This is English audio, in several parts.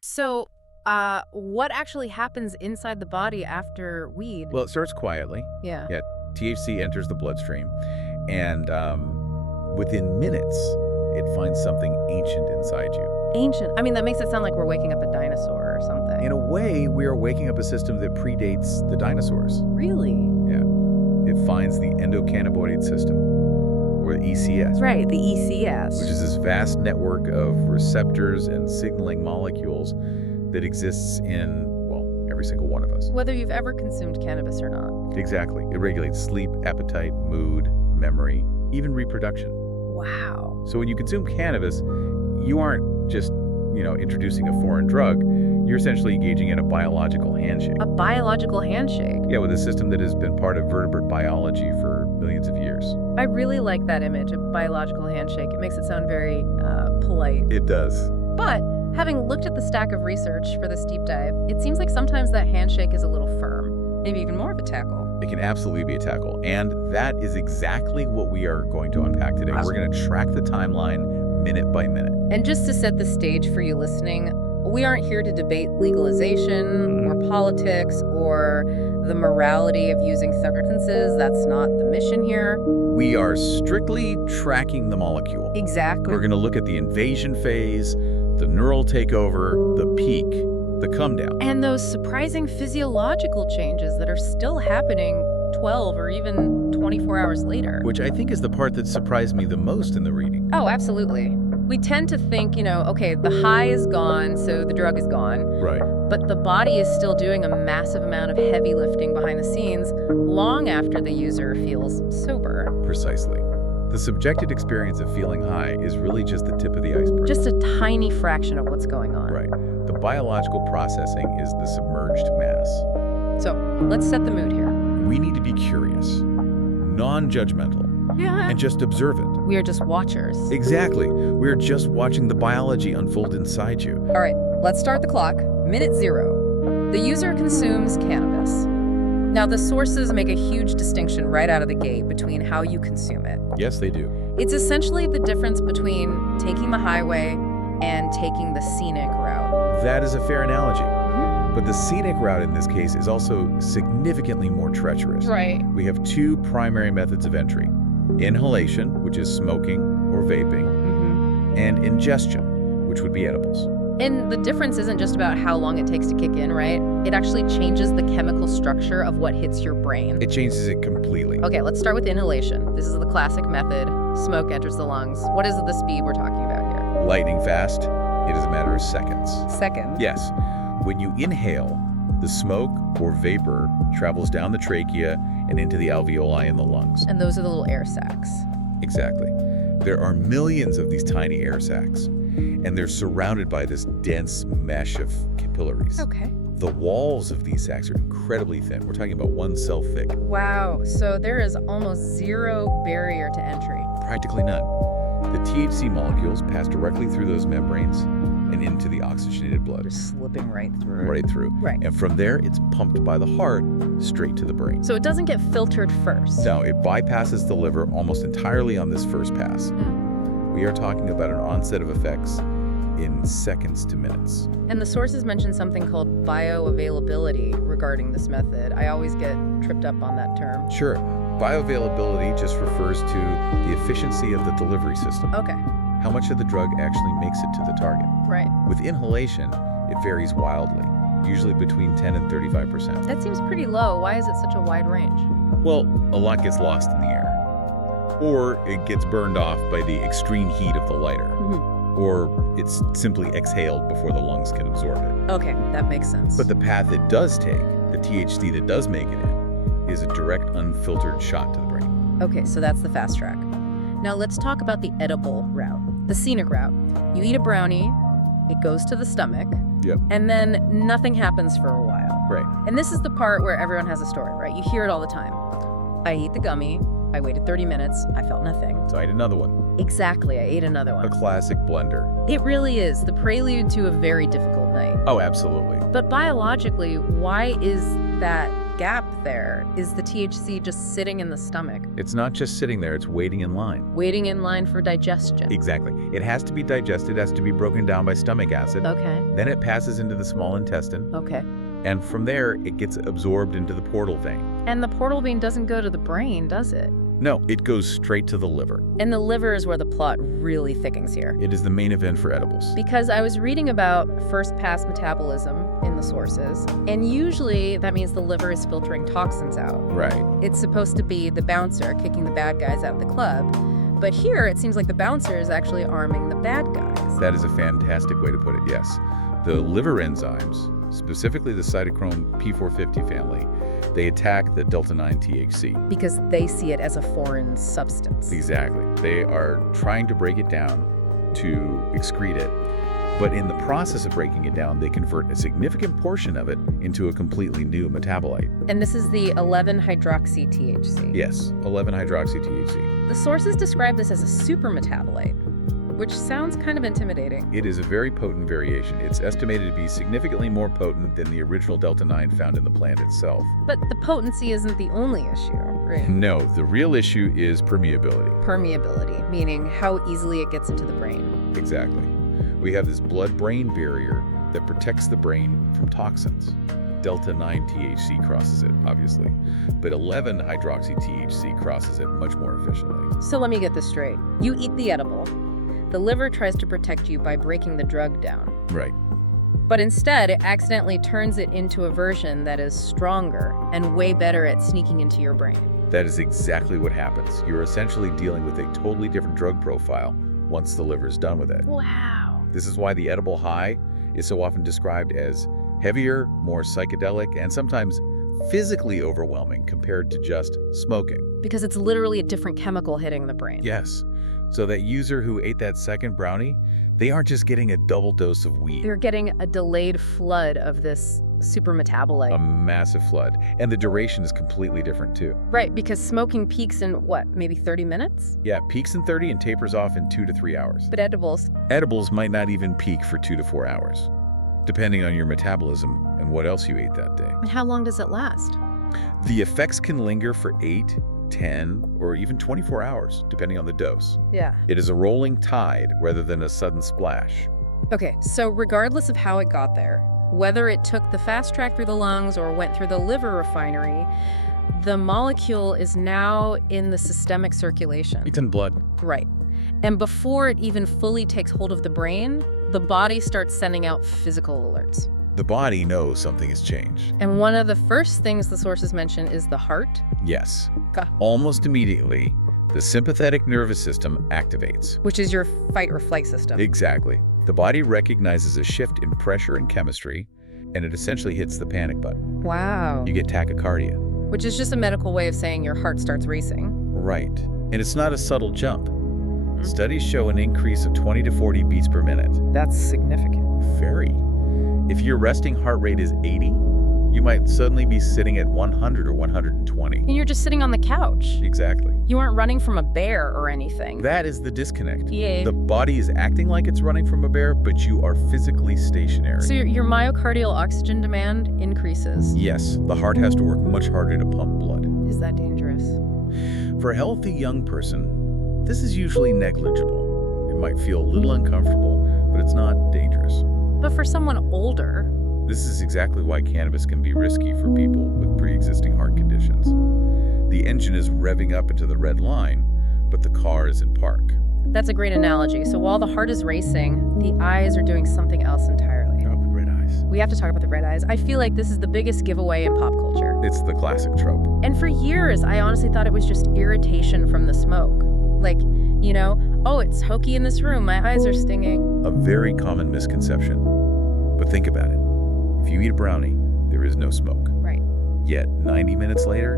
So, what actually happens inside the body after weed? Well, it starts quietly. Yeah. Yeah, THC enters the bloodstream, and within minutes, it finds something ancient inside you. Ancient. I mean, that makes it sound like we're waking up a dinosaur or something. In a way, we are waking up a system that predates the dinosaurs. Really? Yeah. It finds the endocannabinoid system, or the ECS. Right, the ECS. Which is this vast network of receptors and signaling molecules that exists in, well, every single one of us. Whether you've ever consumed cannabis or not. Exactly. It regulates sleep, appetite, mood, memory, even reproduction. Wow. So when you consume cannabis, you aren't just, introducing a foreign drug. You're essentially engaging in a biological handshake. A biological handshake. Yeah, with a system that has been part of vertebrate biology for millions of years. I really like that image, a biological handshake. It makes it sound very polite. It does. But having looked at the stack of research for this deep dive, it seems like sometimes that handshake is a little firm, maybe even more of a tackle. It can absolutely be a tackle. And that is exactly what we are going to unpack today. We're going to track the timeline minute by minute. And just to set the stage for you listening, we aren't here to debate legalization or politics or the morality of using substances. That's not the mission here. We are strictly tracking the molecule. Exactly. We're going to look at the invasion phase, the neural takeover, the peak, the come down. And those surprising physiological changes that are still happening 12 or even 24 hours later. Which I think is the part that surprised me the most in the reading. Oh, absolutely. We tend to think, okay, the high is gone, so the drug is gone. Right. But the body is still doing a massive amount of heavy lifting behind the scenes long after the user feels sober. Precisely. The subjective experience of feeling high is really just the tip of the iceberg. Just a tiny fraction of what's going on. Right. The biological processing is the submerged mass. So let's set the mood here. We need to be curious, non-judgmental, and just observant. We are just watchers. Exactly. We're just watching the biology unfold inside you. All right, let's start the clock. Minute 0. The user consumes cannabis. Now, the sources make a huge distinction right out of the gate between how you consume it. Yes, they do. It's essentially the difference between taking the highway and taking the scenic route. That is a fair analogy. But the scenic route in this case is also significantly more treacherous. Right. We have two primary methods of entry. Inhalation, which is smoking or vaping, and ingestion, which would be edibles. And the difference isn't just about how long it takes to kick in, right? It actually changes the chemical structure of what hits your brain. It changes it completely. Okay, let's start with inhalation. This is the classic method. Smoke enters the lungs. What is the speed we're talking about here? Lightning fast, it is a matter of seconds. Seconds? Yes. When you inhale, the smoke or vapor travels down the trachea and into the alveoli in the lungs. And those are the little air sacs. Exactly. There are millions of these tiny air sacs, and they're surrounded by this dense mesh of capillaries. Okay. The walls of these sacs are incredibly thin. We're talking about 1 cell thick. Wow, so there is almost zero barrier to entry. Practically none. The THC molecules pass directly through those membranes and into the oxygenated blood. Just slipping right through. Right through. Right. And from there, it's pumped by the heart straight to the brain. So it doesn't get filtered first. No, it bypasses the liver almost entirely on this first pass. We are talking about an onset of effects in seconds to minutes. And the sources mention something called bioavailability regarding this method. I always get tripped up on that term. Sure. Bioavailability just refers to the efficiency of the delivery system. Okay. How much of the drug actually makes it to the target. Right. With inhalation, it varies wildly, usually between 10 and 35%. That seems pretty low. Why is it such a wide range? Well, a lot gets lost in the air. Or it gets burned off by the extreme heat of the lighter. Or it's simply exhaled before the lungs can absorb it. Okay, that makes sense. But the path it does take, the THC that does make it in, is a direct unfiltered shot to the brain. Okay, so that's the fast track. Now let's talk about the edible route, the scenic route. You eat a brownie, it goes to the stomach, and then nothing happens for a while. Right. And this is the part where everyone has a story, right? You hear it all the time. I ate the gummy, I waited 30 minutes, I felt nothing. So I ate another one. Exactly, I ate another one. A classic blender. It really is the prelude to a very difficult night. Oh, absolutely. But biologically, why is that gap there? Is the THC just sitting in the stomach, It's not just sitting there, it's waiting in line. waiting in line for digestion? Exactly. It has to be digested, has to be broken down by stomach acid. Okay, Then it passes into the small intestine, okay. and from there, it gets absorbed into the portal vein. And the portal vein doesn't go to the brain, does it? No, it goes straight to the liver. And the liver is where the plot really thickens here. It is the main event for edibles. Because I was reading about first-pass metabolism in the sources, and usually that means the liver is filtering toxins out. Right. It's supposed to be the bouncer kicking the bad guys out of the club, but here it seems like the bouncer is actually arming the bad guys. That is a fantastic way to put it, yes. The liver enzymes, specifically the cytochrome P450 family, they attack the delta-9 THC. Because they see it as a foreign substance. Exactly. They are trying to break it down to excrete it, but in the process of breaking it down, they convert a significant portion of it into a completely new metabolite. And this is the 11-hydroxy-THC. Yes, 11-hydroxy-THC. The sources describe this as a supermetabolite, which sounds kind of intimidating. It is a very potent variation. It's estimated to be significantly more potent than the original delta-9 found in the plant itself. But the potency isn't the only issue, right? No, the real issue is permeability. Permeability, meaning how easily it gets into the brain. Exactly. We have this blood-brain barrier that protects the brain from toxins. Delta-9 THC crosses it, obviously, but 11-hydroxy-THC crosses it much more efficiently. So let me get this straight. You eat the edible. The liver tries to protect you by breaking the drug down. Right. But instead, it accidentally turns it into a version that is stronger and way better at sneaking into your brain. That is exactly what happens. You're essentially dealing with a totally different drug profile once the liver is done with it. Wow. This is why the edible high is so often described as heavier, more psychedelic, and sometimes physically overwhelming compared to just smoking. Because it's literally a different chemical hitting the brain. Yes. So that user who ate that second brownie, they aren't just getting a double dose of weed. They're getting a delayed flood of this super metabolite. A massive flood. And the duration is completely different too. Right, because smoking peaks in, what, maybe 30 minutes? Yeah, peaks in 30 and tapers off in 2 to 3 hours. But edibles, Edibles might not even peak for 2 to 4 hours, depending on your metabolism and what else you ate that day. and how long does it last? The effects can linger for 8, 10, or even 24 hours, depending on the dose. Yeah. It is a rolling tide rather than a sudden splash. Okay, so regardless of how it got there, whether it took the fast track through the lungs or went through the liver refinery, the molecule is now in the systemic circulation. It's in blood. Right. And before it even fully takes hold of the brain, the body starts sending out physical alerts. The body knows something has changed. And one of the first things the sources mention is the heart. Yes. Okay. Almost immediately, the sympathetic nervous system activates. Which is your fight or flight system. Exactly. The body recognizes a shift in pressure and chemistry, and it essentially hits the panic button. Wow. You get tachycardia. Which is just a medical way of saying your heart starts racing. Right. And it's not a subtle jump. Studies show an increase of 20 to 40 beats per minute. That's significant. Very. If your resting heart rate is 80, you might suddenly be sitting at 100 or 120. And you're just sitting on the couch. Exactly. You aren't running from a bear or anything. That is the disconnect. Yeah. The body is acting like it's running from a bear, but you are physically stationary. So your myocardial oxygen demand increases. Yes, the heart has to work much harder to pump blood. Is that dangerous? For a healthy young person, this is usually negligible. It might feel a little uncomfortable, but it's not dangerous. But for someone older, This is exactly why cannabis can be risky for people with pre-existing heart conditions. The engine is revving up into the red line, but the car is in park. that's a great analogy. So while the heart is racing, the eyes are doing something else entirely. Oh, red eyes. We have to talk about the red eyes. I feel like this is the biggest giveaway in pop culture. It's the classic trope. And for years, I honestly thought it was just irritation from the smoke. Like, you know, oh, it's hokey in this room, my eyes are stinging. A very common misconception. But think about it. If you eat a brownie, there is no smoke. Right. Yet 90 minutes later,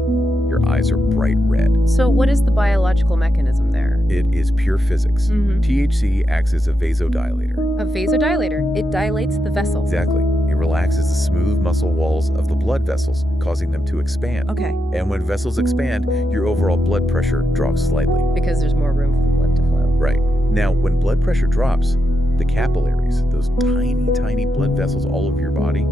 your eyes are bright red. So what is the biological mechanism there? It is pure physics. Mm-hmm. THC acts as a vasodilator. A vasodilator. It dilates the vessels. Exactly. It relaxes the smooth muscle walls of the blood vessels, causing them to expand. Okay. And when vessels expand, your overall blood pressure drops slightly. Because there's more room for the blood to flow. Right. Now, when blood pressure drops, the capillaries, those tiny, tiny blood vessels all over your body,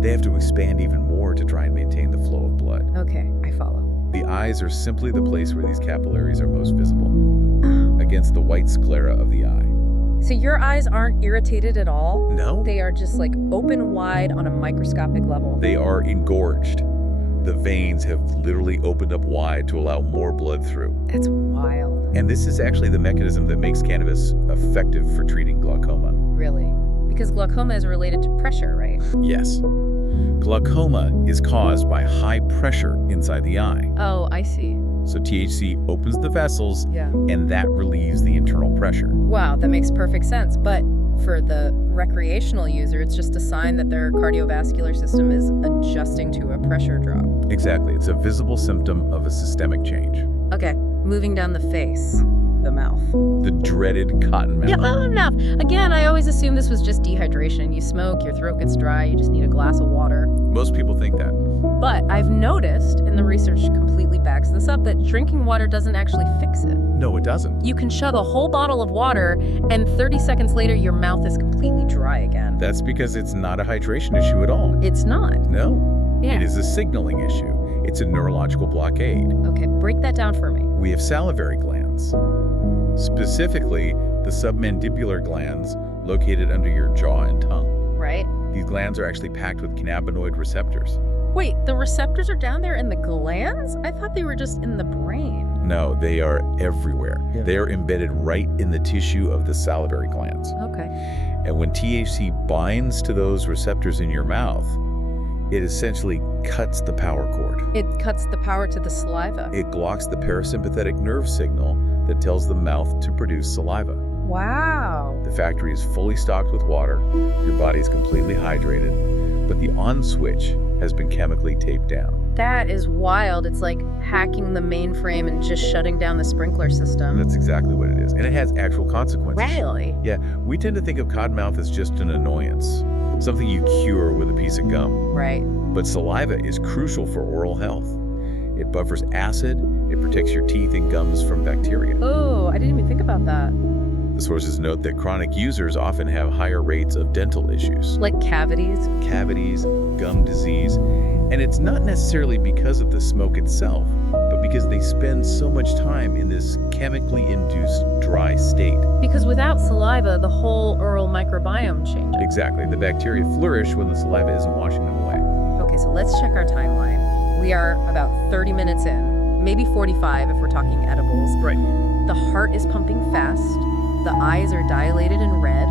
They have to expand even more to try and maintain the flow of blood. Okay, I follow. The eyes are simply the place where these capillaries are most visible, against the white sclera of the eye. So your eyes aren't irritated at all? No, They are just like open wide on a microscopic level. they are engorged. The veins have literally opened up wide to allow more blood through. That's wild. And this is actually the mechanism that makes cannabis effective for treating glaucoma. Really? Because glaucoma is related to pressure, right? Yes. Glaucoma is caused by high pressure inside the eye. Oh, I see. So THC opens the vessels, Yeah. and that relieves the internal pressure. Wow, that makes perfect sense. But for the recreational user, it's just a sign that their cardiovascular system is adjusting to a pressure drop. Exactly. It's a visible symptom of a systemic change. Okay, moving down the face. The mouth. The dreaded cotton mouth. Yeah, mouth. Again, I always assumed this was just dehydration. You smoke, your throat gets dry, you just need a glass of water. Most people think that. But I've noticed, and the research completely backs this up, that drinking water doesn't actually fix it. No, it doesn't. You can chug a whole bottle of water, and 30 seconds later, your mouth is completely dry again. That's because it's not a hydration issue at all. It's not. No. Yeah. It is a signaling issue. It's a neurological blockade. Okay, break that down for me. We have salivary glands. Specifically, the submandibular glands located under your jaw and tongue. Right? These glands are actually packed with cannabinoid receptors. Wait, the receptors are down there in the glands? I thought they were just in the brain. No, they are everywhere. Yeah. They are embedded right in the tissue of the salivary glands. Okay. And when THC binds to those receptors in your mouth, it essentially cuts the power cord. It cuts the power to the saliva. It blocks the parasympathetic nerve signal that tells the mouth to produce saliva. Wow. The factory is fully stocked with water, your body is completely hydrated, but the on switch has been chemically taped down. That is wild. It's like hacking the mainframe and just shutting down the sprinkler system. That's exactly what it is. And it has actual consequences. Really? Yeah, we tend to think of cottonmouth as just an annoyance, something you cure with a piece of gum. Right. But saliva is crucial for oral health. It buffers acid, it protects your teeth and gums from bacteria. Oh, I didn't even think about that. The sources note that chronic users often have higher rates of dental issues, Like cavities. cavities, gum disease, and it's not necessarily because of the smoke itself, but because they spend so much time in this chemically induced dry state. Because without saliva, the whole oral microbiome changes. Exactly, the bacteria flourish when the saliva isn't washing them away. Okay, so let's check our timeline. We are about 30 minutes in, maybe 45 if we're talking edibles. Right. The heart is pumping fast. The eyes are dilated and red.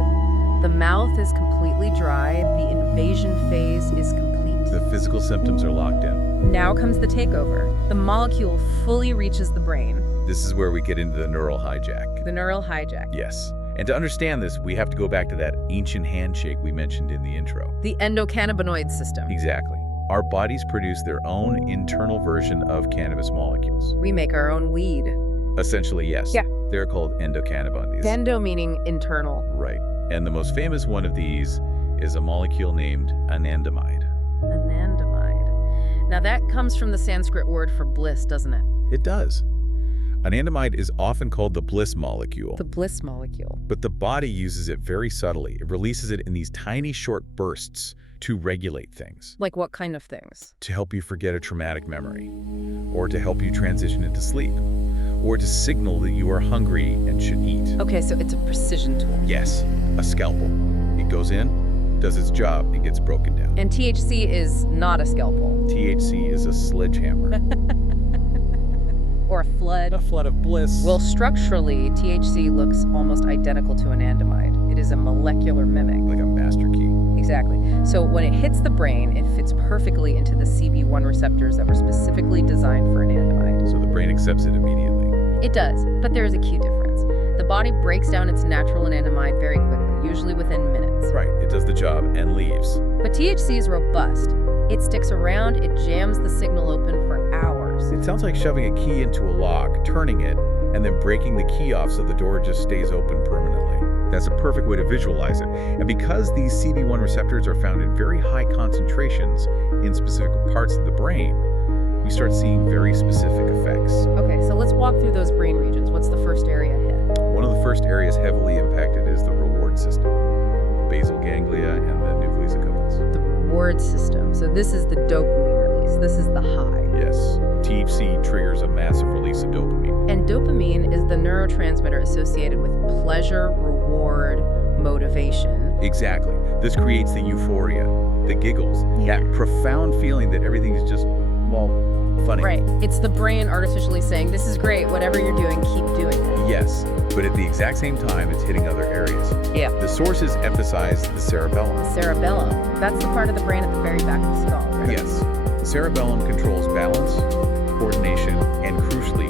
The mouth is completely dry. The invasion phase is complete. The physical symptoms are locked in. Now comes the takeover. The molecule fully reaches the brain. This is where we get into the neural hijack. The neural hijack. Yes. And to understand this, we have to go back to that ancient handshake we mentioned in the intro. The endocannabinoid system. Exactly. Our bodies produce their own internal version of cannabis molecules. We make our own weed. Essentially, yes. Yeah. They're called endocannabinoids. Endo meaning internal. Right. And the most famous one of these is a molecule named anandamide. Anandamide. Now that comes from the Sanskrit word for bliss, doesn't it? It does. Anandamide is often called the bliss molecule, The bliss molecule. but the body uses it very subtly. It releases it in these tiny short bursts to regulate things, Like what kind of things? to help you forget a traumatic memory, or to help you transition into sleep, or to signal that you are hungry and should eat. Okay, so it's a precision tool. Yes, a scalpel. It goes in, does its job, and gets broken down. And THC is not a scalpel. THC is a sledgehammer. Or a flood. A flood of bliss. Well, structurally, THC looks almost identical to anandamide. It is a molecular mimic. like a master key. Exactly. So when it hits the brain, it fits perfectly into the CB1 receptors that were specifically designed for anandamide. So the brain accepts it immediately. It does, but there is a key difference. The body breaks down its natural anandamide very quickly, usually within minutes. Right, it does the job and leaves. But THC is robust. It sticks around, it jams the signal open for hours. It sounds like shoving a key into a lock, turning it, and then breaking the key off so the door just stays open permanently. That's a perfect way to visualize it. And because these CB1 receptors are found in very high concentrations in specific parts of the brain, we start seeing very specific effects. Okay, so let's walk through those brain regions. What's the first area hit? One of the first areas heavily impacted is the reward system, the basal ganglia and the nucleus accumbens. The reward reward system. So this is the dopamine release. This is the high. Yes. THC triggers a massive release of dopamine. And dopamine is the neurotransmitter associated with pleasure, reward, motivation. Exactly. This creates the euphoria, the giggles, that profound feeling that everything is just, well, funny. Right. It's the brain artificially saying, this is great, whatever you're doing, keep doing it. Yes, but at the exact same time, it's hitting other areas. Yeah. The sources emphasize the cerebellum. The cerebellum. That's the part of the brain at the very back of the skull, right? Yes. Cerebellum controls balance, coordination, and crucially,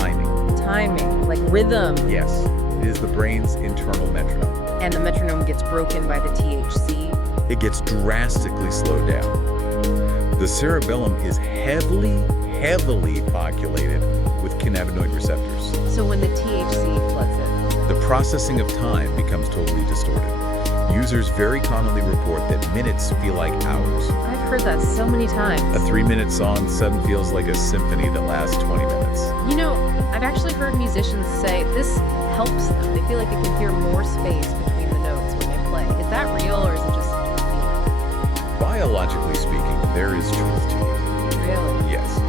timing. Timing, like rhythm. Yes, it is the brain's internal metronome. And the metronome gets broken by the THC. It gets drastically slowed down. The cerebellum is heavily populated with cannabinoid receptors. So when the THC floods it, The processing of time becomes totally distorted. Users very commonly report that minutes feel like hours. I've heard that so many times. A 3-minute song suddenly feels like a symphony that lasts 20 minutes. You know, I've actually heard musicians say this helps them. They feel like they can hear more space between the notes when they play. Is that real or is it just a feeling? Biologically speaking, there is truth to it. Really? Yes.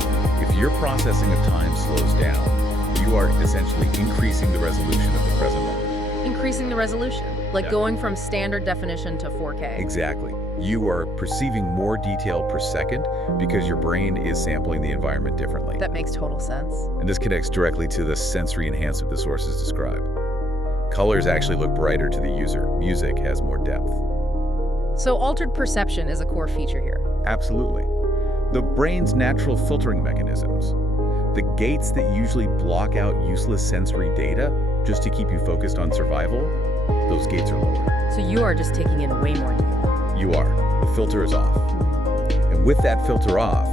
If your processing of time slows down, you are essentially increasing the resolution of the present moment. Increasing the resolution, like Yeah. going from standard definition to 4K. Exactly. You are perceiving more detail per second because your brain is sampling the environment differently. That makes total sense. And this connects directly to the sensory enhancement the sources describe. Colors actually look brighter to the user. Music has more depth. So altered perception is a core feature here. Absolutely. The brain's natural filtering mechanisms, the gates that usually block out useless sensory data just to keep you focused on survival, those gates are lowered. So you are just taking in way more data. You are. The filter is off. And with that filter off,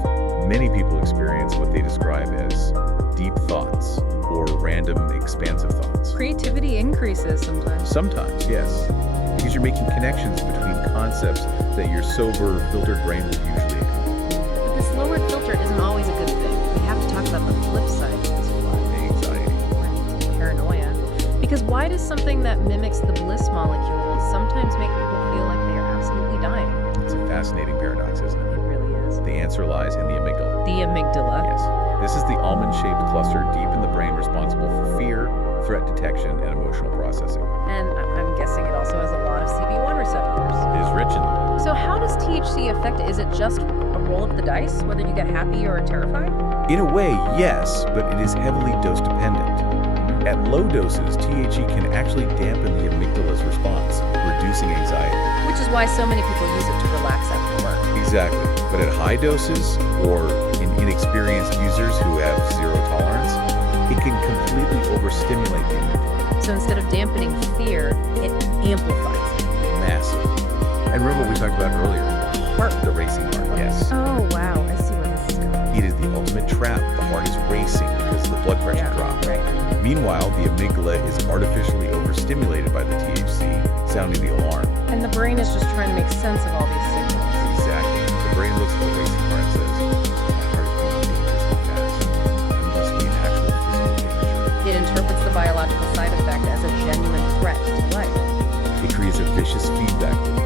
many people experience what they describe as deep thoughts or random expansive thoughts. Creativity increases sometimes. Sometimes, yes, because you're making connections between concepts that your sober, filtered brain would usually ignore. But this lowered filter isn't always a good thing. We have to talk about the flip side of this flood. Anxiety. Or paranoia. Because why does something that mimics the bliss molecule sometimes make people feel like they are absolutely dying? It's a fascinating paradox, isn't it? It really is. The answer lies in the amygdala. The amygdala. Yes. This is the almond-shaped cluster deep in the brain responsible for fear, threat detection, and emotional processing. And I'm guessing it also has a lot of CB1 receptors. It is rich in them. So how does THC affect it? Is it just a roll of the dice, whether you get happy or terrified? In a way, yes, but it is heavily dose-dependent. At low doses, THC can actually dampen the amygdala's response, reducing anxiety. Which is why so many people use it to relax after work. Exactly. But at high doses, or in inexperienced users who have zero tolerance, it can completely overstimulate the amygdala. So instead of dampening fear, it amplifies it. Massive. And remember what we talked about earlier, the heart, the racing heart. Yes. Oh, wow. I see where this is going. It is the ultimate trap. The heart is racing because the blood pressure drops. Right. Meanwhile, the amygdala is artificially overstimulated by the THC, sounding the alarm. And the brain is just trying to make sense of all these signals. Exactly. The brain looks at the racing heart and says, my heart is beating dangerously fast. There must be an actual physical danger. It interprets the biological side effect as a genuine threat to life. It creates a vicious feedback loop.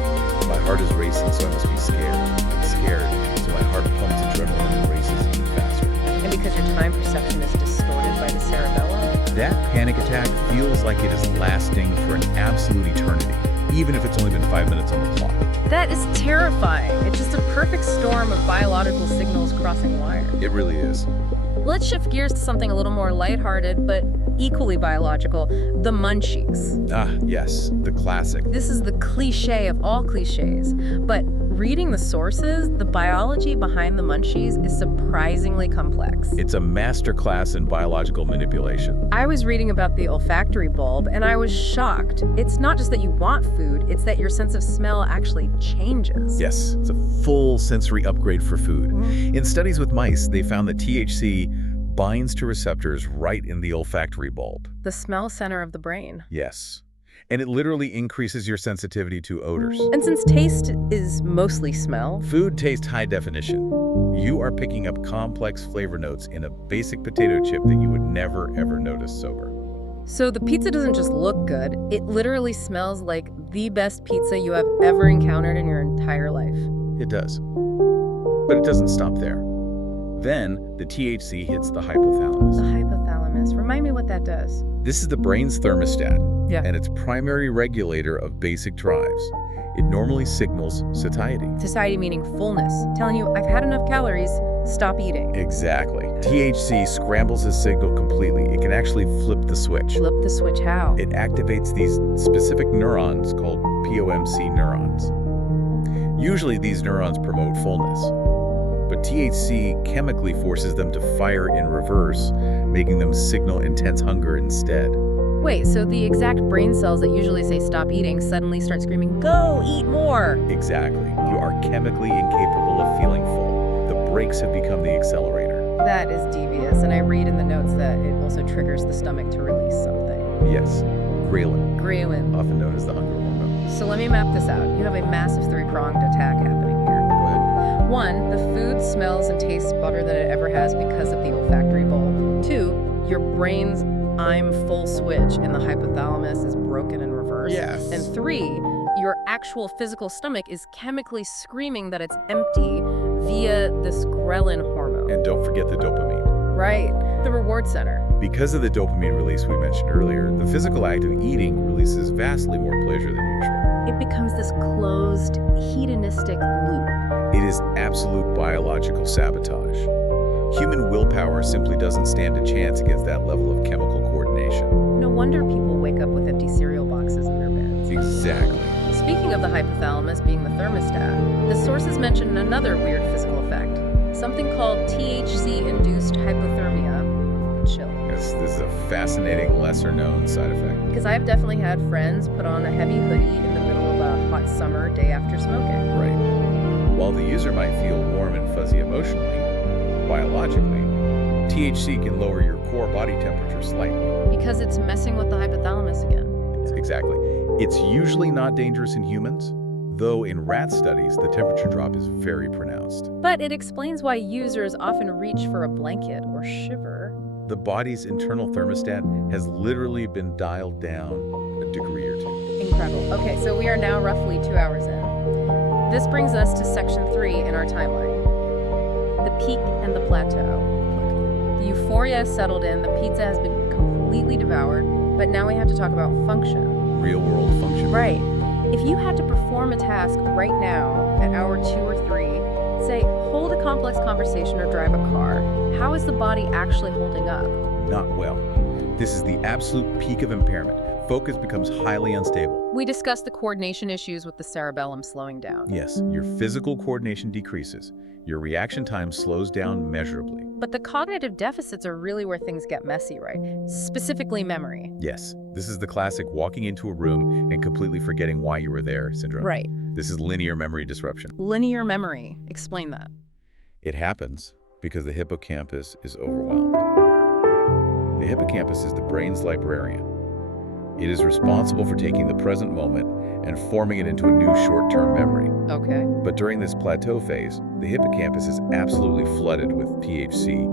My heart is racing, so I must be scared. I'm scared, so my heart pumps adrenaline and races even faster. And because your time perception is distorted by the cerebellum, That panic attack feels like it is lasting for an absolute eternity, even if it's only been 5 minutes on the clock. that is terrifying. It's just a perfect storm of biological signals crossing wires. It really is. Let's shift gears to something a little more lighthearted, but equally biological, the munchies. Ah, yes, the classic. This is the cliche of all cliches, but reading the sources, the biology behind the munchies is surprisingly complex. It's a masterclass in biological manipulation. I was reading about the olfactory bulb, and I was shocked. It's not just that you want food, it's that your sense of smell actually changes. Yes, it's a full sensory upgrade for food. In studies with mice, they found that THC binds to receptors right in the olfactory bulb. The smell center of the brain. Yes. And it literally increases your sensitivity to odors. And since taste is mostly smell, Food tastes high definition. You are picking up complex flavor notes in a basic potato chip that you would never, ever notice sober. so the pizza doesn't just look good, it literally smells like the best pizza you have ever encountered in your entire life. it does. But it doesn't stop there. Then, the THC hits the hypothalamus. The hypothalamus. Remind me what that does. This is the brain's thermostat, Yeah. and its primary regulator of basic drives. It normally signals satiety. Satiety meaning fullness, telling you, I've had enough calories, stop eating. Exactly. THC scrambles the signal completely. It can actually flip the switch. Flip the switch how? It activates these specific neurons called POMC neurons. Usually these neurons promote fullness, but THC chemically forces them to fire in reverse, making them signal intense hunger instead. Wait, so the exact brain cells that usually say stop eating suddenly start screaming, go, eat more! Exactly. You are chemically incapable of feeling full. The brakes have become the accelerator. That is devious, and I read in the notes that it also triggers the stomach to release something. Yes, ghrelin, Ghrelin. often known as the hunger hormone. So let me map this out. You have a massive three-pronged attack happening here. Go ahead. 1, the food smells and tastes better than it ever has because of the olfactory bulb. 2, your brain's I'm full switch in the hypothalamus is broken in reverse. Yes. And 3, your actual physical stomach is chemically screaming that it's empty via this ghrelin hormone. And don't forget the dopamine. Right, the reward center. Because of the dopamine release we mentioned earlier, the physical act of eating releases vastly more pleasure than usual. It becomes this closed, hedonistic loop. It is absolute biological sabotage. Human willpower simply doesn't stand a chance against that level of chemical coordination. No wonder people wake up with empty cereal boxes in their beds. Exactly. Speaking of the hypothalamus being the thermostat, the sources mention another weird physical effect, something called THC-induced hypothermia. Chill. Yes, this is a fascinating, lesser-known side effect. Because I've definitely had friends put on a heavy hoodie in the middle of a hot summer day after smoking. Right. While the user might feel warm and fuzzy emotionally, biologically, THC can lower your core body temperature slightly. Because it's messing with the hypothalamus again. Exactly. It's usually not dangerous in humans, though in rat studies, the temperature drop is very pronounced. But it explains why users often reach for a blanket or shiver. The body's internal thermostat has literally been dialed down a degree or two. Incredible. Okay, so we are now roughly 2 hours in. This brings us to section 3 in our timeline. The peak and the plateau. The euphoria has settled in, the pizza has been completely devoured, but now we have to talk about function. Real-world function. Right. If you had to perform a task right now at hour 2 or 3, say hold a complex conversation or drive a car, how is the body actually holding up? Not well. This is the absolute peak of impairment. Focus becomes highly unstable. We discussed the coordination issues with the cerebellum slowing down. Yes, your physical coordination decreases. Your reaction time slows down measurably. But the cognitive deficits are really where things get messy, right? Specifically memory. Yes, this is the classic walking into a room and completely forgetting why you were there syndrome. Right. This is linear memory disruption. Linear memory. Explain that. It happens because the hippocampus is overwhelmed. The hippocampus is the brain's librarian. It is responsible for taking the present moment and forming it into a new short-term memory. Okay. But during this plateau phase, the hippocampus is absolutely flooded with THC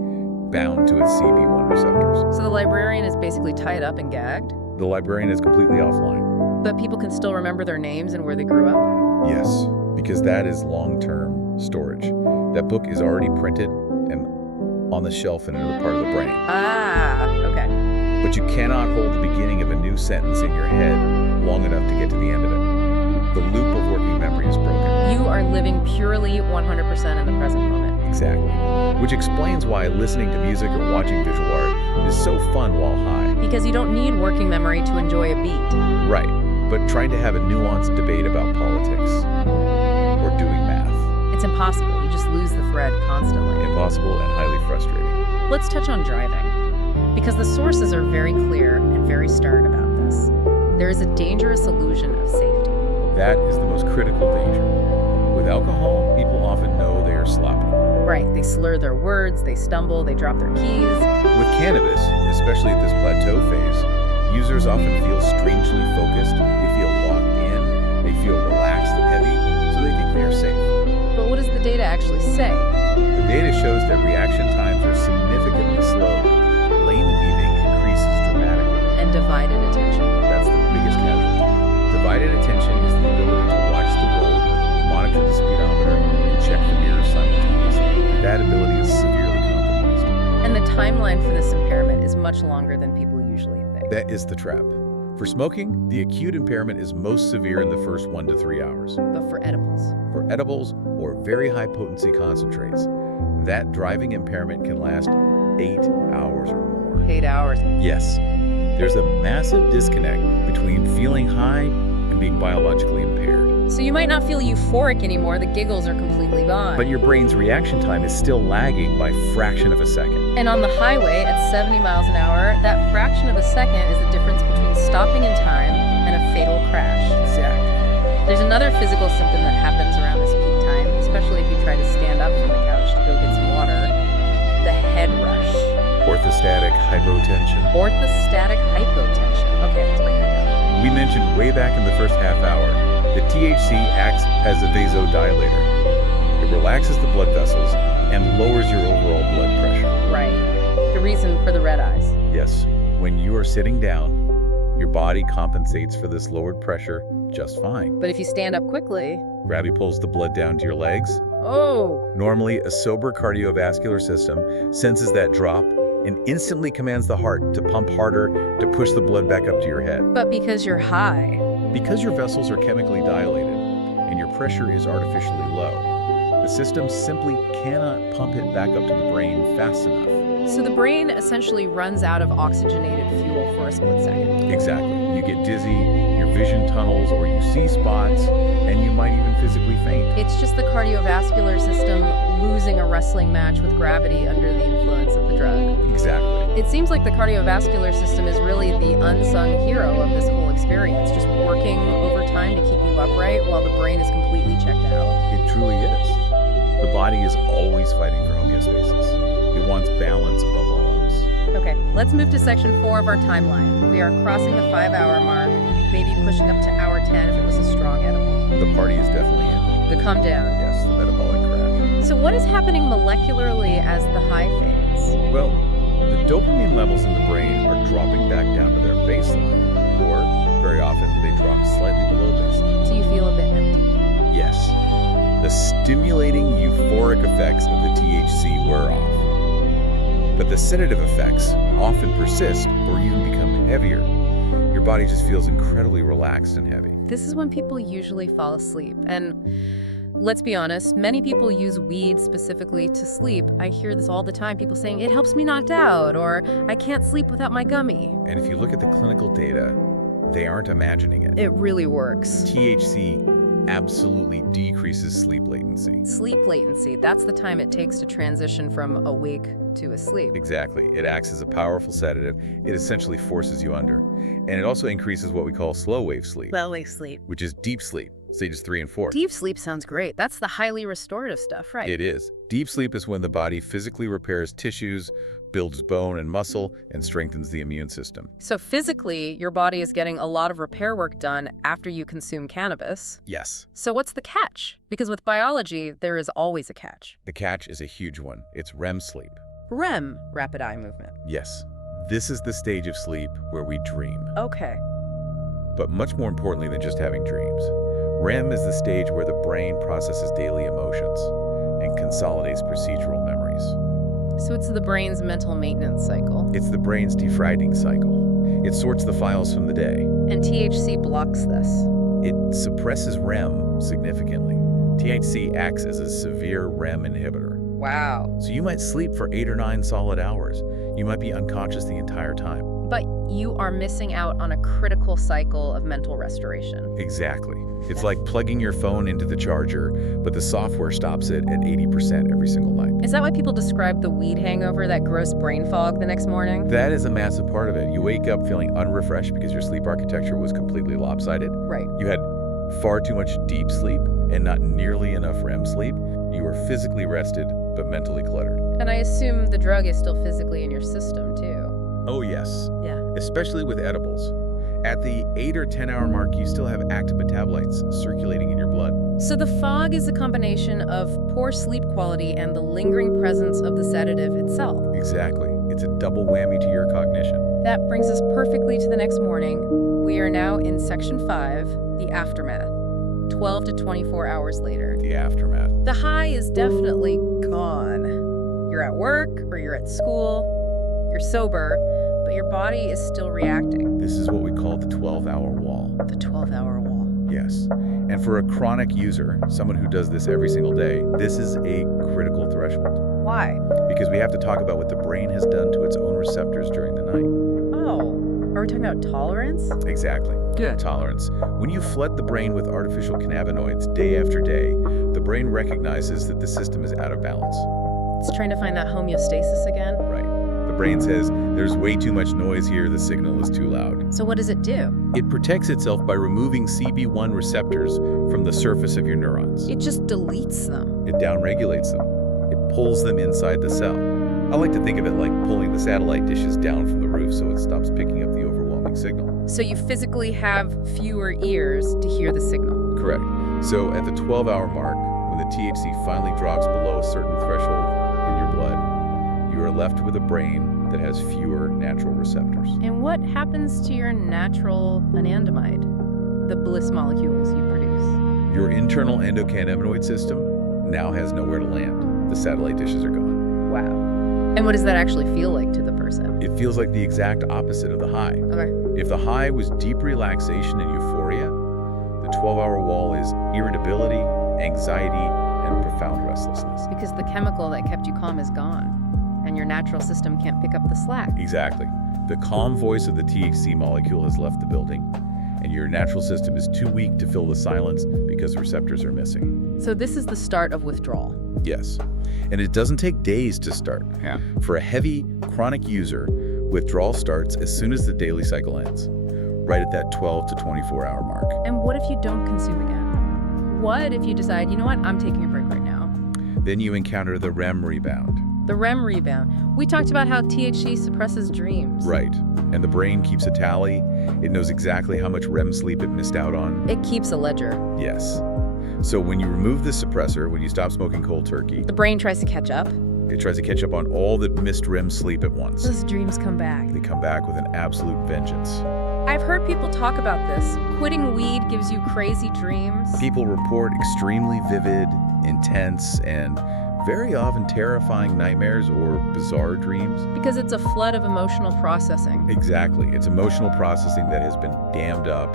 bound to its CB1 receptors. So the librarian is basically tied up and gagged, The librarian is completely offline. but people can still remember their names and where they grew up? Yes, because that is long-term storage. That book is already printed and on the shelf in another part of the brain. Ah, okay. But you cannot hold the beginning of a new sentence in your head long enough to get to the end of it. The loop of working memory is broken. You are living purely 100% in the present moment. Exactly. Which explains why listening to music or watching visual art is so fun while high. Because you don't need working memory to enjoy a beat. Right. But trying to have a nuanced debate about politics or doing math. It's impossible. You just lose the thread constantly. Impossible and highly frustrating. Let's touch on driving. Because the sources are very clear and very stern about this. There is a dangerous illusion of safety. That is the most critical danger. With alcohol, people often know they are sloppy. Right, they slur their words, they stumble, they drop their keys. With cannabis, especially at this plateau phase, users often feel strangely focused, they feel locked in, they feel relaxed and heavy, so they think they are safe. But what does the data actually say? The data shows that reaction times are significantly slowed. Lane weaving increases dramatically. And divided attention. That's the biggest casualty. Divided attention is the ability to watch the road, monitor the speedometer, timeline for this impairment is much longer than people usually think. That is the trap. For smoking, the acute impairment is most severe in the first 1 to 3 hours. But for edibles? For edibles or very high-potency concentrates, that driving impairment can last 8 hours or more. 8 hours. Yes. There's a massive disconnect between feeling high and being biologically impaired. So you might not feel euphoric anymore, the giggles are completely gone. But your brain's reaction time is still lagging by a fraction of a second. And on the highway at 70 miles an hour, that fraction of a second is the difference between stopping in time and a fatal crash. Exactly. There's another physical symptom that happens around this peak time, especially if you try to stand up from the couch to go get some water. The head rush. Orthostatic hypotension. Orthostatic hypotension. Okay, let's break that down. We mentioned way back in the first half hour that THC acts as a vasodilator. It relaxes the blood vessels and lowers your overall blood pressure. Right. The reason for the red eyes. Yes, when you are sitting down, your body compensates for this lowered pressure just fine. But if you stand up quickly... Gravity pulls the blood down to your legs. Oh! Normally, a sober cardiovascular system senses that drop and instantly commands the heart to pump harder to push the blood back up to your head. But because you're high. Because your vessels are chemically dilated and your pressure is artificially low, the system simply cannot pump it back up to the brain fast enough. So the brain essentially runs out of oxygenated fuel for a split second. Exactly. You get dizzy, your vision tunnels, or you see spots, and you might even physically faint. It's just the cardiovascular system losing a wrestling match with gravity under the influence of the drug. Exactly. It seems like the cardiovascular system is really the unsung hero of this whole experience, just working overtime to keep you upright while the brain is completely checked out. It truly is. The body is always fighting for homeostasis. It wants balance above all else. Okay, let's move to section 4 of our timeline. We are crossing the 5-hour mark, maybe pushing up to hour 10 if it was a strong edible. The party is definitely in. The come down. Yes, the metabolic crash. So what is happening molecularly as the high fades? Well, the dopamine levels in the brain are dropping back down to their baseline, or very often they drop slightly below baseline. So you feel a bit empty. Yes. The stimulating euphoric effects of the THC wear off. But the sedative effects often persist or even become heavier. Your body just feels incredibly relaxed and heavy. This is when people usually fall asleep. And let's be honest, many people use weed specifically to sleep. I hear this all the time, people saying, it helps me knock out, or I can't sleep without my gummy. And if you look at the clinical data, they aren't imagining it. It really works. THC absolutely decreases sleep latency. Sleep latency, that's the time it takes to transition from awake to asleep. Exactly. It acts as a powerful sedative. It essentially forces you under. And it also increases what we call slow wave sleep. Slow wave sleep. Which is deep sleep, stages 3 and 4. Deep sleep sounds great. That's the highly restorative stuff, right? It is. Deep sleep is when the body physically repairs tissues, builds bone and muscle, and strengthens the immune system. So physically, your body is getting a lot of repair work done after you consume cannabis. Yes. So what's the catch? Because with biology, there is always a catch. The catch is a huge one. It's REM sleep. REM, rapid eye movement. Yes. This is the stage of sleep where we dream. Okay. But much more importantly than just having dreams, REM is the stage where the brain processes daily emotions and consolidates procedural memories. So it's the brain's mental maintenance cycle. It's the brain's defragging cycle. It sorts the files from the day. And THC blocks this. It suppresses REM significantly. THC acts as a severe REM inhibitor. Wow. So you might sleep for 8 or 9 solid hours. You might be unconscious the entire time. But you are missing out on a critical cycle of mental restoration. Exactly. It's like plugging your phone into the charger, but the software stops it at 80% every single night. Is that why people describe the weed hangover, that gross brain fog the next morning? That is a massive part of it. You wake up feeling unrefreshed because your sleep architecture was completely lopsided. Right. You had far too much deep sleep and not nearly enough REM sleep. You were physically rested, but mentally cluttered. And I assume the drug is still physically in your system, too. Oh, yes. Yeah. Especially with edibles. At the 8 or 10 hour mark, you still have active metabolites circulating in your blood. So the fog is a combination of poor sleep quality and the lingering presence of the sedative itself. Exactly. It's a double whammy to your cognition. That brings us perfectly to the next morning. We are now in section 5, the aftermath. 12 to 24 hours later. The aftermath. The high is definitely gone. You're at work or you're at school. You're sober, but your body is still reacting. This is what we call the 12-hour wall. The 12-hour wall. Yes. And for a chronic user, someone who does this every single day, this is a critical threshold. Why? Because we have to talk about what the brain has done to its own receptors during the night. Oh, are we talking about tolerance? Exactly. Good. Tolerance. When you flood the brain with artificial cannabinoids day after day, the brain recognizes that the system is out of balance. It's trying to find that homeostasis again. Right. The brain says, there's way too much noise here, the signal is too loud. So what does it do? It protects itself by removing CB1 receptors from the surface of your neurons. It just deletes them. It downregulates them. It pulls them inside the cell. I like to think of it like pulling the satellite dishes down from the roof so it stops picking up the overwhelming signal. So you physically have fewer ears to hear the signal. Correct. So at the 12-hour mark, when the THC finally drops below a certain threshold in your blood, you are left with a brain that has fewer natural receptors. And what happens to your natural anandamide, the bliss molecules you produce? Your internal endocannabinoid system now has nowhere to land. The satellite dishes are gone. Wow. And what does that actually feel like to the person? It feels like the exact opposite of the high. Okay. If the high was deep relaxation and euphoria, the 12-hour wall is irritability, anxiety, and profound restlessness. Because the chemical that kept you calm is gone, and your natural system can't pick up the slack. Exactly. The calm voice of the THC molecule has left the building, and your natural system is too weak to fill the silence because the receptors are missing. So this is the start of withdrawal. Yes. And it doesn't take days to start. Yeah. For a heavy, chronic user, withdrawal starts as soon as the daily cycle ends, right at that 12 to 24-hour mark. And what if you don't consume again? What if you decide, you know what, I'm taking a break right now? Then you encounter the REM rebound. The REM rebound. We talked about how THC suppresses dreams. Right. And the brain keeps a tally. It knows exactly how much REM sleep it missed out on. It keeps a ledger. Yes. So when you remove the suppressor, when you stop smoking cold turkey, The brain tries to catch up. it tries to catch up on all the missed REM sleep at once. Those dreams come back. They come back with an absolute vengeance. I've heard people talk about this. Quitting weed gives you crazy dreams. People report extremely vivid, intense, and very often terrifying nightmares or bizarre dreams. Because it's a flood of emotional processing. Exactly. It's emotional processing that has been dammed up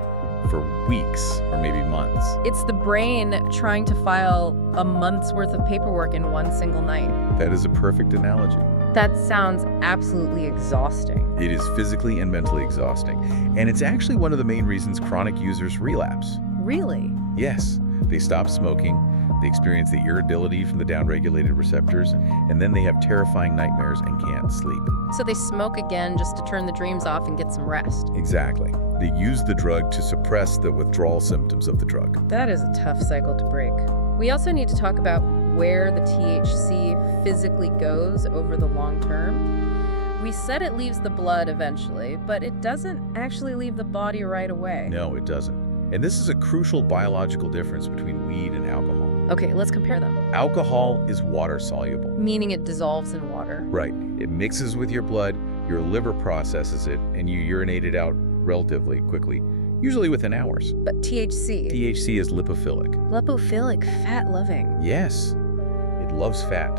for weeks or maybe months. It's the brain trying to file a month's worth of paperwork in one single night. That is a perfect analogy. That sounds absolutely exhausting. It is physically and mentally exhausting. And it's actually one of the main reasons chronic users relapse. Really? Yes, they stop smoking, they experience the irritability from the downregulated receptors, and then they have terrifying nightmares and can't sleep. So they smoke again just to turn the dreams off and get some rest. Exactly. They use the drug to suppress the withdrawal symptoms of the drug. That is a tough cycle to break. We also need to talk about where the THC physically goes over the long term. We said it leaves the blood eventually, but it doesn't actually leave the body right away. No, it doesn't. And this is a crucial biological difference between weed and alcohol. Okay, let's compare them. Alcohol is water soluble. Meaning it dissolves in water. Right. It mixes with your blood, your liver processes it, and you urinate it out relatively quickly, usually within hours. But THC? THC is lipophilic. Lipophilic, fat-loving. Yes, it loves fat.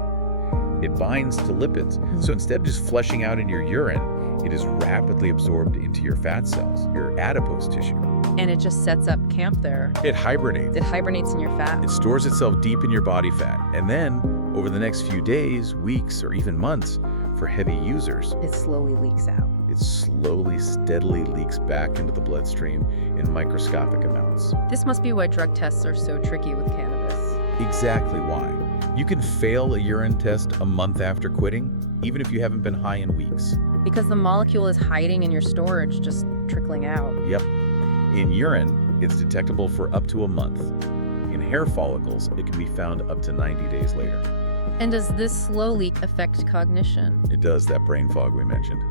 It binds to lipids. So instead of just flushing out in your urine, it is rapidly absorbed into your fat cells, your adipose tissue. And it just sets up camp there. It hibernates. It hibernates in your fat. It stores itself deep in your body fat. And then, over the next few days, weeks, or even months, for heavy users, It slowly leaks out. it slowly, steadily leaks back into the bloodstream in microscopic amounts. This must be why drug tests are so tricky with cannabis. Exactly why. You can fail a urine test a month after quitting, even if you haven't been high in weeks. Because the molecule is hiding in your storage, just trickling out. Yep. In urine, it's detectable for up to a month. In hair follicles, it can be found up to 90 days later. And does this slow leak affect cognition? It does, that brain fog we mentioned.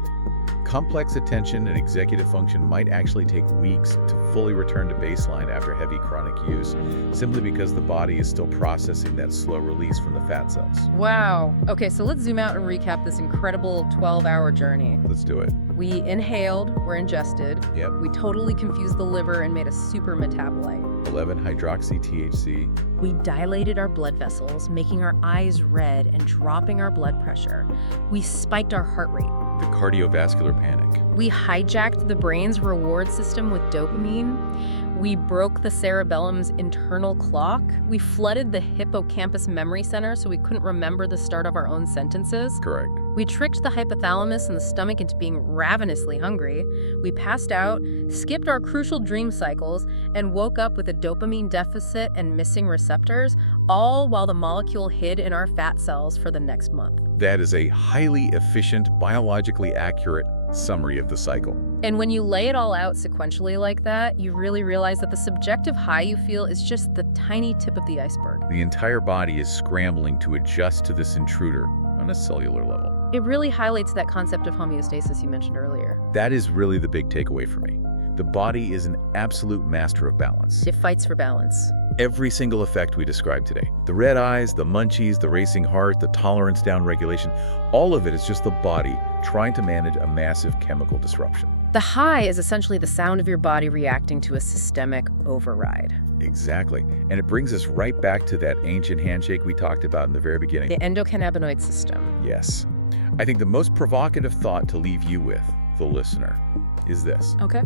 Complex attention and executive function might actually take weeks to fully return to baseline after heavy chronic use, simply because the body is still processing that slow release from the fat cells. Wow. Okay, so let's zoom out and recap this incredible 12-hour journey. Let's do it. We inhaled, were ingested. Yep. We totally confused the liver and made a super metabolite. 11-hydroxy-THC. We dilated our blood vessels, making our eyes red and dropping our blood pressure. We spiked our heart rate. the cardiovascular panic. We hijacked the brain's reward system with dopamine. We broke the cerebellum's internal clock. We flooded the hippocampus memory center so we couldn't remember the start of our own sentences. Correct. We tricked the hypothalamus and the stomach into being ravenously hungry. We passed out, skipped our crucial dream cycles, and woke up with a dopamine deficit and missing receptors, all while the molecule hid in our fat cells for the next month. That is a highly efficient, biologically accurate summary of the cycle. And when you lay it all out sequentially like that, you really realize that the subjective high you feel is just the tiny tip of the iceberg. The entire body is scrambling to adjust to this intruder on a cellular level. It really highlights that concept of homeostasis you mentioned earlier. That is really the big takeaway for me. The body is an absolute master of balance. It fights for balance. Every single effect we described today, the red eyes, the munchies, the racing heart, the tolerance down-regulation, all of it is just the body trying to manage a massive chemical disruption. The high is essentially the sound of your body reacting to a systemic override. Exactly. And it brings us right back to that ancient handshake we talked about in the very beginning. The endocannabinoid system. Yes. I think the most provocative thought to leave you with, the listener, is this. Okay.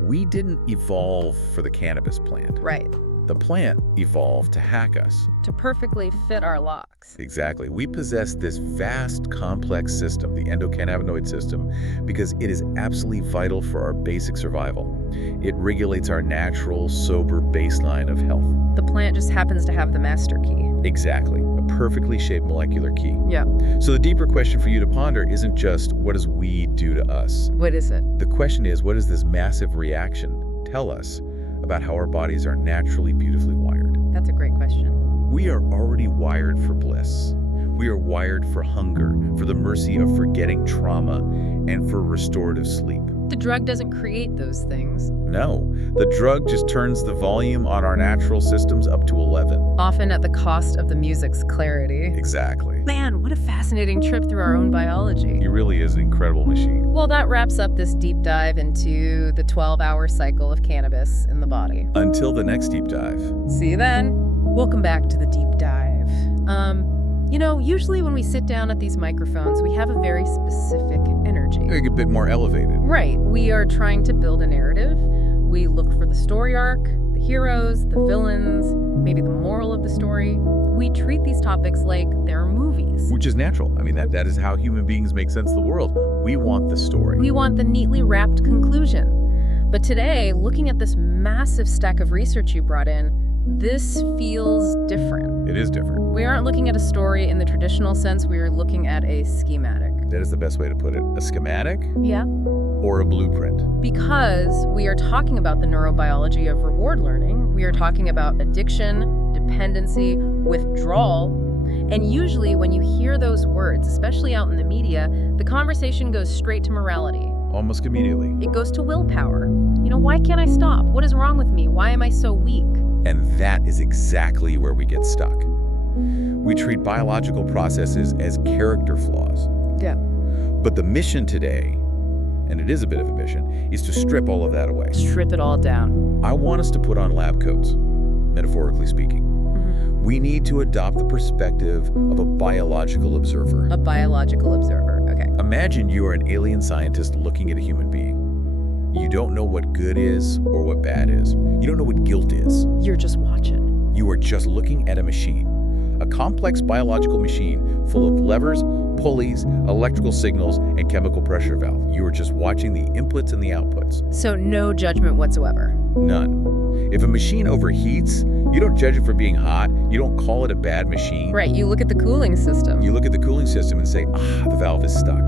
We didn't evolve for the cannabis plant. Right. The plant evolved to hack us. To perfectly fit our locks. Exactly. We possess this vast, complex system, the endocannabinoid system, because it is absolutely vital for our basic survival. It regulates our natural, sober baseline of health. The plant just happens to have the master key. Exactly. A perfectly shaped molecular key. Yeah. So the deeper question for you to ponder isn't just, what does weed do to us? What is it? The question is, what does this massive reaction tell us about how our bodies are naturally beautifully wired? That's a great question. We are already wired for bliss. We are wired for hunger, for the mercy of forgetting trauma, and for restorative sleep. The drug doesn't create those things. No, the drug just turns the volume on our natural systems up to 11. Often at the cost of the music's clarity. Exactly. Man, what a fascinating trip through our own biology. He really is an incredible machine. Well, that wraps up this deep dive into the 12-hour cycle of cannabis in the body. Until the next deep dive. See you then. Welcome back to the deep dive. Usually when we sit down at these microphones, we have a very specific energy. A bit more elevated. Right. We are trying to build a narrative. We look for the story arc, the heroes, the villains, maybe the moral of the story. We treat these topics like they're movies. Which is natural. I mean, that is how human beings make sense of the world. We want the story. We want the neatly wrapped conclusion. But today, looking at this massive stack of research you brought in, this feels different. It is different. We aren't looking at a story in the traditional sense, we are looking at a schematic. That is the best way to put it. A schematic Yeah. or a blueprint. Because we are talking about the neurobiology of reward learning, we are talking about addiction, dependency, withdrawal, and usually when you hear those words, especially out in the media, the conversation goes straight to morality. Almost immediately. It goes to willpower. Why can't I stop? What is wrong with me? Why am I so weak? And that is exactly where we get stuck. We treat biological processes as character flaws. Yeah. But the mission today, and it is a bit of a mission, is to strip all of that away. Strip it all down. I want us to put on lab coats, metaphorically speaking. Mm-hmm. We need to adopt the perspective of a biological observer. A biological observer. Okay. Imagine you are an alien scientist looking at a human being. You don't know what good is or what bad is. You don't know what guilt is. You're just watching. You are just looking at a machine. A complex biological machine full of levers, pulleys, electrical signals, and chemical pressure valve. You are just watching the inputs and the outputs. So no judgment whatsoever. None. If a machine overheats, you don't judge it for being hot. You don't call it a bad machine. Right, you look at the cooling system. You look at the cooling system and say, the valve is stuck.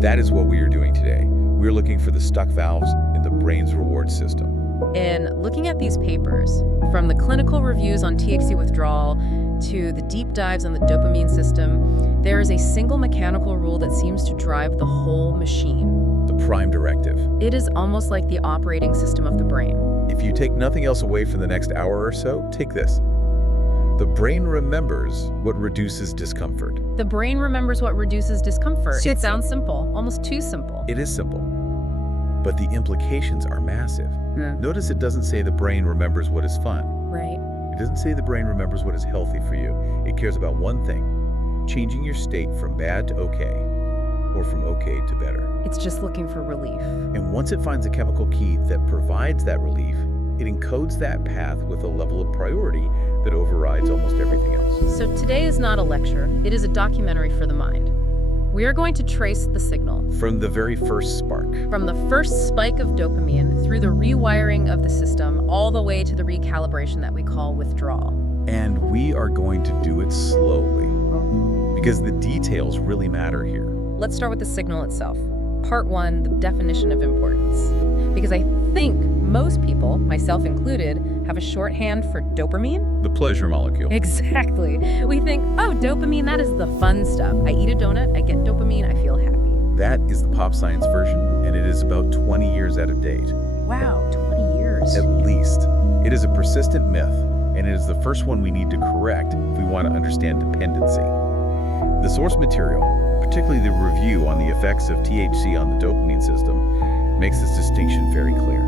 That is what we are doing today. We're looking for the stuck valves in the brain's reward system. In looking at these papers, from the clinical reviews on THC withdrawal to the deep dives on the dopamine system, there is a single mechanical rule that seems to drive the whole machine. The prime directive. It is almost like the operating system of the brain. If you take nothing else away from the next hour or so, take this. The brain remembers what reduces discomfort. The brain remembers what reduces discomfort. It sounds simple, almost too simple. It is simple, but the implications are massive. Yeah. Notice it doesn't say the brain remembers what is fun. Right. It doesn't say the brain remembers what is healthy for you. It cares about one thing, changing your state from bad to okay. or from okay to better. It's just looking for relief. And once it finds a chemical key that provides that relief, it encodes that path with a level of priority that overrides almost everything else. So today is not a lecture, it is a documentary for the mind. We are going to trace the signal From the very first spark. from the first spike of dopamine through the rewiring of the system all the way to the recalibration that we call withdrawal. And we are going to do it slowly, because the details really matter here. Let's start with the signal itself. Part 1, the definition of importance. Because I think most people, myself included, have a shorthand for dopamine. The pleasure molecule. Exactly. We think, oh, dopamine, that is the fun stuff. I eat a donut, I get dopamine, I feel happy. That is the pop science version, and it is about 20 years out of date. Wow, 20 years. At least. It is a persistent myth, and it is the first one we need to correct if we want to understand dependency. The source material, particularly the review on the effects of THC on the dopamine system, makes this distinction very clear.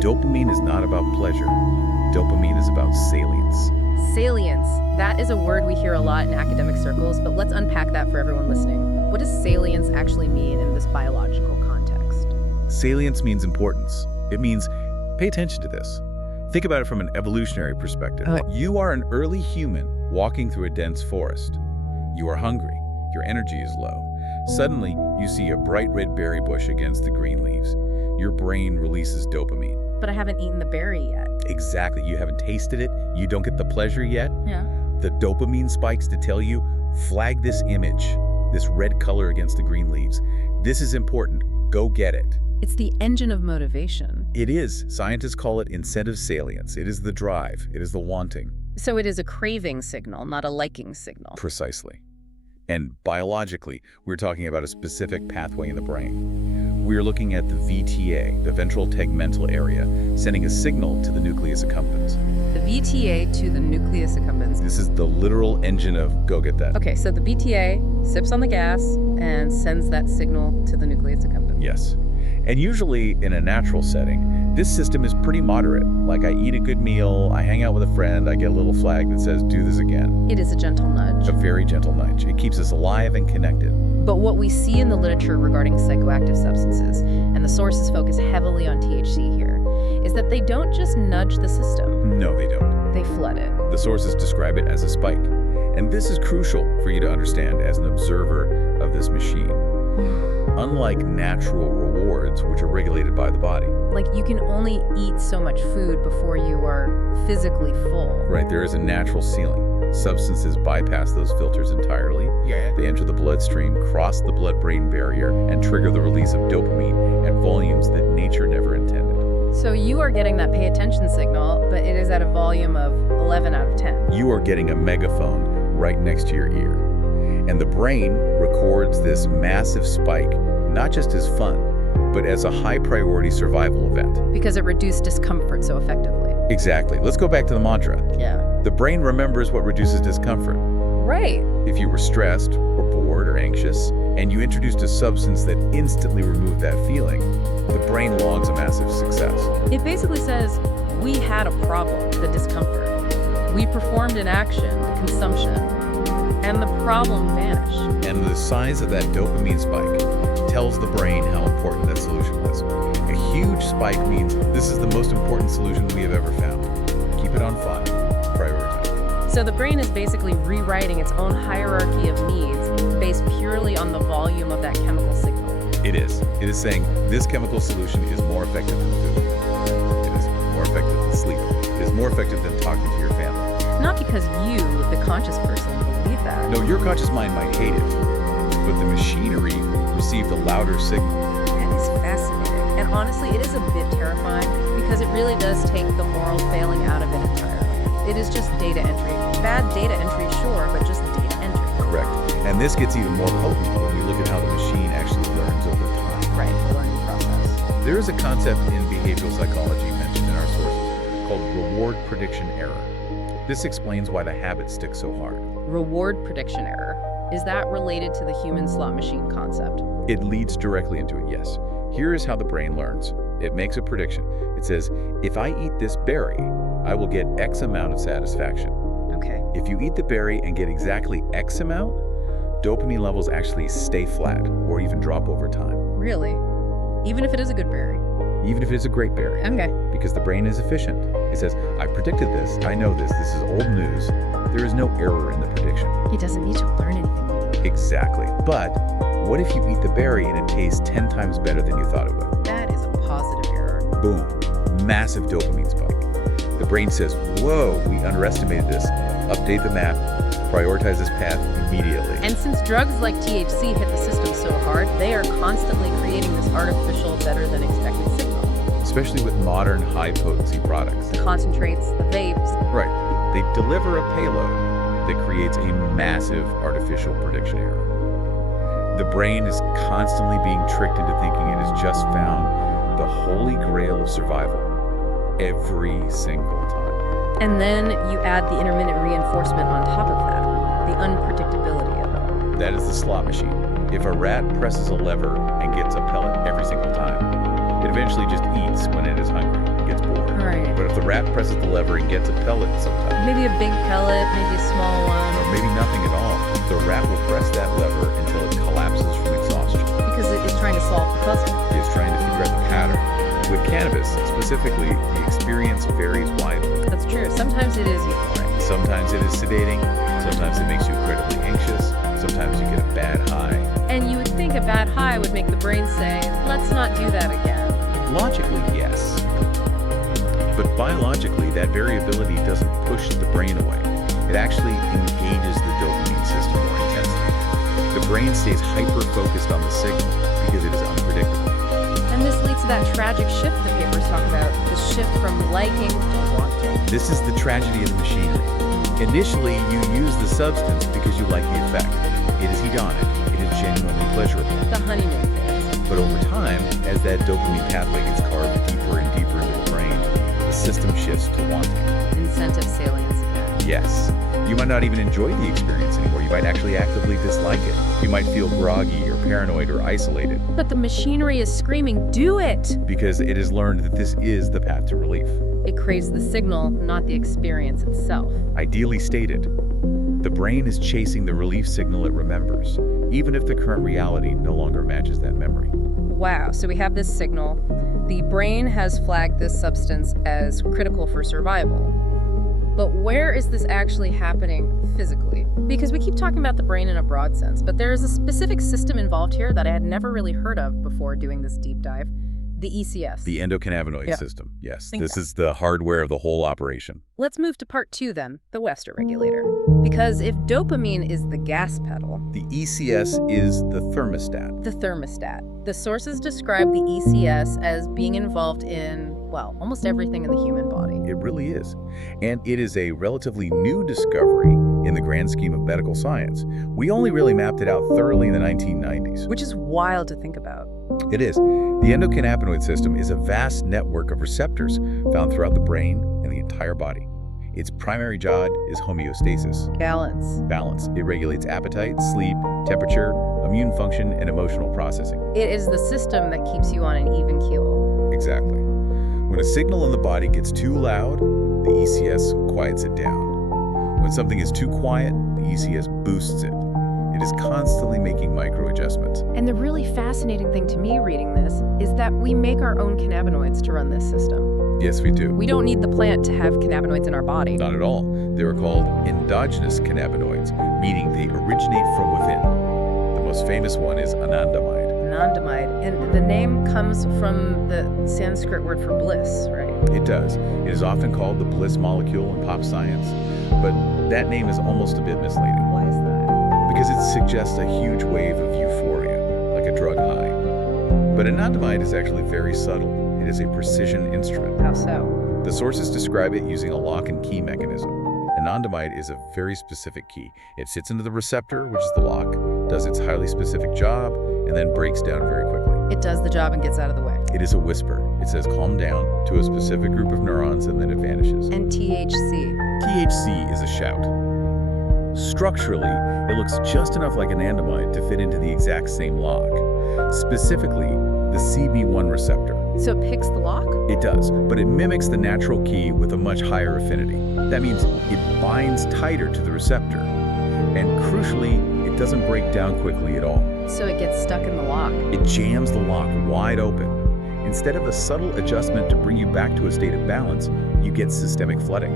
Dopamine is not about pleasure. Dopamine is about salience. Salience. That is a word we hear a lot in academic circles, but let's unpack that for everyone listening. What does salience actually mean in this biological context? Salience means importance. It means pay attention to this. Think about it from an evolutionary perspective. You are an early human walking through a dense forest. You are hungry. Your energy is low. Suddenly, you see a bright red berry bush against the green leaves. Your brain releases dopamine. But I haven't eaten the berry yet. Exactly. You haven't tasted it. You don't get the pleasure yet. Yeah. The dopamine spikes to tell you, flag this image, this red color against the green leaves. This is important. Go get it. It's the engine of motivation. It is. Scientists call it incentive salience. It is the drive. It is the wanting. So it is a craving signal, not a liking signal. Precisely. And biologically, we're talking about a specific pathway in the brain. We're looking at the VTA, the ventral tegmental area, sending a signal to the nucleus accumbens. The VTA to the nucleus accumbens. This is the literal engine of go get that. Okay, so the VTA sips on the gas and sends that signal to the nucleus accumbens. Yes. And usually in a natural setting, this system is pretty moderate. Like I eat a good meal, I hang out with a friend, I get a little flag that says, do this again. It is a gentle nudge. A very gentle nudge. It keeps us alive and connected. But what we see in the literature regarding psychoactive substances, and the sources focus heavily on THC here, is that they don't just nudge the system. No, they don't. They flood it. The sources describe it as a spike. And this is crucial for you to understand as an observer of this machine. Unlike natural rewards, which are regulated by the body. Like you can only eat so much food before you are physically full. Right, there is a natural ceiling. Substances bypass those filters entirely. They enter the bloodstream, cross the blood-brain barrier, and trigger the release of dopamine at volumes that nature never intended. So you are getting that pay attention signal, but it is at a volume of 11 out of 10. You are getting a megaphone right next to your ear. And the brain records this massive spike, not just as fun, but as a high-priority survival event. Because it reduced discomfort so effectively. Exactly. Let's go back to the mantra. Yeah. The brain remembers what reduces discomfort. Right. If you were stressed or bored or anxious, and you introduced a substance that instantly removed that feeling, the brain logs a massive success. It basically says, we had a problem, the discomfort. We performed an action, the consumption, and the problem vanished. And the size of that dopamine spike tells the brain how important that solution was. A huge spike means this is the most important solution we have ever found. Keep it on file. Prioritize. So the brain is basically rewriting its own hierarchy of needs based purely on the volume of that chemical signal. It is. It is saying this chemical solution is more effective than food. It is more effective than sleep. It is more effective than talking to your family. Not because you, the conscious person, believe that. No, your conscious mind might hate it, but the machinery received a louder signal. That is fascinating. And honestly, it is a bit terrifying because it really does take the moral failing out of it entirely. It is just data entry. Bad data entry, sure, but just data entry. Correct. And this gets even more potent when we look at how the machine actually learns over time. Right, the learning process. There is a concept in behavioral psychology mentioned in our sources called reward prediction error. This explains why the habit sticks so hard. Reward prediction error. Is that related to the human slot machine concept? It leads directly into it, yes. Here is how the brain learns. It makes a prediction. It says, if I eat this berry, I will get X amount of satisfaction. Okay. If you eat the berry and get exactly X amount, dopamine levels actually stay flat or even drop over time. Really? Even if it is a good berry? Even if it is a great berry. Okay. Because the brain is efficient. It says, I predicted this, I know this is old news. There is no error in the prediction. It doesn't need to learn anything. Exactly. But what if you eat the berry and it tastes 10 times better than you thought it would? That is a positive error. Boom. Massive dopamine spike. The brain says, whoa, we underestimated this. Update the map, prioritize this path immediately. And since drugs like THC hit the system so hard, they are constantly creating this artificial, better than expected signal. Especially with modern high-potency products. The concentrates, the vapes. Right. They deliver a payload that creates a massive artificial prediction error. The brain is constantly being tricked into thinking it has just found the holy grail of survival every single time. And then you add the intermittent reinforcement on top of that, the unpredictability of it. That is the slot machine. If a rat presses a lever and gets a pellet every single time, it eventually just eats when it is hungry, gets bored. Right. But if the rat presses the lever and gets a pellet sometimes, Maybe a big pellet, maybe a small one. or maybe nothing at all, the rat will press that lever until it collapses from exhaustion. Because it is trying to solve the puzzle. It's trying to figure out the pattern. With cannabis, specifically, the experience varies widely. That's true. Sometimes it is euphoric. Sometimes it is sedating, sometimes it makes you incredibly anxious, sometimes you get a bad high. And you would think a bad high would make the brain say, let's not do that again. Logically, yes. But biologically, that variability doesn't push the brain away. It actually engages the dopamine system more intensely. The brain stays hyper-focused on the signal because it is unpredictable. And this leads to that tragic shift the papers talk about, the shift from liking to wanting. This is the tragedy of the machinery. Initially, you use the substance because you like the effect. It is hedonic. It is genuinely pleasurable. The honeymoon phase. But over time, as that dopamine pathway gets carved deeper and deeper into the brain, the system shifts to wanting. Incentive salience again. Yes. You might not even enjoy the experience anymore. You might actually actively dislike it. You might feel groggy or paranoid or isolated But the machinery is screaming, do it! because it has learned that this is the path to relief. It craves the signal, not the experience itself. Ideally stated, the brain is chasing the relief signal it remembers, even if the current reality no longer matches that memory. Wow, so we have this signal. The brain has flagged this substance as critical for survival. But where is this actually happening physically? Because we keep talking about the brain in a broad sense, but there is a specific system involved here that I had never really heard of before doing this deep dive. The ECS. The endocannabinoid Yeah. system, yes. Think This that. is the hardware of the whole operation. Let's move to part 2 then, the Wester regulator. Because if dopamine is the gas pedal, The ECS is the thermostat. the thermostat, the sources describe the ECS as being involved in, well, almost everything in the human body. It really is. And it is a relatively new discovery in the grand scheme of medical science. We only really mapped it out thoroughly in the 1990s. Which is wild to think about. It is. The endocannabinoid system is a vast network of receptors found throughout the brain and the entire body. Its primary job is homeostasis, balance. It regulates appetite, sleep, temperature, immune function, and emotional processing. It is the system that keeps you on an even keel. Exactly. When a signal in the body gets too loud, the ECS quiets it down. When something is too quiet, the ECS boosts it. It is constantly making micro adjustments. And the really fascinating thing to me reading this is that we make our own cannabinoids to run this system. Yes, we do. We don't need the plant to have cannabinoids in our body. Not at all. They are called endogenous cannabinoids, meaning they originate from within. The most famous one is anandamide. Anandamide. And the name comes from the Sanskrit word for bliss, right? It does. It is often called the bliss molecule in pop science, but that name is almost a bit misleading Why is that? because it suggests a huge wave of euphoria, like a drug high. But anandamide is actually very subtle. It is a precision instrument. How so? The sources describe it using a lock and key mechanism. Anandamide is a very specific key. It sits into the receptor, which is the lock, does its highly specific job, and then breaks down very quickly. It does the job and gets out of the way. It is a whisper. It says calm down to a specific group of neurons and then it vanishes. And THC. THC is a shout. Structurally, it looks just enough like anandamide to fit into the exact same lock. Specifically, the CB1 receptor. So it picks the lock? It does, but it mimics the natural key with a much higher affinity. That means it binds tighter to the receptor. And crucially, it doesn't break down quickly at all. So it gets stuck in the lock. It jams the lock wide open. Instead of a subtle adjustment to bring you back to a state of balance, you get systemic flooding.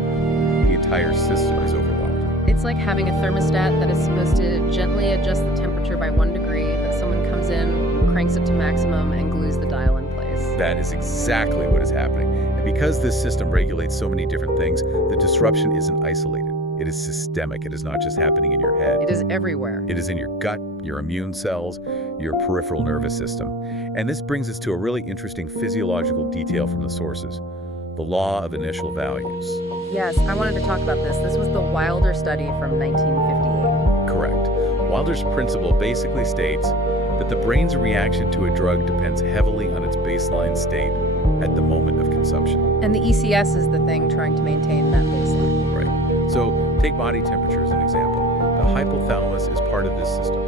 The entire system is overwhelmed. It's like having a thermostat that is supposed to gently adjust the temperature by 1 degree, but someone comes in, cranks it to maximum, and glues the dial in place. That is exactly what is happening. And because this system regulates so many different things, the disruption isn't isolated. It is systemic. It is not just happening in your head. It is everywhere. It is in your gut, your immune cells, your peripheral nervous system. And this brings us to a really interesting physiological detail from the sources, the law of initial values. Yes, I wanted to talk about this. This was the Wilder study from 1958. Correct. Wilder's principle basically states that the brain's reaction to a drug depends heavily on its baseline state at the moment of consumption. And the ECS is the thing trying to maintain that baseline. Right. So take body temperature as an example. The hypothalamus is part of this system.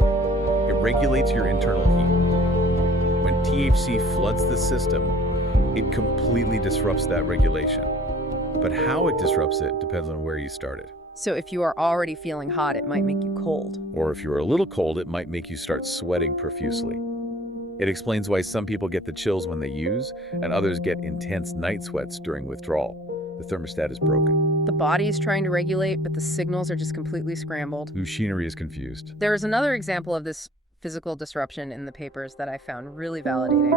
It regulates your internal heat. When THC floods the system, it completely disrupts that regulation. But how it disrupts it depends on where you started. So if you are already feeling hot, it might make you cold. Or if you're a little cold, it might make you start sweating profusely. It explains why some people get the chills when they use, and others get intense night sweats during withdrawal. The thermostat is broken. The body is trying to regulate, but the signals are just completely scrambled. Machinery is confused. There is another example of this physical disruption in the papers that I found really validating.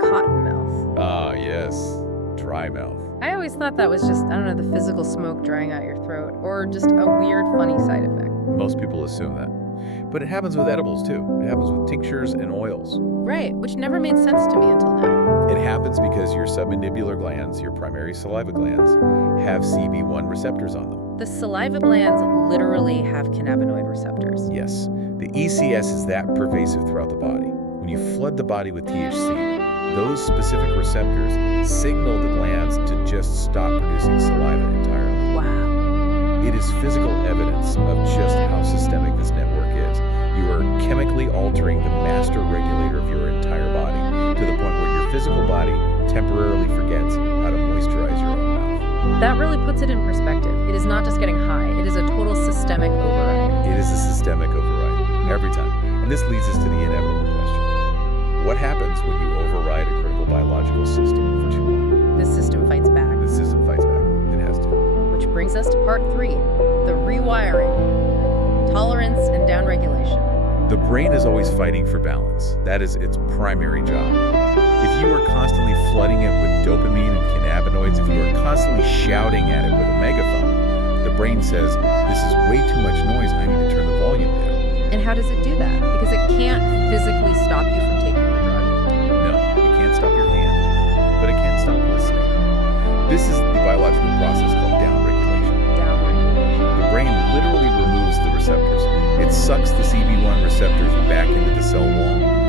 Cottonmouth. Ah, yes. Dry mouth. I always thought that was just, I don't know, the physical smoke drying out your throat, or just a weird, funny side effect. Most people assume that. But it happens with edibles, too. It happens with tinctures and oils. Right, which never made sense to me until now. It happens because your submandibular glands, your primary saliva glands, have CB1 receptors on them. The saliva glands literally have cannabinoid receptors. Yes. The ECS is that pervasive throughout the body. When you flood the body with THC, those specific receptors signal the glands to just stop producing saliva entirely. Wow. It is physical evidence of just how systemic this network is. You are chemically altering the master regulator of your entire body to the point where your physical body temporarily forgets how to moisturize your own mouth. That really puts it in perspective. It is not just getting high, it is a total systemic override. It is a systemic override, every time. And this leads us to the inevitable question. What happens when you override a critical biological system for too long? This system fights back. The system fights back. It has to. Which brings us to part 3, the rewiring, tolerance and downregulation. The brain is always fighting for balance. That is its primary job. If you are constantly flooding it with dopamine and cannabinoids, if you are constantly shouting at it with a megaphone, the brain says, this is way too much noise, I need to turn the volume down. And how does it do that? Because it can't physically stop you from taking the drug. No, it can't stop your hand, but it can stop listening. This is the biological process called downregulation. Downregulation. The brain literally removes the receptors. It sucks the CB1 receptors back into the cell wall,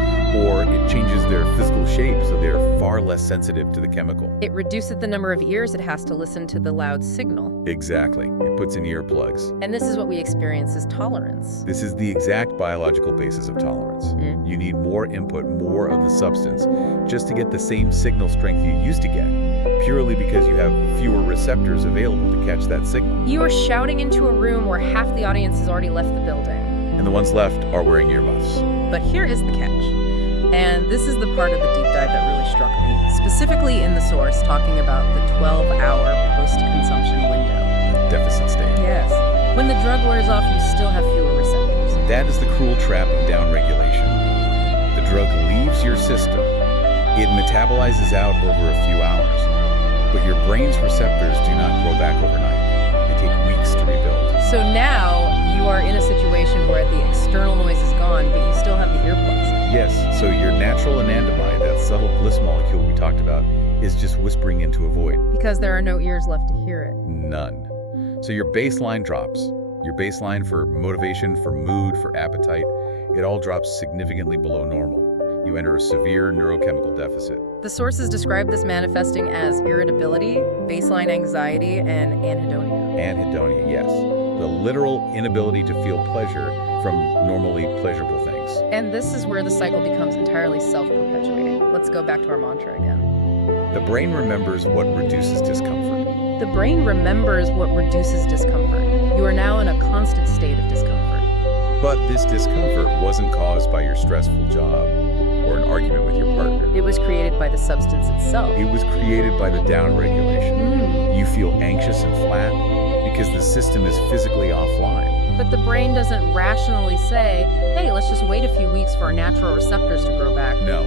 or it changes their physical shape so they're far less sensitive to the chemical. It reduces the number of ears it has to listen to the loud signal. Exactly. It puts in earplugs. And this is what we experience as tolerance. This is the exact biological basis of tolerance. You need more input, more of the substance, just to get the same signal strength you used to get, purely because you have fewer receptors available to catch that signal. You are shouting into a room where half the audience has already left the building. And the ones left are wearing earmuffs. But here is the catch. And this is the part of the deep dive that really struck me, specifically in the source talking about the 12-hour post-consumption window. Deficit state. Yes. When the drug wears off, you still have fewer receptors. That is the cruel trap of downregulation. The drug leaves your system. It metabolizes out over a few hours. But your brain's receptors do not grow back overnight. They take weeks to rebuild. So now you are in a situation where the external noise is gone, but you still have the earplugs. Yes, so your natural anandamide, that subtle bliss molecule we talked about, is just whispering into a void. Because there are no ears left to hear it. None. So your baseline drops. Your baseline for motivation, for mood, for appetite, it all drops significantly below normal. You enter a severe neurochemical deficit. The sources describe this manifesting as irritability, baseline anxiety, and anhedonia. Anhedonia, yes. The literal inability to feel pleasure from normally pleasurable things. And this is where the cycle becomes entirely self-perpetuating. Let's go back to our mantra again. The brain remembers what reduces discomfort. The brain remembers what reduces discomfort. You are now in a constant state of discomfort. But this discomfort wasn't caused by your stressful job or an argument with your partner. It was created by the substance itself. It was created by the downregulation. Mm. You feel anxious and flat because the system is physically offline. But the brain doesn't rationally say, hey, let's just wait a few weeks for our natural receptors to grow back. No,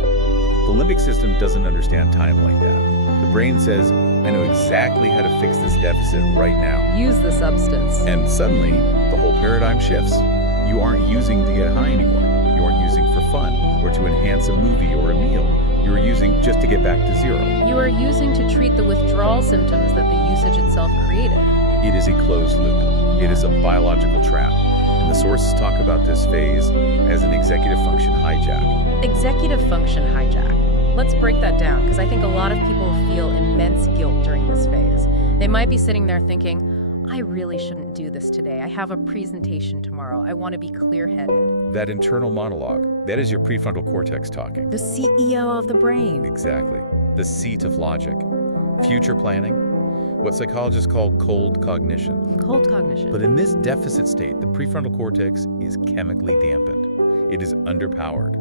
the limbic system doesn't understand time like that. The brain says, I know exactly how to fix this deficit right now. Use the substance. And suddenly, the whole paradigm shifts. You aren't using to get high anymore. You aren't using for fun or to enhance a movie or a meal. You're using just to get back to zero. You are using to treat the withdrawal symptoms that the usage itself created. It is a closed loop. It is a biological trap. And the sources talk about this phase as an executive function hijack. Executive function hijack. Let's break that down, because I think a lot of people feel immense guilt during this phase. They might be sitting there thinking, I really shouldn't do this today. I have a presentation tomorrow. I want to be clear-headed. That internal monologue, that is your prefrontal cortex talking. The CEO of the brain. Exactly. The seat of logic. Future planning. What psychologists call cold cognition. Cold cognition. But in this deficit state, the prefrontal cortex is chemically dampened. It is underpowered.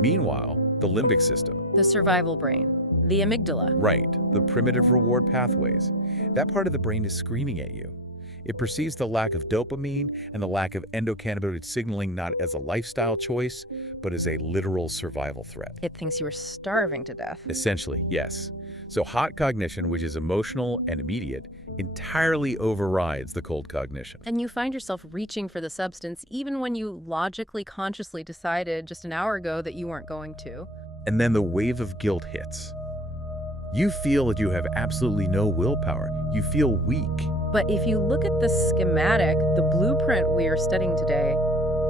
Meanwhile, the limbic system. The survival brain. The amygdala. Right, the primitive reward pathways. That part of the brain is screaming at you. It perceives the lack of dopamine and the lack of endocannabinoid signaling not as a lifestyle choice, but as a literal survival threat. It thinks you are starving to death. Essentially, yes. So hot cognition, which is emotional and immediate, entirely overrides the cold cognition. And you find yourself reaching for the substance even when you logically, consciously decided just an hour ago that you weren't going to. And then the wave of guilt hits. You feel that you have absolutely no willpower. You feel weak. But if you look at the schematic, the blueprint we are studying today,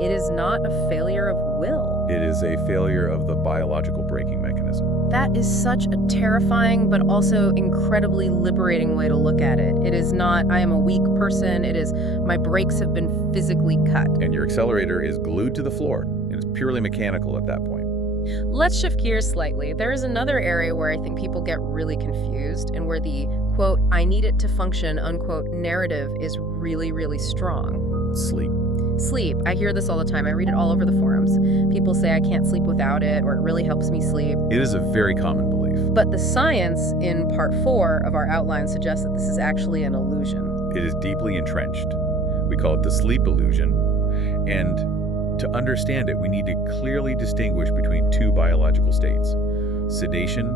it is not a failure of will. It is a failure of the biological braking mechanism. That is such a terrifying but also incredibly liberating way to look at it. It is not, I am a weak person. It is, my brakes have been physically cut. And your accelerator is glued to the floor, and it's purely mechanical at that point. Let's shift gears slightly. There is another area where I think people get really confused and where the, quote, I need it to function, unquote, narrative is really, really strong. Sleep. Sleep. I hear this all the time. I read it all over the forums. People say I can't sleep without it, or it really helps me sleep. It is a very common belief. But the science in part 4 of our outline suggests that this is actually an illusion. It is deeply entrenched. We call it the sleep illusion. And to understand it, we need to clearly distinguish between two biological states, sedation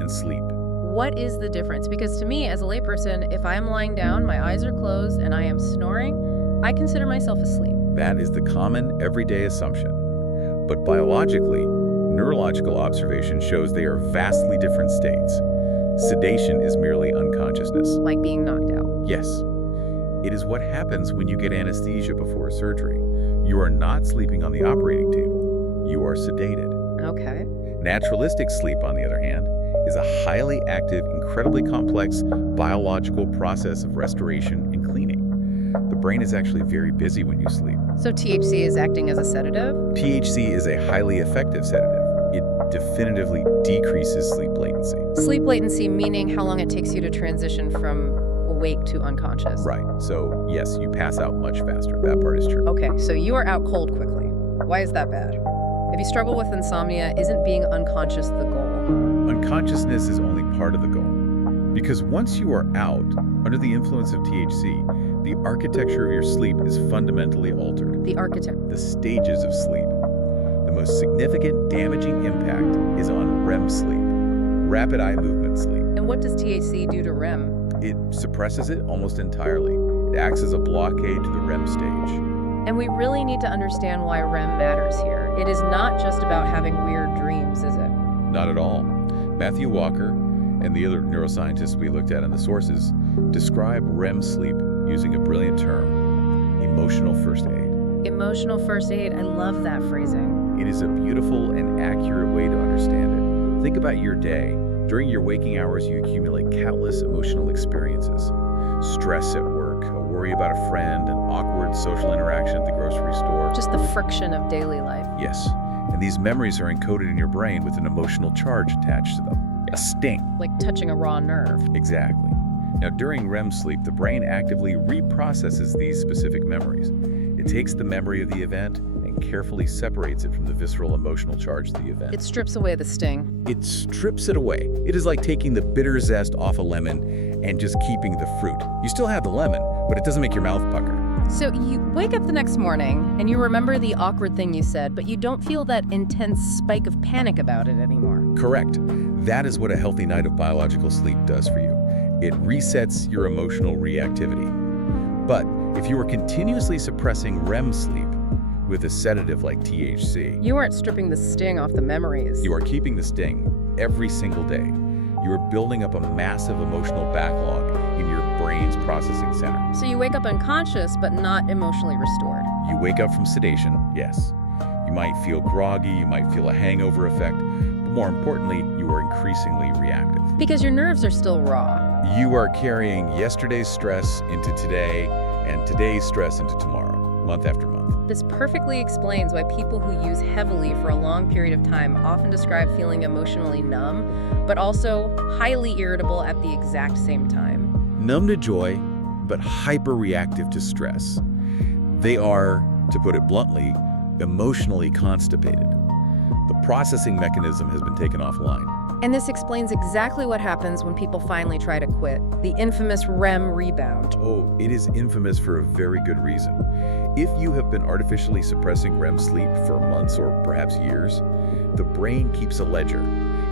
and sleep. What is the difference? Because to me, as a layperson, if I am lying down, my eyes are closed, and I am snoring, I consider myself asleep. That is the common everyday assumption. But biologically, neurological observation shows they are vastly different states. Sedation is merely unconsciousness. Like being knocked out. Yes. It is what happens when you get anesthesia before a surgery. You are not sleeping on the operating table. You are sedated. Okay. Naturalistic sleep, on the other hand, is a highly active, incredibly complex biological process of restoration and cleaning. The brain is actually very busy when you sleep. So THC is acting as a sedative? THC is a highly effective sedative. It definitively decreases sleep latency. Sleep latency meaning how long it takes you to transition from awake to unconscious. Right. So, yes, you pass out much faster. That part is true. Okay, so you are out cold quickly. Why is that bad? If you struggle with insomnia, isn't being unconscious the goal? Unconsciousness is only part of the goal. Because once you are out, under the influence of THC, the architecture of your sleep is fundamentally altered. The architect. The stages of sleep. The most significant damaging impact is on REM sleep, rapid eye movement sleep. And what does THC do to REM? It suppresses it almost entirely. It acts as a blockade to the REM stage. And we really need to understand why REM matters here. It is not just about having weird dreams, is it? Not at all. Matthew Walker and the other neuroscientists we looked at in the sources describe REM sleep using a brilliant term, emotional first aid. Emotional first aid. I love that phrasing. It is a beautiful and accurate way to understand it. Think about your day. During your waking hours, you accumulate countless emotional experiences. Stress at work, a worry about a friend, an awkward social interaction at the grocery store. Just the friction of daily life. Yes, and these memories are encoded in your brain with an emotional charge attached to them. A sting. Like touching a raw nerve. Exactly. Now, during REM sleep, the brain actively reprocesses these specific memories. It takes the memory of the event and carefully separates it from the visceral emotional charge of the event. It strips away the sting. It strips it away. It is like taking the bitter zest off a lemon and just keeping the fruit. You still have the lemon, but it doesn't make your mouth pucker. So you wake up the next morning and you remember the awkward thing you said, but you don't feel that intense spike of panic about it anymore. Correct. That is what a healthy night of biological sleep does for you. It resets your emotional reactivity. But if you are continuously suppressing REM sleep with a sedative like THC, You aren't stripping the sting off the memories. you are keeping the sting every single day. You are building up a massive emotional backlog in your brain's processing center. So you wake up unconscious, but not emotionally restored. You wake up from sedation, yes. You might feel groggy, you might feel a hangover effect, but more importantly, you are increasingly reactive. Because your nerves are still raw. You are carrying yesterday's stress into today and today's stress into tomorrow, month after month. This perfectly explains why people who use heavily for a long period of time often describe feeling emotionally numb, but also highly irritable at the exact same time. Numb to joy, but hyper-reactive to stress. They are, to put it bluntly, emotionally constipated. The processing mechanism has been taken offline. And this explains exactly what happens when people finally try to quit, the infamous REM rebound. Oh, it is infamous for a very good reason. If you have been artificially suppressing REM sleep for months or perhaps years, the brain keeps a ledger.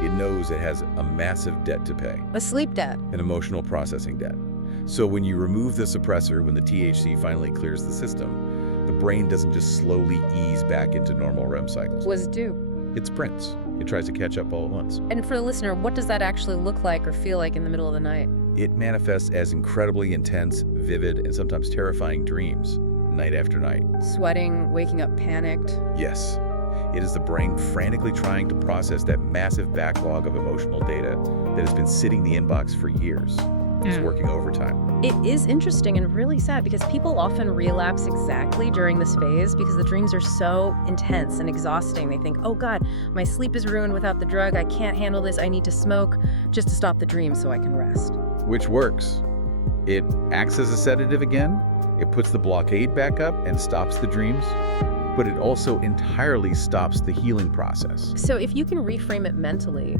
It knows it has a massive debt to pay, A sleep debt. an emotional processing debt. So when you remove the suppressor, when the THC finally clears the system, the brain doesn't just slowly ease back into normal REM cycles. Was due. It sprints. It tries to catch up all at once. And for the listener, what does that actually look like or feel like in the middle of the night? It manifests as incredibly intense, vivid, and sometimes terrifying dreams, night after night. Sweating, waking up panicked. Yes, it is the brain frantically trying to process that massive backlog of emotional data that has been sitting in the inbox for years. It's working overtime. It is interesting and really sad because people often relapse exactly during this phase because the dreams are so intense and exhausting. They think, oh God, my sleep is ruined without the drug. I can't handle this. I need to smoke just to stop the dream so I can rest. Which works. It acts as a sedative again, it puts the blockade back up and stops the dreams, but it also entirely stops the healing process. So if you can reframe it mentally,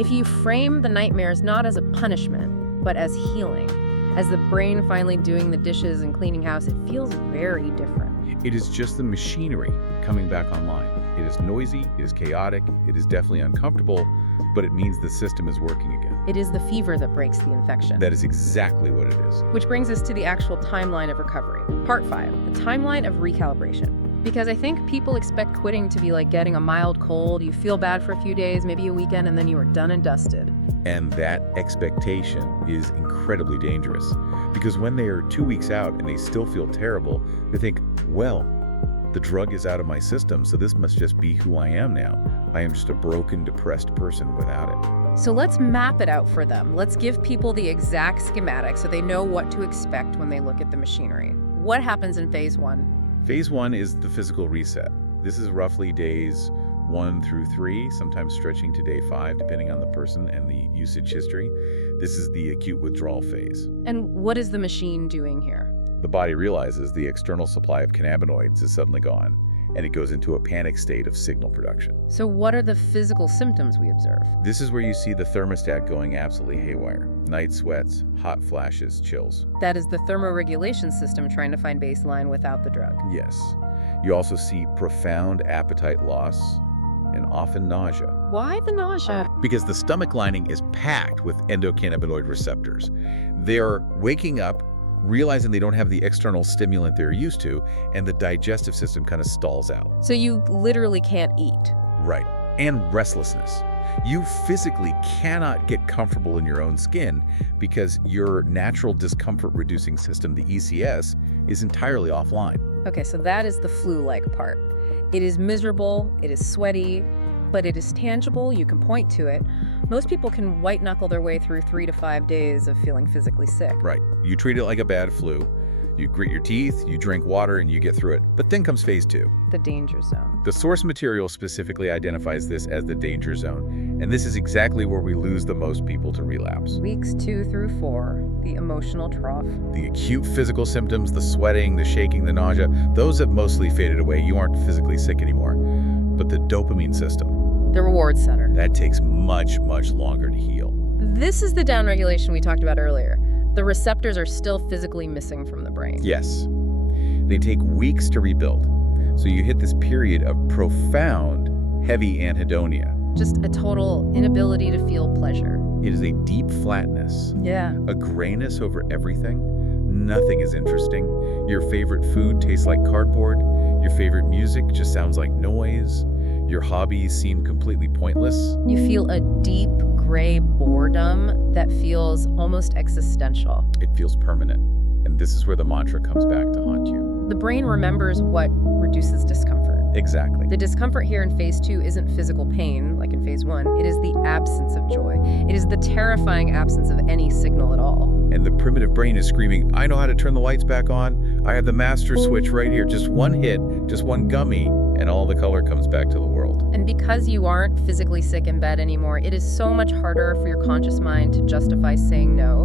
if you frame the nightmares not as a punishment, but as healing, as the brain finally doing the dishes and cleaning house, it feels very different. It is just the machinery coming back online. It is noisy, it is chaotic, it is definitely uncomfortable, but it means the system is working again. It is the fever that breaks the infection. That is exactly what it is. Which brings us to the actual timeline of recovery. Part 5, the timeline of recalibration. Because I think people expect quitting to be like getting a mild cold. You feel bad for a few days, maybe a weekend, and then you are done and dusted. And that expectation is incredibly dangerous because when they are 2 weeks out and they still feel terrible, they think, well, the drug is out of my system, so this must just be who I am now. I am just a broken, depressed person without it. So let's map it out for them. Let's give people the exact schematic so they know what to expect when they look at the machinery. What happens in phase 1? Phase 1 is the physical reset. This is roughly days 1 through 3, sometimes stretching to day 5, depending on the person and the usage history. This is the acute withdrawal phase. And what is the machine doing here? The body realizes the external supply of cannabinoids is suddenly gone, and it goes into a panic state of signal production. So what are the physical symptoms we observe? This is where you see the thermostat going absolutely haywire. Night sweats, hot flashes, chills. That is the thermoregulation system trying to find baseline without the drug. Yes. You also see profound appetite loss and often nausea. Why the nausea? Because the stomach lining is packed with endocannabinoid receptors. They're waking up, realizing they don't have the external stimulant they're used to, and the digestive system kind of stalls out. So you literally can't eat. Right. And restlessness. You physically cannot get comfortable in your own skin because your natural discomfort-reducing system, the ECS, is entirely offline. Okay, so that is the flu-like part. It is miserable, it is sweaty, but it is tangible, you can point to it. Most people can white-knuckle their way through 3 to 5 days of feeling physically sick. Right. You treat it like a bad flu. You grit your teeth, you drink water, and you get through it. But then comes phase 2. The danger zone. The source material specifically identifies this as the danger zone, and this is exactly where we lose the most people to relapse. Weeks 2 through 4, the emotional trough. The acute physical symptoms, the sweating, the shaking, the nausea, those have mostly faded away. You aren't physically sick anymore. But the dopamine system, The reward center. that takes much, much longer to heal. This is the downregulation we talked about earlier. The receptors are still physically missing from the brain. Yes. They take weeks to rebuild. So you hit this period of profound, heavy anhedonia. Just a total inability to feel pleasure. It is a deep flatness, Yeah. a grayness over everything. Nothing is interesting. Your favorite food tastes like cardboard. Your favorite music just sounds like noise. Your hobbies seem completely pointless. You feel a deep gray boredom that feels almost existential. It feels permanent. And this is where the mantra comes back to haunt you. The brain remembers what reduces discomfort. Exactly. The discomfort here in phase 2 isn't physical pain, like in phase 1. It is the absence of joy. It is the terrifying absence of any signal at all. And the primitive brain is screaming, I know how to turn the lights back on. I have the master switch right here. Just one hit, just one gummy, and all the color comes back to the world. And because you aren't physically sick in bed anymore, it is so much harder for your conscious mind to justify saying no.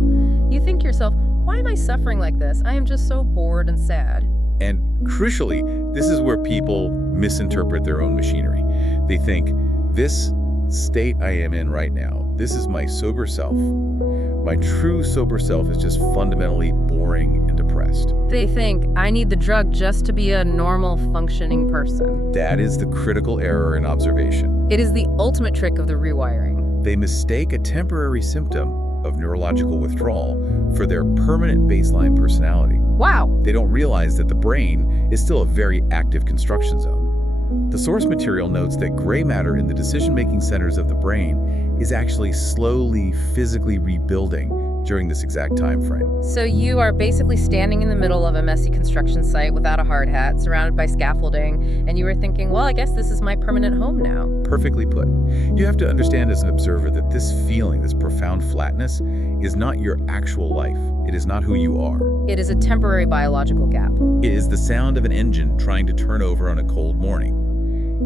You think to yourself, why am I suffering like this? I am just so bored and sad. And crucially, this is where people misinterpret their own machinery. They think, this state I am in right now, this is my sober self. My true sober self is just fundamentally boring and depressed. They think, I need the drug just to be a normal functioning person. That is the critical error in observation. It is the ultimate trick of the rewiring. They mistake a temporary symptom of neurological withdrawal for their permanent baseline personality. Wow. They don't realize that the brain is still a very active construction zone. The source material notes that gray matter in the decision-making centers of the brain is actually slowly, physically rebuilding during this exact time frame. So you are basically standing in the middle of a messy construction site without a hard hat, surrounded by scaffolding, and you were thinking, well, I guess this is my permanent home now. Perfectly put. You have to understand as an observer that this feeling, this profound flatness, is not your actual life. It is not who you are. It is a temporary biological gap. It is the sound of an engine trying to turn over on a cold morning.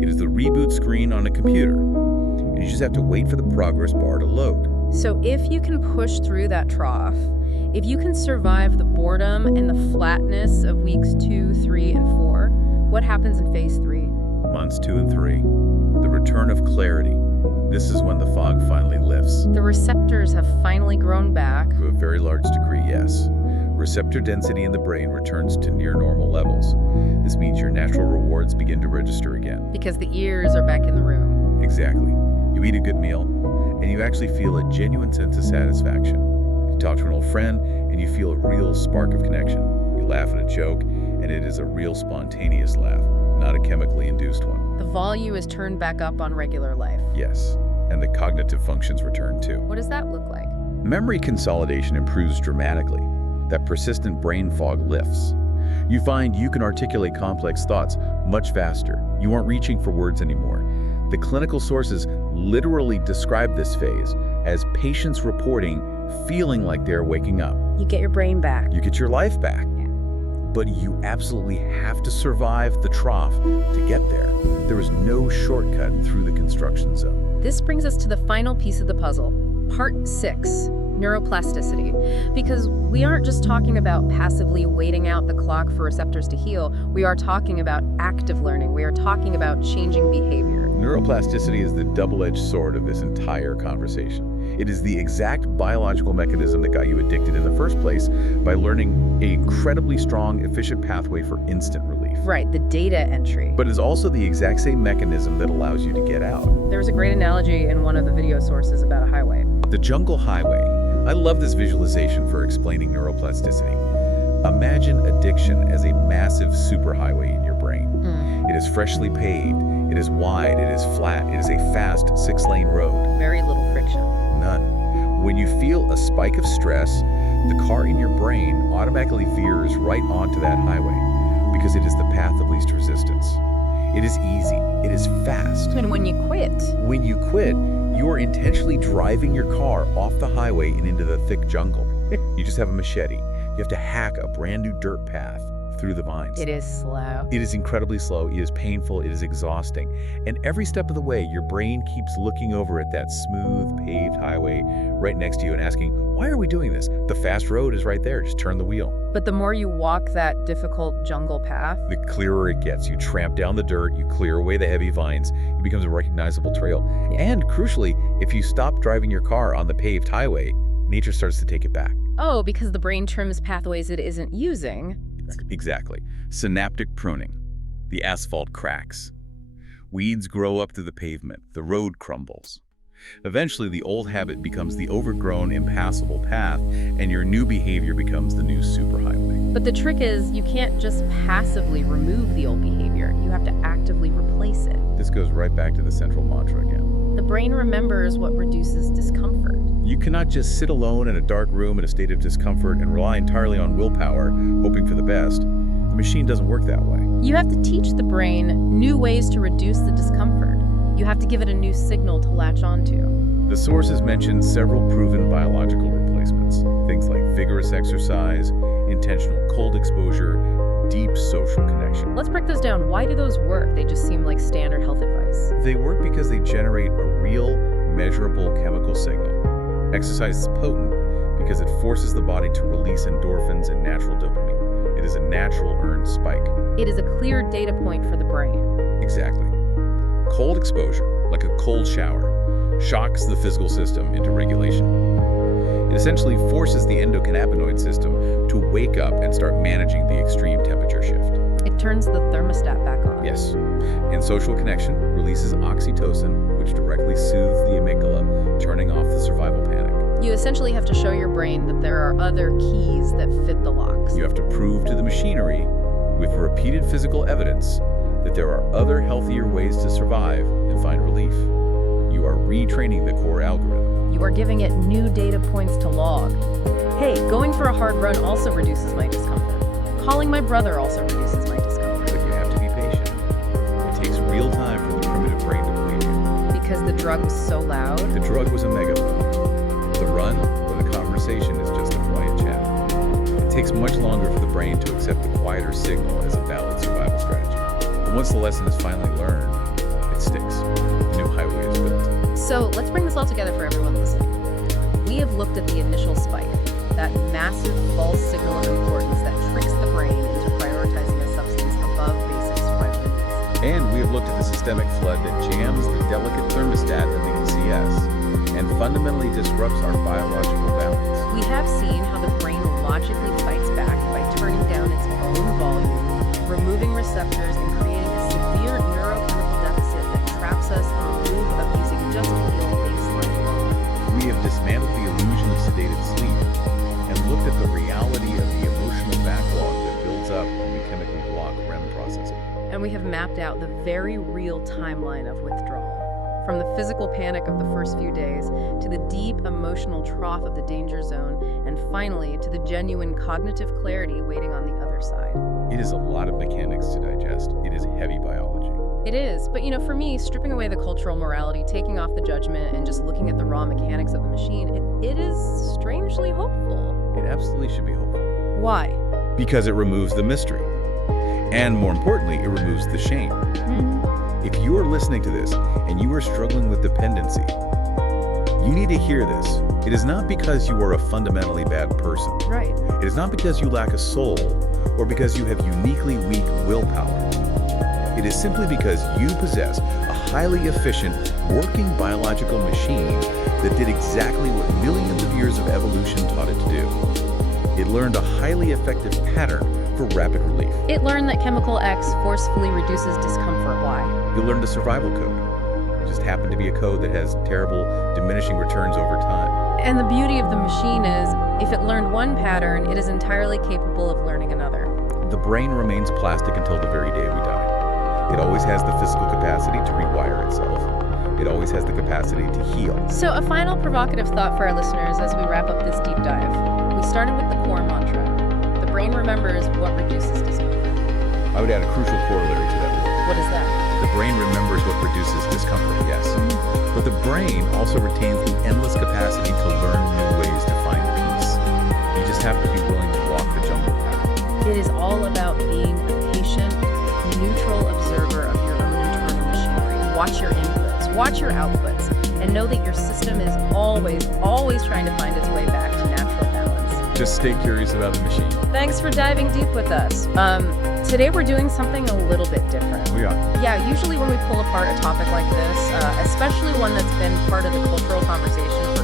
It is the reboot screen on a computer. And you just have to wait for the progress bar to load. So if you can push through that trough, if you can survive the boredom and the flatness of weeks 2, 3, and 4, what happens in phase 3? Months 2 and 3. The return of clarity. This is when the fog finally lifts. The receptors have finally grown back. To a very large degree, yes. Receptor density in the brain returns to near normal levels. This means your natural rewards begin to register again. Because the ears are back in the room. Exactly. You eat a good meal, and you actually feel a genuine sense of satisfaction. You talk to an old friend, and you feel a real spark of connection. You laugh at a joke, and it is a real spontaneous laugh, not a chemically induced one. The volume is turned back up on regular life. Yes, and the cognitive functions return too. What does that look like? Memory consolidation improves dramatically. That persistent brain fog lifts. You find you can articulate complex thoughts much faster. You aren't reaching for words anymore. The clinical sources literally describe this phase as patients reporting feeling like they're waking up. You get your brain back. You get your life back. But you absolutely have to survive the trough to get there. There is no shortcut through the construction zone. This brings us to the final piece of the puzzle, part 6. Neuroplasticity, because we aren't just talking about passively waiting out the clock for receptors to heal. We are talking about active learning. We are talking about changing behavior. Neuroplasticity is the double-edged sword of this entire conversation. It is the exact biological mechanism that got you addicted in the first place by learning an incredibly strong, efficient pathway for instant relief. Right, the data entry. But it is also the exact same mechanism that allows you to get out. There was a great analogy in one of the video sources about a highway. The jungle highway. I love this visualization for explaining neuroplasticity. Imagine addiction as a massive superhighway in your brain. It is freshly paved, it is wide, it is flat, it is a fast 6-lane road. Very little friction. None. When you feel a spike of stress, the car in your brain automatically veers right onto that highway because it is the path of least resistance. It is easy, it is fast. And when you quit, You are intentionally driving your car off the highway and into the thick jungle. You just have a machete. You have to hack a brand new dirt path through the vines. It is slow. It is incredibly slow, it is painful, it is exhausting. And every step of the way, your brain keeps looking over at that smooth, paved highway right next to you and asking, why are we doing this? The fast road is right there, just turn the wheel. But the more you walk that difficult jungle path, The clearer it gets. You tramp down the dirt, you clear away the heavy vines, it becomes a recognizable trail. Yeah. And crucially, if you stop driving your car on the paved highway, nature starts to take it back. oh, because the brain trims pathways it isn't using. Exactly. Synaptic pruning. The asphalt cracks. Weeds grow up through the pavement. The road crumbles. Eventually, the old habit becomes the overgrown, impassable path, and your new behavior becomes the new superhighway. But the trick is, you can't just passively remove the old behavior. You have to actively replace it. This goes right back to the central mantra again. The brain remembers what reduces discomfort. You cannot just sit alone in a dark room in a state of discomfort and rely entirely on willpower, hoping for the best. The machine doesn't work that way. You have to teach the brain new ways to reduce the discomfort. You have to give it a new signal to latch onto. The sources mention several proven biological replacements. Things like vigorous exercise, intentional cold exposure, deep social connection. Let's break those down. Why do those work? They just seem like standard health advice. They work because they generate a real, measurable chemical signal. Exercise is potent because it forces the body to release endorphins and natural dopamine. It is a natural earned spike. It is a clear data point for the brain. Exactly. Cold exposure, like a cold shower, shocks the physical system into regulation. It essentially forces the endocannabinoid system to wake up and start managing the extreme temperature shift. It turns the thermostat back on. Yes. And social connection releases oxytocin, which directly soothes the amygdala, turning off the survival panic. You essentially have to show your brain that there are other keys that fit the locks. You have to prove to the machinery, with repeated physical evidence, that there are other healthier ways to survive and find relief. You are retraining the core algorithm. You are giving it new data points to log. Hey, going for a hard run also reduces my discomfort. Calling my brother also reduces my discomfort. But you have to be patient. It takes real time for the primitive brain to believe you. Because the drug was so loud. The drug was a megaphone. The run or the conversation is just a quiet chat. It takes much longer for the brain to accept the quieter signal as a valid survival strategy. But once the lesson is finally learned, it sticks. The new highway is built. So let's bring this all together for everyone listening. We have looked at the initial spike, that massive false signal of importance that tricks the brain into prioritizing a substance above basic survival needs. And we have looked at the systemic flood that jams the delicate thermostat of the ECS and fundamentally disrupts our biological balance. We have seen how the brain logically fights back by turning down its own volume, removing receptors, and creating a severe neurochemical deficit that traps us in a loop of using just the old baseline. We have dismantled the illusion of sedated sleep and looked at the reality of the emotional backlog that builds up when we chemically block REM processing. And we have mapped out the very real timeline of withdrawal. From the physical panic of the first few days, to the deep emotional trough of the danger zone, and finally to the genuine cognitive clarity waiting on the other side. It is a lot of mechanics to digest. It is heavy biology. It is, but for me, stripping away the cultural morality, taking off the judgment, and just looking at the raw mechanics of the machine, it is strangely hopeful. It absolutely should be hopeful. Why? Because it removes the mystery. And more importantly, it removes the shame. If you are listening to this and you are struggling with dependency, you need to hear this. It is not because you are a fundamentally bad person. Right. It is not because you lack a soul or because you have uniquely weak willpower. It is simply because you possess a highly efficient, working biological machine that did exactly what millions of years of evolution taught it to do. It learned a highly effective pattern for rapid relief. It learned that chemical X forcefully reduces discomfort. Why? You learned a survival code. It just happened to be a code that has terrible diminishing returns over time. And the beauty of the machine is, if it learned one pattern, it is entirely capable of learning another. The brain remains plastic until the very day we die. It always has the physical capacity to rewire itself. It always has the capacity to heal. So a final provocative thought for our listeners as we wrap up this deep dive. We started with the core mantra. The brain remembers what reduces discomfort. I would add a crucial corollary to that word. What is that? The brain remembers what reduces discomfort, yes. But the brain also retains the endless capacity to learn new ways to find peace. You just have to be willing to walk It is all about being a patient, neutral observer of your own internal machinery. Watch your inputs, watch your outputs, and know that your system is always, always trying to find its way back to natural balance. Just stay curious about the machine. Thanks for diving deep with us. Today we're doing something a little bit different. We are. Yeah, usually when we pull apart a topic like this, especially one that's been part of the cultural conversation for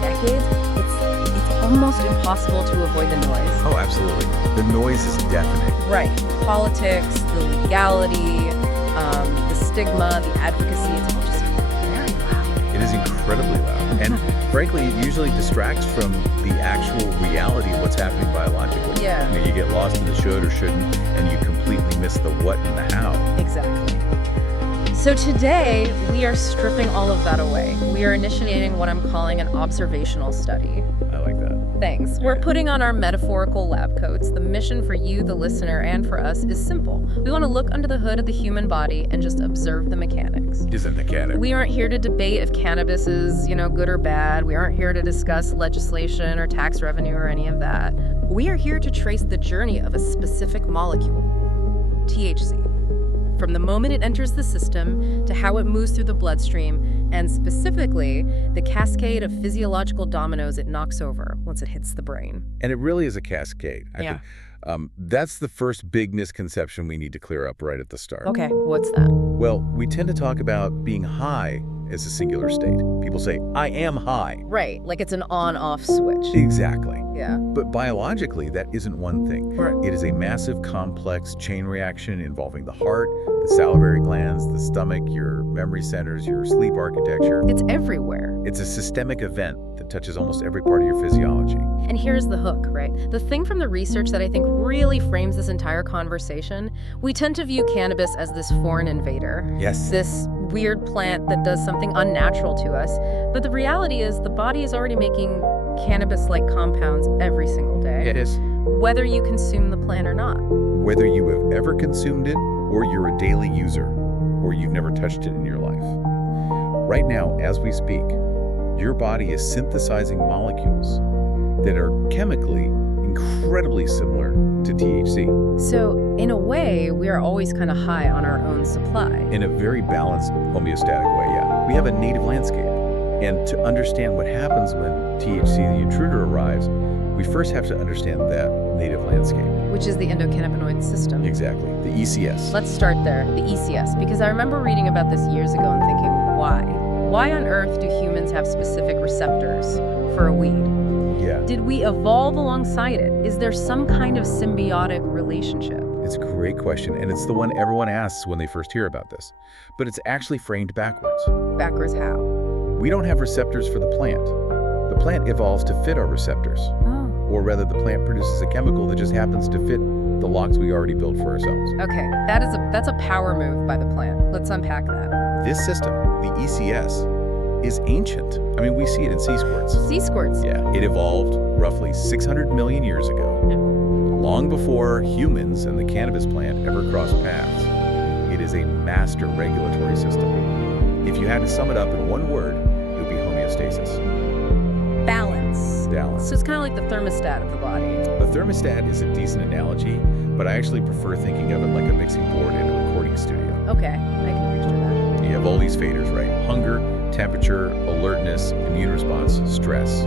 decades, it's almost impossible to avoid the noise. Oh, absolutely. The noise is deafening. Right. Politics, the legality, the stigma, the advocacy, it's all just very loud. It is incredibly loud. And frankly, it usually distracts from the actual reality of what's happening biologically. Yeah. You get lost in the should or shouldn't, and you completely miss the what and the how. Exactly. So today, we are stripping all of that away. We are initiating what I'm calling an observational study. I like that. Thanks. We're putting on our metaphorical lab coats. The mission for you, the listener, and for us is simple. We want to look under the hood of the human body and just observe the mechanics. Isn't mechanic. We aren't here to debate if cannabis is, good or bad. We aren't here to discuss legislation or tax revenue or any of that. We are here to trace the journey of a specific molecule, THC. From the moment it enters the system to how it moves through the bloodstream, and specifically the cascade of physiological dominoes it knocks over once it hits the brain. And it really is a cascade. I think, that's the first big misconception we need to clear up right at the start. Okay, what's that? Well, we tend to talk about being high as a singular state. People say, I am high. Right, like it's an on-off switch. Exactly. Yeah. But biologically, that isn't one thing. Right. It is a massive, complex chain reaction involving the heart, the salivary glands, the stomach, your memory centers, your sleep architecture. It's everywhere. It's a systemic event that touches almost every part of your physiology. And here's the hook, right? The thing from the research that I think really frames this entire conversation, we tend to view cannabis as this foreign invader. Yes. This weird plant that does something unnatural to us. But the reality is the body is already making cannabis-like compounds every single day. It is. Whether you consume the plant or not. Whether you have ever consumed it, or you're a daily user, or you've never touched it in your life. Right now, as we speak, your body is synthesizing molecules that are chemically incredibly similar to THC. So, in a way, we are always kind of high on our own supply. In a very balanced, homeostatic way, yeah. We have a native landscape. And to understand what happens when THC, the intruder, arrives, we first have to understand that native landscape. Which is the endocannabinoid system. Exactly, the ECS. Let's start there, the ECS, because I remember reading about this years ago and thinking, why? Why on earth do humans have specific receptors for a weed? Yeah. Did we evolve alongside it? Is there some kind of symbiotic relationship? It's a great question, and it's the one everyone asks when they first hear about this. But it's actually framed backwards. Backwards how? We don't have receptors for the plant. The plant evolves to fit our receptors. Oh. Or rather, the plant produces a chemical that just happens to fit the locks we already built for ourselves. Okay, that's a power move by the plant. Let's unpack that. This system, the ECS, is ancient. I mean, we see it in sea squirts. Sea squirts. Yeah, it evolved roughly 600 million years ago, long before humans and the cannabis plant ever crossed paths. It is a master regulatory system. If you had to sum it up in one word, it would be homeostasis. Balance. Balance. So it's kind of like the thermostat of the body. A thermostat is a decent analogy, but I actually prefer thinking of it like a mixing board in a recording studio. Okay, I can picture that. You have all these faders, right? Hunger, temperature, alertness, immune response, stress.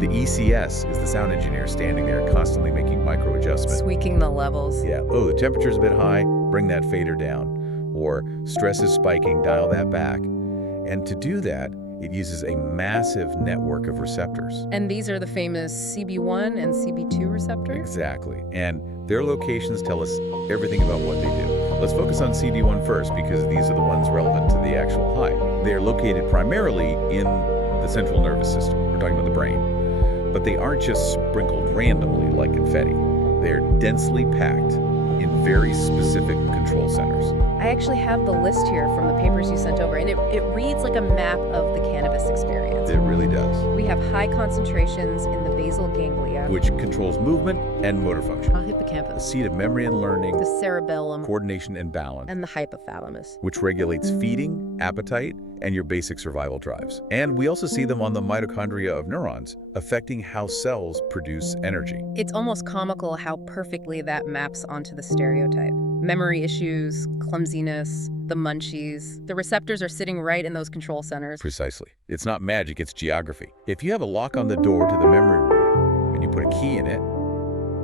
The ECS is the sound engineer standing there constantly making micro adjustments. Tweaking the levels. Yeah, oh, the temperature's a bit high, bring that fader down. Or stress is spiking, dial that back. And to do that, it uses a massive network of receptors. And these are the famous CB1 and CB2 receptors? Exactly. And their locations tell us everything about what they do. Let's focus on CB1 first because these are the ones relevant to the actual high. They're located primarily in the central nervous system. We're talking about the brain. But they aren't just sprinkled randomly like confetti. They're densely packed in very specific control centers. I actually have the list here from the papers you sent over, and it reads like a map of the cannabis experience. It really does. We have high concentrations in the basal ganglia. Which controls movement, and motor function. Oh, The hippocampus. seat of memory and learning, The cerebellum. coordination and balance, And the hypothalamus. which regulates feeding, appetite, and your basic survival drives. And we also see them on the mitochondria of neurons, affecting how cells produce energy. It's almost comical how perfectly that maps onto the stereotype. Memory issues, clumsiness, the munchies. The receptors are sitting right in those control centers. Precisely. It's not magic, it's geography. If you have a lock on the door to the memory room and you put a key in it,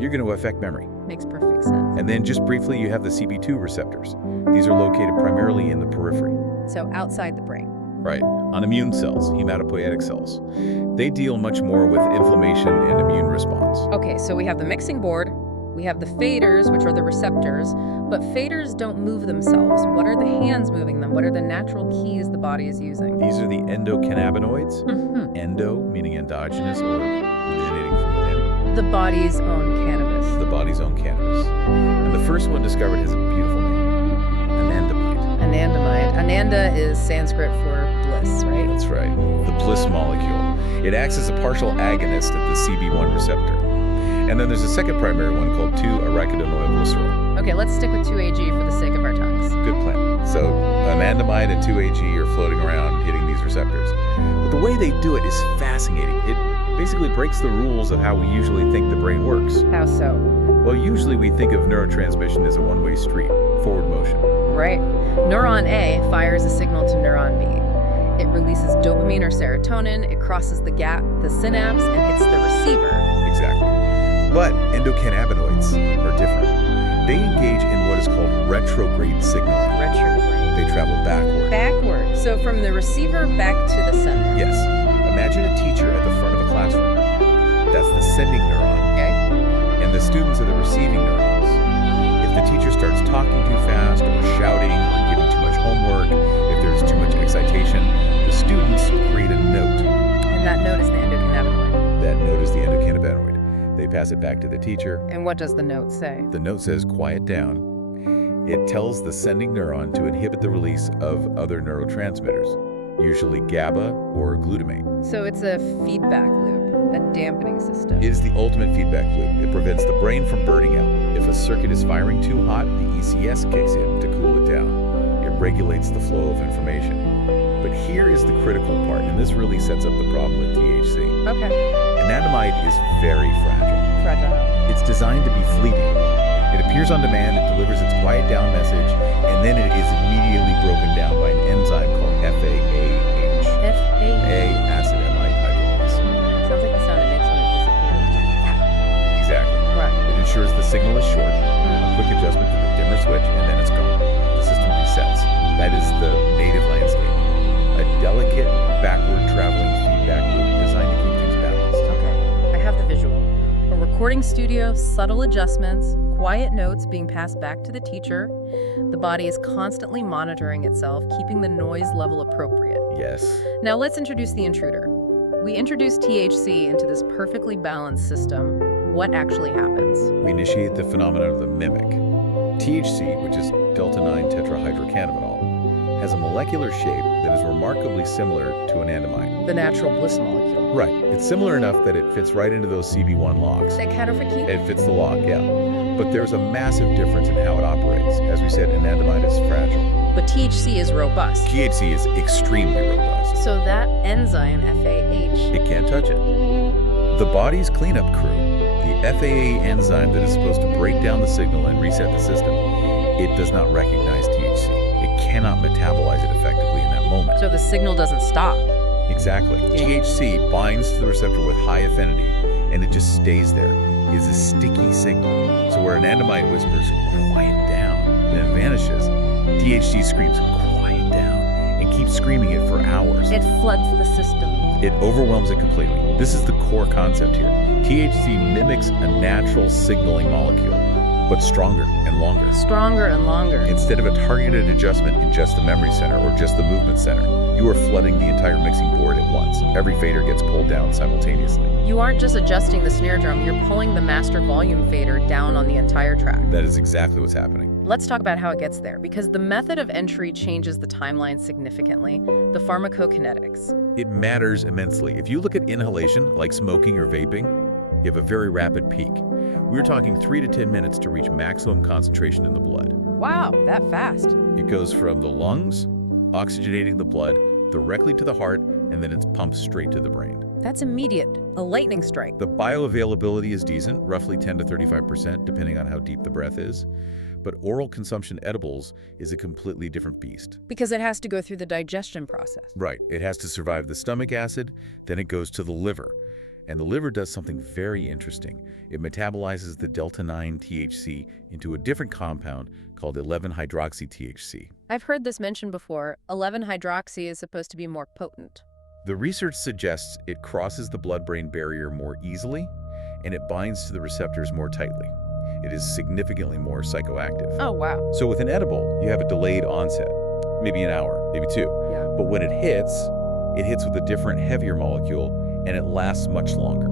you're going to affect memory. Makes perfect sense. And then just briefly, you have the CB2 receptors. These are located primarily in the periphery. So outside the brain. Right. On immune cells, hematopoietic cells. They deal much more with inflammation and immune response. Okay, so we have the mixing board, we have the faders, which are the receptors, but faders don't move themselves. What are the hands moving them? What are the natural keys the body is using? These are the endocannabinoids. Mhm. Endo, meaning endogenous or originating from within. The body's own cannabis. The body's own cannabis. And the first one discovered has a beautiful name, anandamide. Anandamide. Ananda is Sanskrit for bliss, right? That's right, the bliss molecule. It acts as a partial agonist of the CB1 receptor. And then there's a second primary one called 2-arachidonylglycerol. Okay, let's stick with 2AG for the sake of our tongues. Good plan. So anandamide and 2AG are floating around hitting these receptors. But the way they do it is fascinating. It basically breaks the rules of how we usually think the brain works. How so? Well, usually we think of neurotransmission as a one-way street, forward motion. Right. Neuron A fires a signal to neuron B. It releases dopamine or serotonin, it crosses the gap, the synapse, and hits the receiver. Exactly. But endocannabinoids are different. They engage in what is called retrograde signaling. Retrograde. They travel backward. Backward. So from the receiver back to the sender. Yes. Imagine a teacher at the front of a classroom. That's the sending neuron. Okay. And the students are the receiving neurons. If the teacher starts talking too fast or shouting or giving too much homework, if there's too much excitation, the students create a note. And that note is the endocannabinoid. That note is the endocannabinoid. They pass it back to the teacher. And what does the note say? The note says, quiet down. It tells the sending neuron to inhibit the release of other neurotransmitters, usually GABA or glutamate. So it's a feedback loop, a dampening system. It is the ultimate feedback loop. It prevents the brain from burning out. If a circuit is firing too hot, the ECS kicks in to cool it down. It regulates the flow of information. But here is the critical part, and this really sets up the problem with THC. Okay. Anandamide is very fragile. Fragile. It's designed to be fleeting. It appears on demand, it delivers its quiet down message, and then it is immediately broken down by an enzyme called FAAH. FA. Acid amide hydrolase. Sounds like the sound it makes when it disappears. Exactly. Right. It ensures the signal is short, a quick adjustment to the dimmer switch, and then it's gone. The system resets. That is the native landscape. A delicate, backward traveling feedback loop designed to keep things balanced. Okay, I have the visual. A recording studio, subtle adjustments, quiet notes being passed back to the teacher. The body is constantly monitoring itself, keeping the noise level appropriate. Yes. Now let's introduce the intruder. We introduce THC into this perfectly balanced system. What actually happens? We initiate the phenomenon of the mimic. THC, which is delta-9 tetrahydrocannabinol, has a molecular shape that is remarkably similar to anandamide. The natural bliss molecule. Right. It's similar enough that it fits right into those CB1 locks. That counter for key? It fits the lock, yeah. But there's a massive difference in how it operates. As we said, anandamide is fragile. But THC is robust. THC is extremely robust. So that enzyme, FAH, It can't touch it. The body's cleanup crew, the FAA enzyme that is supposed to break down the signal and reset the system, it does not recognize THC. It cannot metabolize it effectively in that moment. so the signal doesn't stop. Exactly. THC binds to the receptor with high affinity, and it just stays there. It is a sticky signal. So where anandamide whispers, quiet down, and then vanishes, THC screams, quiet down, and keeps screaming it for hours. It floods the system. It overwhelms it completely. This is the core concept here. THC mimics a natural signaling molecule, but stronger and longer. Stronger and longer. Instead of a targeted adjustment in just the memory center or just the movement center, you are flooding the entire mixing board at once. Every fader gets pulled down simultaneously. You aren't just adjusting the snare drum, you're pulling the master volume fader down on the entire track. That is exactly what's happening. Let's talk about how it gets there, because the method of entry changes the timeline significantly. The pharmacokinetics. It matters immensely. If you look at inhalation, like smoking or vaping, You have a very rapid peak. We're talking 3 to 10 minutes to reach maximum concentration in the blood. Wow, that fast. It goes from the lungs, oxygenating the blood, directly to the heart, and then it's pumped straight to the brain. That's immediate. A lightning strike. The bioavailability is decent, roughly 10 to 35%, depending on how deep the breath is. But oral consumption edibles is a completely different beast. Because it has to go through the digestion process. Right. It has to survive the stomach acid, then it goes to the liver. And the liver does something very interesting. It metabolizes the delta-9 THC into a different compound called 11-hydroxy-THC. I've heard this mentioned before. 11-hydroxy is supposed to be more potent. The research suggests it crosses the blood-brain barrier more easily, and it binds to the receptors more tightly. It is significantly more psychoactive. Oh, wow. So with an edible, you have a delayed onset, maybe an hour, maybe 2. Yeah. But when it hits with a different, heavier molecule, and it lasts much longer.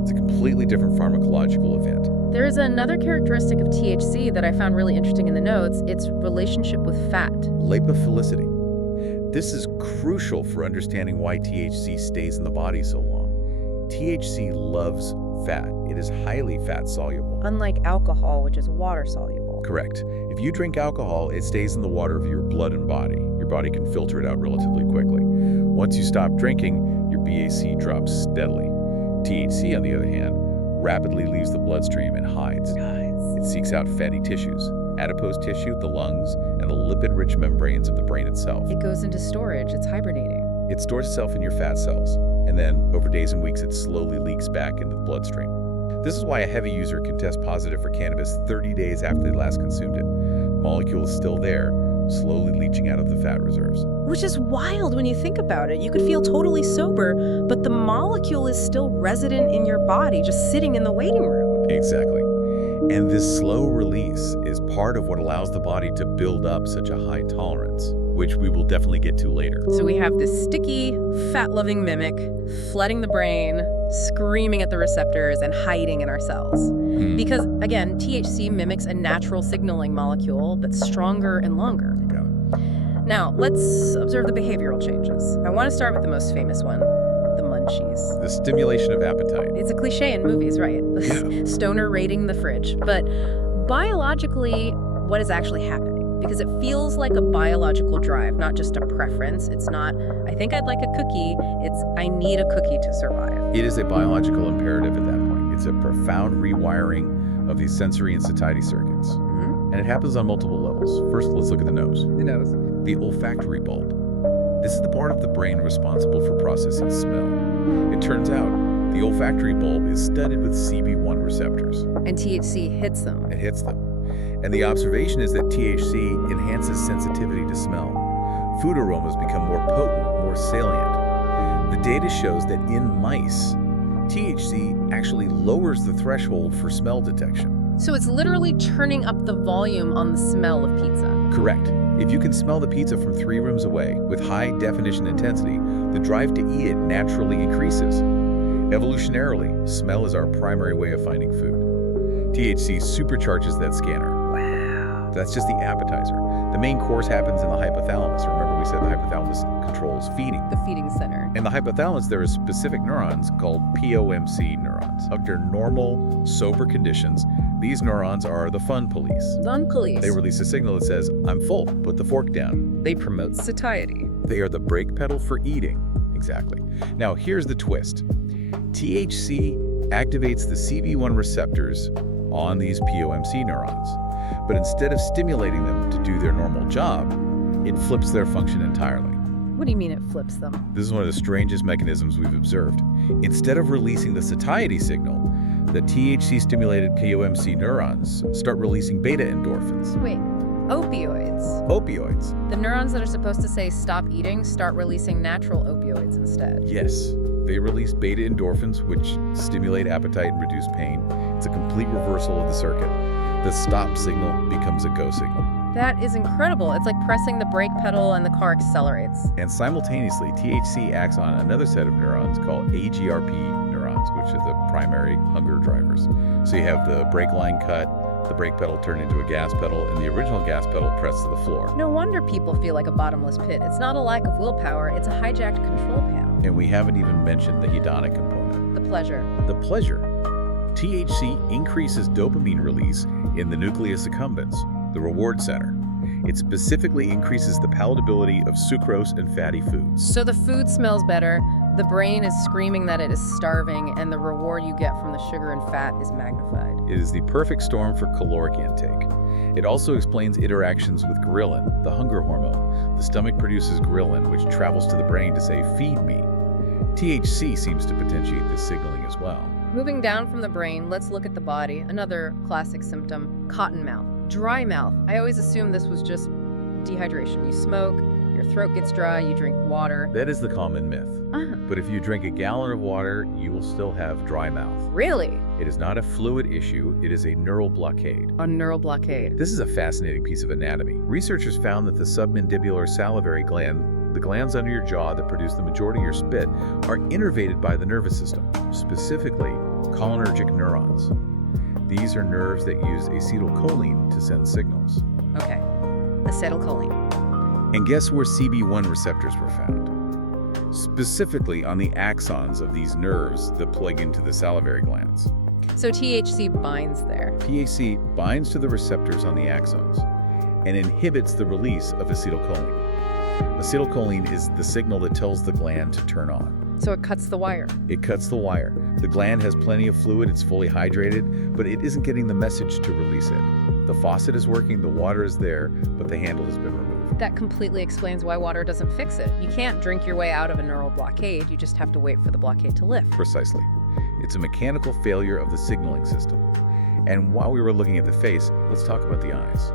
It's a completely different pharmacological event. There is another characteristic of THC that I found really interesting in the notes. Its relationship with fat. Lipophilicity. This is crucial for understanding why THC stays in the body so long. THC loves fat. It is highly fat-soluble. Unlike alcohol, which is water-soluble. Correct. If you drink alcohol, it stays in the water of your blood and body. Your body can filter it out relatively quickly. Once you stop drinking, your BAC drops steadily. THC, on the other hand, rapidly leaves the bloodstream and hides. It seeks out fatty tissues, adipose tissue, the lungs, and the lipid-rich membranes of the brain itself. It goes into storage. It's hibernating. It stores itself in your fat cells, and then, over days and weeks, it slowly leaks back into the bloodstream. This is why a heavy user can test positive for cannabis 30 days after they last consumed it. The molecule is still there, slowly leaching out of the fat reserves. Which is wild when you think about it. You could feel totally sober, but the molecule is still resident in your body, just sitting in the waiting room. Exactly. And this slow release is part of what allows the body to build up such a high tolerance, which we will definitely get to later. So we have this sticky, fat-loving mimic flooding the brain, screaming at the receptors, and hiding in our cells. Because, again, THC mimics a natural signaling molecule, but stronger and longer. Now, let's observe the behavioral changes. I want to start with the most famous one, the munchies. The stimulation of appetite. It's a cliche in movies, right? The stoner raiding the fridge. But biologically, what is actually happening? Because it feels like a biological drive, not just a preference. It's not, I think I'd like a cookie. It's, I need a cookie to survive. It is a biological imperative at that point. It's a profound rewiring of these sensory and satiety circuits. And it happens on multiple levels. First, let's look at the nose. The nose. The olfactory bulb. This is the part of the brain responsible for processing smell. It turns out the olfactory bulb is studded with CB1 receptors. And THC hits them. It hits them. And the observation is that THC enhances sensitivity to smell. Food aromas become more potent, more salient. The data shows that in mice, THC actually lowers the threshold for smell detection. So it's literally turning up the volume on the smell of pizza. Correct. If you can smell the pizza from 3 rooms away with high definition intensity, the drive to eat it naturally increases. Evolutionarily, smell is our primary way of finding food. THC supercharges that scanner. Wow. That's just the appetizer. The main course happens in the hypothalamus. Remember we said the hypothalamus controls feeding. The feeding center. In the hypothalamus, there are specific neurons called POMC neurons. Under normal, sober conditions, these neurons are the fun police. Fun police. They release a signal that says, I'm full, put the fork down. They promote satiety. They are the brake pedal for eating. Exactly. Now, here's the twist. THC activates the CB1 receptors on these POMC neurons. But instead of stimulating them to do their normal job, it flips their function entirely. What do you mean it flips them? This is one of the strangest mechanisms we've observed. Instead of releasing the satiety signal, the THC-stimulated POMC neurons start releasing beta endorphins. Wait, opioids. Opioids. The neurons that are supposed to say stop eating start releasing natural opioids instead. Yes. They release beta endorphins, which stimulate appetite and reduce pain. It's a complete reversal of the circuit. The stop signal becomes a go signal. That is incredible. It's like pressing the brake pedal and the car accelerates. And simultaneously, THC acts on another set of neurons called AGRP neurons, which are the primary hunger drivers. So you have the brake line cut, the brake pedal turned into a gas pedal, and the original gas pedal pressed to the floor. No wonder people feel like a bottomless pit. It's not a lack of willpower, it's a hijacked control panel. And we haven't even mentioned the hedonic component. The pleasure. The pleasure. THC increases dopamine release in the nucleus accumbens, the reward center. It specifically increases the palatability of sucrose and fatty foods. So the food smells better, the brain is screaming that it is starving, and the reward you get from the sugar and fat is magnified. It is the perfect storm for caloric intake. It also explains interactions with ghrelin, the hunger hormone. The stomach produces ghrelin, which travels to the brain to say, "Feed me." THC seems to potentiate this signaling as well. Moving down from the brain, let's look at the body. Another classic symptom, cotton mouth. Dry mouth. I always assumed this was just dehydration. You smoke, your throat gets dry, you drink water. That is the common myth. But if you drink a gallon of water, you will still have dry mouth. Really? It is not a fluid issue, it is a neural blockade. A neural blockade. This is a fascinating piece of anatomy. Researchers found that the submandibular salivary gland, the glands under your jaw that produce the majority of your spit, are innervated by the nervous system, specifically cholinergic neurons. These are nerves that use acetylcholine to send signals. Okay. Acetylcholine. And guess where CB1 receptors were found? Specifically on the axons of these nerves that plug into the salivary glands. So THC binds there. THC binds to the receptors on the axons and inhibits the release of acetylcholine. Acetylcholine is the signal that tells the gland to turn on. So it cuts the wire. It cuts the wire. The gland has plenty of fluid, it's fully hydrated, but it isn't getting the message to release it. The faucet is working, the water is there, but the handle has been removed. That completely explains why water doesn't fix it. You can't drink your way out of a neural blockade, you just have to wait for the blockade to lift. Precisely. It's a mechanical failure of the signaling system. And while we were looking at the face, let's talk about the eyes.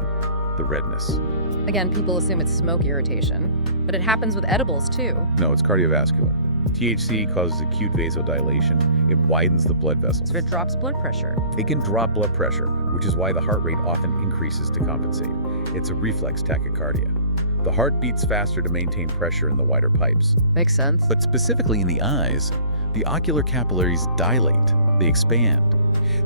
The redness. Again, people assume it's smoke irritation, but it happens with edibles too. No, it's cardiovascular. THC causes acute vasodilation. It widens the blood vessels. So it drops blood pressure. It can drop blood pressure, which is why the heart rate often increases to compensate. It's a reflex tachycardia. The heart beats faster to maintain pressure in the wider pipes. Makes sense. But specifically in the eyes, the ocular capillaries dilate. They expand.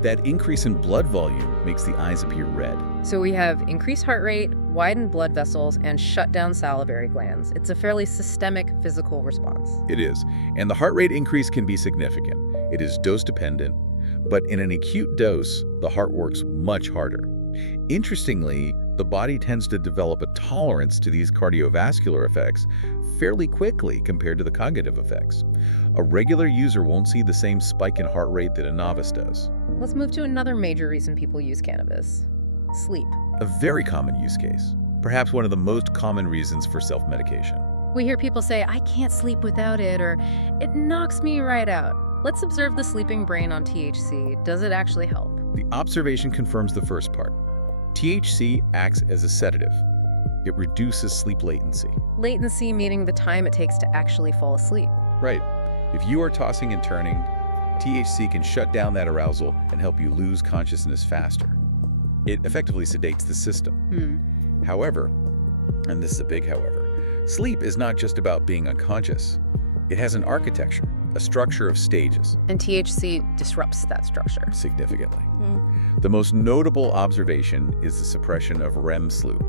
That increase in blood volume makes the eyes appear red. So we have increased heart rate, widened blood vessels, and shut down salivary glands. It's a fairly systemic physical response. It is. And the heart rate increase can be significant. It is dose dependent, but in an acute dose, the heart works much harder. Interestingly, the body tends to develop a tolerance to these cardiovascular effects fairly quickly compared to the cognitive effects. A regular user won't see the same spike in heart rate that a novice does. Let's move to another major reason people use cannabis. Sleep. A very common use case. Perhaps one of the most common reasons for self-medication. We hear people say, I can't sleep without it, or it knocks me right out. Let's observe the sleeping brain on THC. Does it actually help? The observation confirms the first part. THC acts as a sedative. It reduces sleep latency. Latency meaning the time it takes to actually fall asleep. Right. If you are tossing and turning, THC can shut down that arousal and help you lose consciousness faster. It effectively sedates the system. However, and this is a big however, sleep is not just about being unconscious. It has an architecture, a structure of stages. And THC disrupts that structure. Significantly. The most notable observation is the suppression of REM sleep,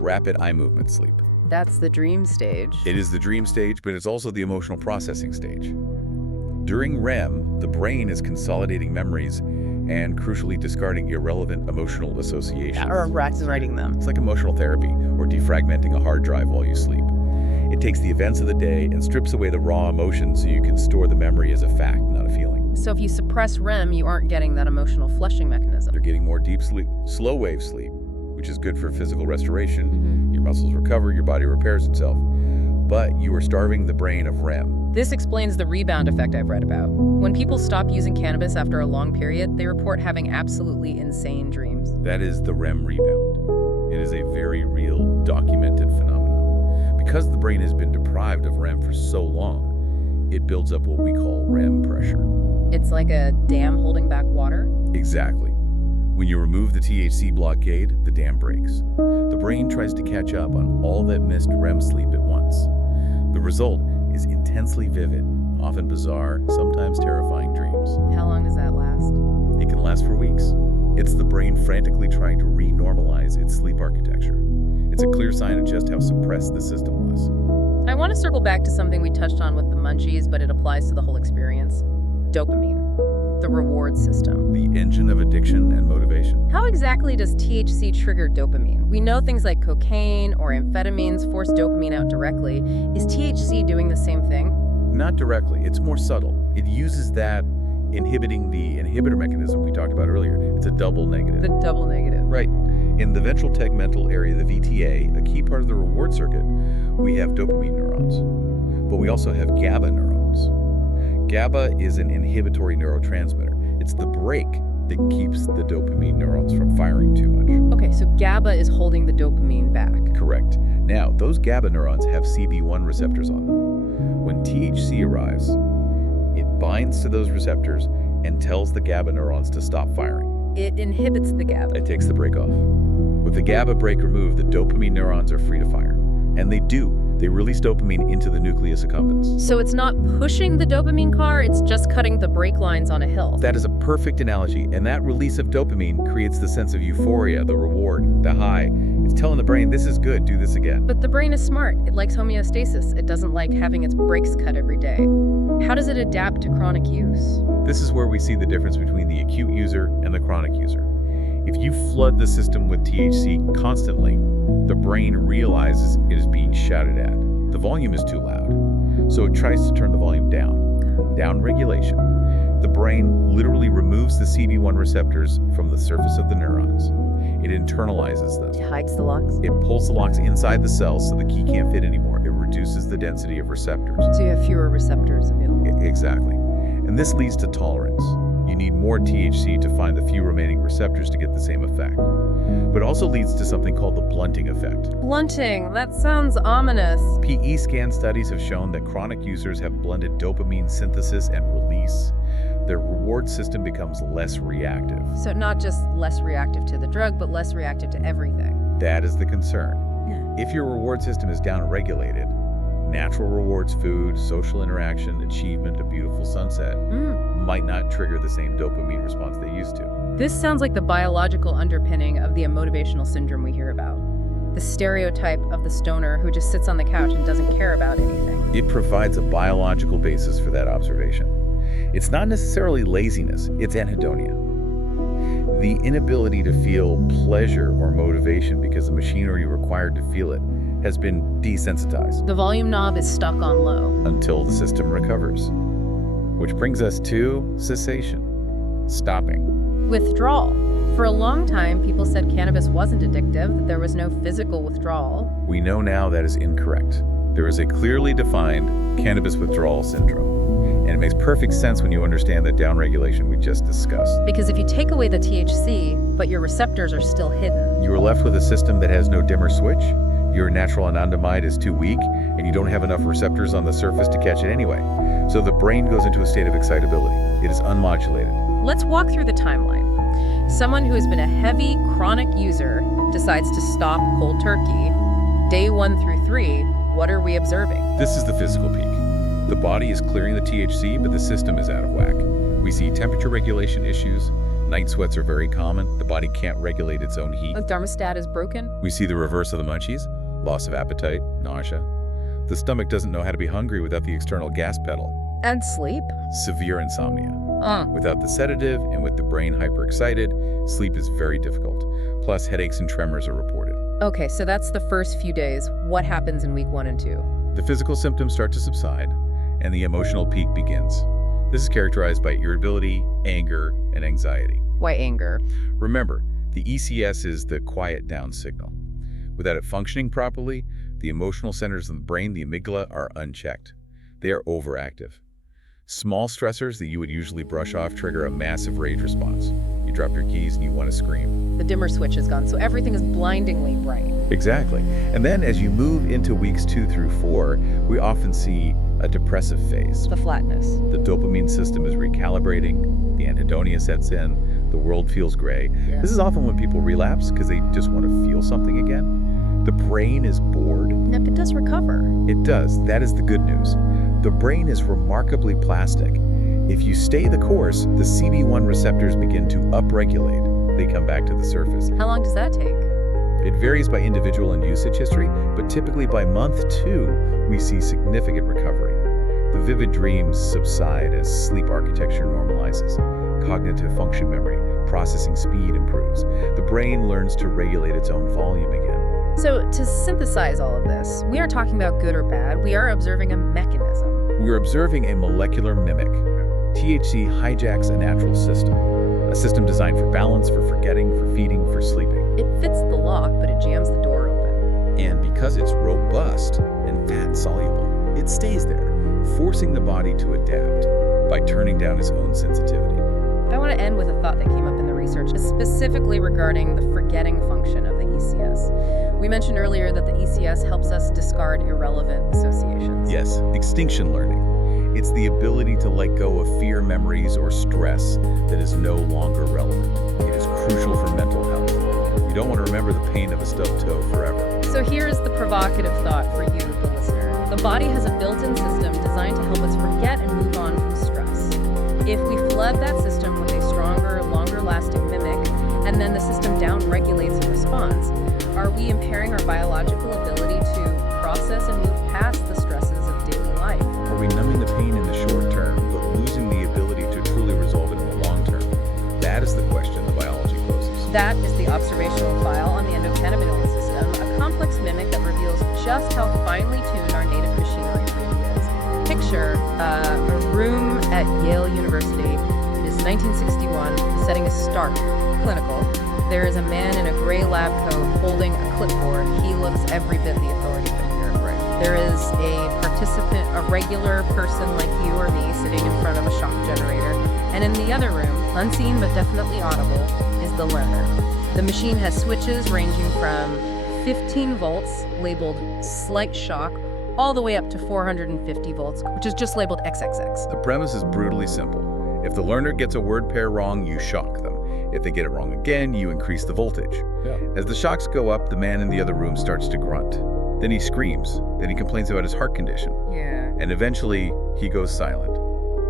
rapid eye movement sleep. That's the dream stage. It is the dream stage, but it's also the emotional processing stage. During REM, the brain is consolidating memories and crucially discarding irrelevant emotional associations. Or writing them. It's like emotional therapy or defragmenting a hard drive while you sleep. It takes the events of the day and strips away the raw emotions so you can store the memory as a fact, not a feeling. So if you suppress REM, you aren't getting that emotional flushing mechanism. You're getting more deep sleep, slow wave sleep, which is good for physical restoration. Your muscles recover, your body repairs itself. But you are starving the brain of REM. This explains the rebound effect I've read about. When people stop using cannabis after a long period, they report having absolutely insane dreams. That is the REM rebound. It is a very real, documented phenomenon. Because the brain has been deprived of REM for so long, it builds up what we call REM pressure. It's like a dam holding back water? Exactly. When you remove the THC blockade, the dam breaks. The brain tries to catch up on all that missed REM sleep at once. The result is intensely vivid, often bizarre, sometimes terrifying dreams. How long does that last? It can last for weeks. It's the brain frantically trying to re-normalize its sleep architecture. It's a clear sign of just how suppressed the system was. I want to circle back to something we touched on with the munchies, but it applies to the whole experience. Dopamine. the reward system. The engine of addiction and motivation. How exactly does THC trigger dopamine? We know things like cocaine or amphetamines force dopamine out directly. Is THC doing the same thing? Not directly. It's more subtle. It uses that inhibiting the inhibitor mechanism we talked about earlier. It's a double negative. The double negative. Right. In the ventral tegmental area, the VTA, a key part of the reward circuit, we have dopamine neurons. But we also have GABA neurons. GABA is an inhibitory neurotransmitter. It's the brake that keeps the dopamine neurons from firing too much. Okay, so GABA is holding the dopamine back. Correct. Now, those GABA neurons have CB1 receptors on them. When THC arrives, it binds to those receptors and tells the GABA neurons to stop firing. It inhibits the GABA. It takes the brake off. With the GABA brake removed, the dopamine neurons are free to fire. And they do. They release dopamine into the nucleus accumbens. So it's not pushing the dopamine car, it's just cutting the brake lines on a hill. That is a perfect analogy, and that release of dopamine creates the sense of euphoria, the reward, the high. It's telling the brain, this is good, do this again. But the brain is smart. It likes homeostasis. It doesn't like having its brakes cut every day. How does it adapt to chronic use? This is where we see the difference between the acute user and the chronic user. If you flood the system with THC constantly, the brain realizes it is being shouted at. The volume is too loud, so it tries to turn the volume down. Down regulation. The brain literally removes the CB1 receptors from the surface of the neurons. It internalizes them. It hides the locks. It pulls the locks inside the cells so the key can't fit anymore. It reduces the density of receptors. So you have fewer receptors available. Exactly. And this leads to tolerance. You need more THC to find the few remaining receptors to get the same effect. But it also leads to something called the blunting effect. Blunting, that sounds ominous. PE scan studies have shown that chronic users have blunted dopamine synthesis and release. Their reward system becomes less reactive. So not just less reactive to the drug, but less reactive to everything. That is the concern. Yeah. If your reward system is downregulated, natural rewards, food, social interaction, achievement, a beautiful sunset, might not trigger the same dopamine response they used to. This sounds like the biological underpinning of the emotivational syndrome we hear about. The stereotype of the stoner who just sits on the couch and doesn't care about anything. It provides a biological basis for that observation. It's not necessarily laziness, it's anhedonia. The inability to feel pleasure or motivation because the machinery required to feel it has been desensitized. The volume knob is stuck on low. Until the system recovers. Which brings us to cessation, stopping. Withdrawal. For a long time, people said cannabis wasn't addictive, that there was no physical withdrawal. We know now that is incorrect. There is a clearly defined cannabis withdrawal syndrome. And it makes perfect sense when you understand the downregulation we just discussed. Because if you take away the THC, but your receptors are still hidden. You are left with a system that has no dimmer switch. Your natural anandamide is too weak, and you don't have enough receptors on the surface to catch it anyway. So the brain goes into a state of excitability. It is unmodulated. Let's walk through the timeline. Someone who has been a heavy, chronic user decides to stop cold turkey. Day 1 through 3, what are we observing? This is the physical peak. The body is clearing the THC, but the system is out of whack. We see temperature regulation issues. Night sweats are very common. The body can't regulate its own heat. The thermostat is broken. We see the reverse of the munchies, loss of appetite, nausea. The stomach doesn't know how to be hungry without the external gas pedal. And sleep. Severe insomnia. Without the sedative and with the brain hyperexcited, sleep is very difficult. Plus, headaches and tremors are reported. Okay, so that's the first few days. What happens in week 1 and 2? The physical symptoms start to subside, and the emotional peak begins. This is characterized by irritability, anger, and anxiety. Why anger? Remember, the ECS is the quiet down signal. Without it functioning properly, the emotional centers in the brain, the amygdala, are unchecked. They are overactive. Small stressors that you would usually brush off trigger a massive rage response. You drop your keys and you want to scream. The dimmer switch is gone, so everything is blindingly bright. Exactly. And then as you move into weeks 2 through 4, we often see a depressive phase. The flatness. The dopamine system is recalibrating, the anhedonia sets in, the world feels gray. Yeah. This is often when people relapse because they just want to feel something again. The brain is bored. Yep, it does recover. It does. That is the good news. The brain is remarkably plastic. If you stay the course, the CB1 receptors begin to upregulate. They come back to the surface. How long does that take? It varies by individual and usage history, but typically by month 2, we see significant recovery. The vivid dreams subside as sleep architecture normalizes. cognitive function memory, processing speed improves. The brain learns to regulate its own volume again. So, to synthesize all of this, we aren't talking about good or bad. We are observing a mechanism. We're observing a molecular mimic. THC hijacks a natural system, a system designed for balance, for forgetting, for feeding, for sleeping. It fits the lock, but it jams the door open. And because it's robust and fat-soluble, it stays there, forcing the body to adapt by turning down its own sensitivity. I want to end with a thought that came up in the research, specifically regarding the forgetting function of the ECS. We mentioned earlier that the ECS helps us discard irrelevant associations. Yes, extinction learning. It's the ability to let go of fear memories or stress that is no longer relevant. It is crucial for mental health. You don't want to remember the pain of a stubbed toe forever. So here's the provocative thought for you, the listener. The body has a built-in system designed to help us forget and move on from stress. If we flood that system with a stronger, longer-lasting mimic, and then the system down-regulates in response, are we impairing our biological ability to process and move past the stresses of daily life? Are we numbing the pain in the short term, but losing the ability to truly resolve it in the long term? That is the question the biology poses. That is the observational file on the endocannabinoid system, a complex mimic that reveals just how finely tuned our native machinery really is. Picture a room at Yale University. It is 1961. The setting is stark, clinical. There is a man in a gray lab coat holding a clipboard. He looks every bit the authority figure. Right. There is a participant, a regular person like you or me, sitting in front of a shock generator. And in the other room, unseen but definitely audible, is the learner. The machine has switches ranging from 15 volts, labeled slight shock, all the way up to 450 volts, which is just labeled XXX. The premise is brutally simple. If the learner gets a word pair wrong, you shock them. If they get it wrong again, you increase the voltage. Yeah. As the shocks go up, the man in the other room starts to grunt. Then he screams. Then he complains about his heart condition. Yeah. And eventually, he goes silent.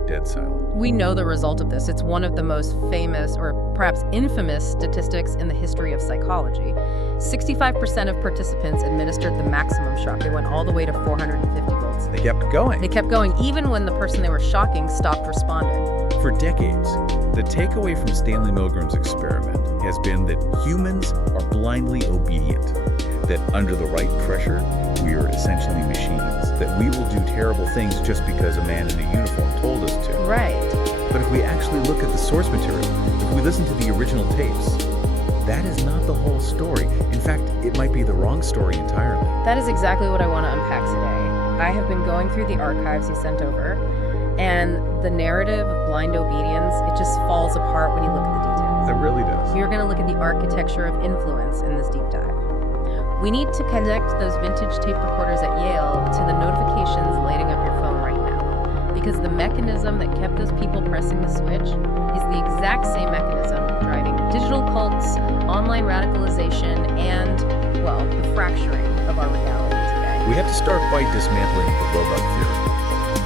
Dead silent. We know the result of this. It's one of the most famous, or perhaps infamous, statistics in the history of psychology. 65% of participants administered the maximum shock. They went all the way to 450 volts. They kept going. They kept going, even when the person they were shocking stopped responding. For decades, the takeaway from Stanley Milgram's experiment has been that humans are blindly obedient, that under the right pressure, we are essentially machines, that we will do terrible things just because a man in a uniform told us to. Right. But if we actually look at the source material, if we listen to the original tapes, that is not the whole story. In fact, it might be the wrong story entirely. That is exactly what I want to unpack today. I have been going through the archives he sent over, and the narrative of blind obedience, it just falls apart when you look at the details. It really does. We're going to look at the architecture of influence in this deep dive. We need to connect those vintage tape recorders at Yale to the notifications lighting up your phone right now, because the mechanism that kept those people pressing the switch is the exact same mechanism driving digital cults, online radicalization, and, well, the fracturing of our reality today. We have to start by dismantling the robot theory,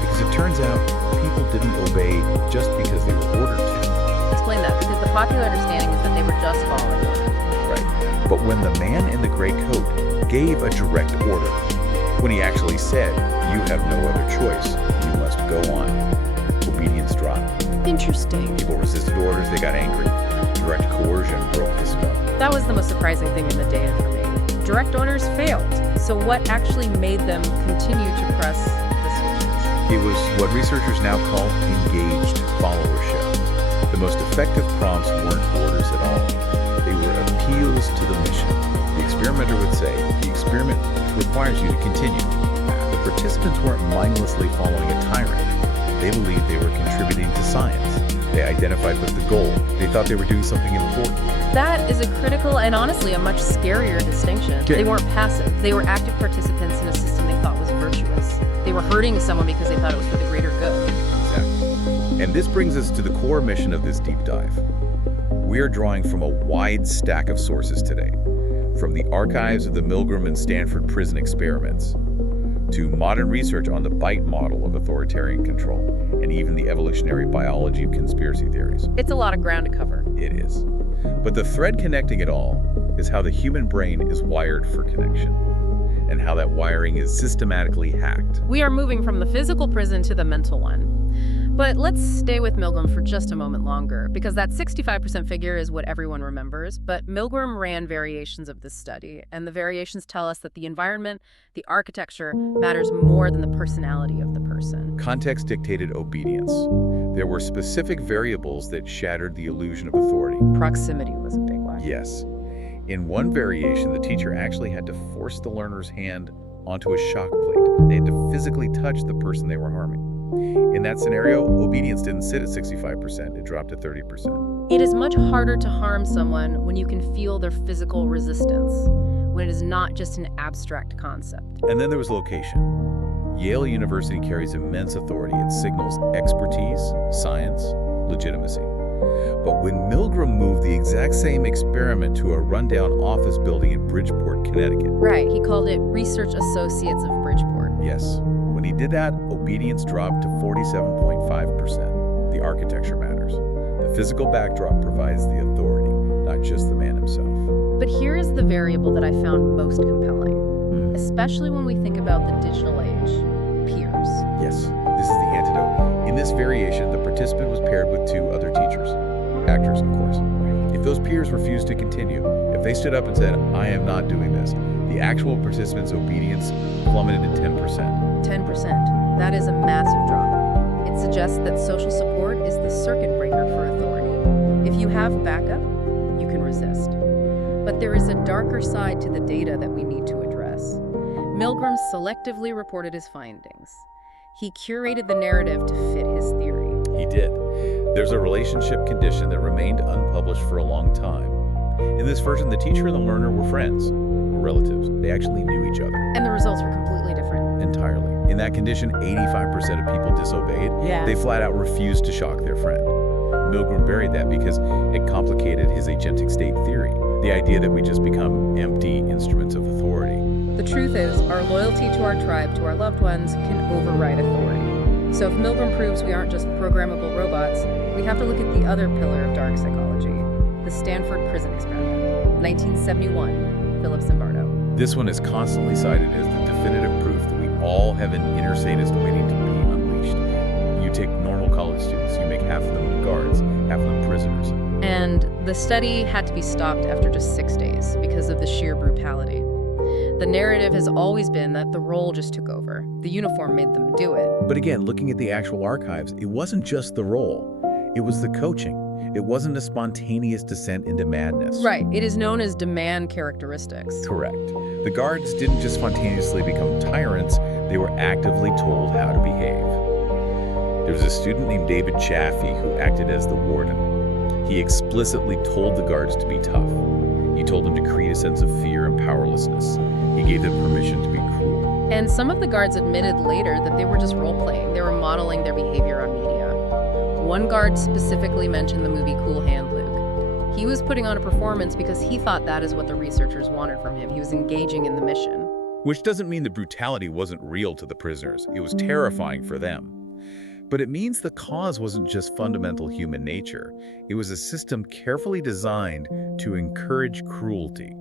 because it turns out people didn't obey just because they were ordered to. Explain that, because the popular understanding is that they were just following orders. Right. But when the man in the gray coat gave a direct order, when he actually said, "You have no other choice, you must go on," obedience dropped. Interesting. People resisted orders, they got angry. Direct coercion broke the spell. That was the most surprising thing in the data for me. Direct orders failed. So what actually made them continue to press the switches? It was what researchers now call engaged followership. The most effective prompts weren't orders at all. They were appeals to the mission. The experimenter would say, "The experiment requires you to continue." The participants weren't mindlessly following a tyrant. They believed they were contributing to science. They identified with the goal. They thought they were doing something important. That is a critical and honestly a much scarier distinction. Okay. They weren't passive. They were active participants in a system they thought was virtuous. They were hurting someone because they thought it was for the greater good. Exactly. And this brings us to the core mission of this deep dive. We are drawing from a wide stack of sources today, from the archives of the Milgram and Stanford prison experiments, to modern research on the bite model of authoritarian control, and even the evolutionary biology of conspiracy theories. It's a lot of ground to cover. It is. But the thread connecting it all is how the human brain is wired for connection, and how that wiring is systematically hacked. We are moving from the physical prison to the mental one. But let's stay with Milgram for just a moment longer, because that 65% figure is what everyone remembers, but Milgram ran variations of this study, and the variations tell us that the environment, the architecture, matters more than the personality of the person. Context dictated obedience. There were specific variables that shattered the illusion of authority. Proximity was a big one. Yes. In one variation, the teacher actually had to force the learner's hand onto a shock plate. They had to physically touch the person they were harming. In that scenario, obedience didn't sit at 65%, it dropped to 30%. It is much harder to harm someone when you can feel their physical resistance, when it is not just an abstract concept. And then there was location. Yale University carries immense authority. It signals expertise, science, legitimacy. But when Milgram moved the exact same experiment to a rundown office building in Bridgeport, Connecticut. Right, he called it Research Associates of Bridgeport. Yes. When he did that, obedience dropped to 47.5%. The architecture matters. The physical backdrop provides the authority, not just the man himself. But here is the variable that I found most compelling, especially when we think about the digital age: peers. Yes, this is the antidote. In this variation, the participant was paired with two other teachers, actors, of course. If those peers refused to continue, if they stood up and said, "I am not doing this," the actual participant's obedience plummeted to 10%. 10%. That is a massive drop. It suggests that social support is the circuit breaker for authority. If you have backup, you can resist. But there is a darker side to the data that we need to address. Milgram selectively reported his findings. He curated the narrative to fit his theory. He did. There's a relationship condition that remained unpublished for a long time. In this version, the teacher and the learner were friends, or relatives. They actually knew each other. And the results were completely different. Entirely. In that condition, 85% of people disobeyed. They flat out refused to shock their friend. Milgram buried that because it complicated his agentic state theory, the idea that we just become empty instruments of authority. The truth is, our loyalty to our tribe, to our loved ones, can override authority. So if Milgram proves we aren't just programmable robots, we have to look at the other pillar of dark psychology, the Stanford prison experiment. 1971, Philip Zimbardo. This one is constantly cited as the definitive proof that we all have an inner sadist waiting to be unleashed. You take normal college students, you make half of them guards, half of them prisoners. And the study had to be stopped after just 6 days because of the sheer brutality. The narrative has always been that the role just took over. The uniform made them do it. But again, looking at the actual archives, it wasn't just the role, it was the coaching. It wasn't a spontaneous descent into madness. Right. It is known as demand characteristics. Correct. The guards didn't just spontaneously become tyrants, they were actively told how to behave. There was a student named David Chaffee who acted as the warden. He explicitly told the guards to be tough. He told them to create a sense of fear and powerlessness. He gave them permission to be cruel. And some of the guards admitted later that they were just role-playing. They were modeling their behavior on media. One guard specifically mentioned the movie Cool Hand Luke. He was putting on a performance because he thought that is what the researchers wanted from him. He was engaging in the mission. Which doesn't mean the brutality wasn't real to the prisoners. It was terrifying for them. But it means the cause wasn't just fundamental human nature. It was a system carefully designed to encourage cruelty.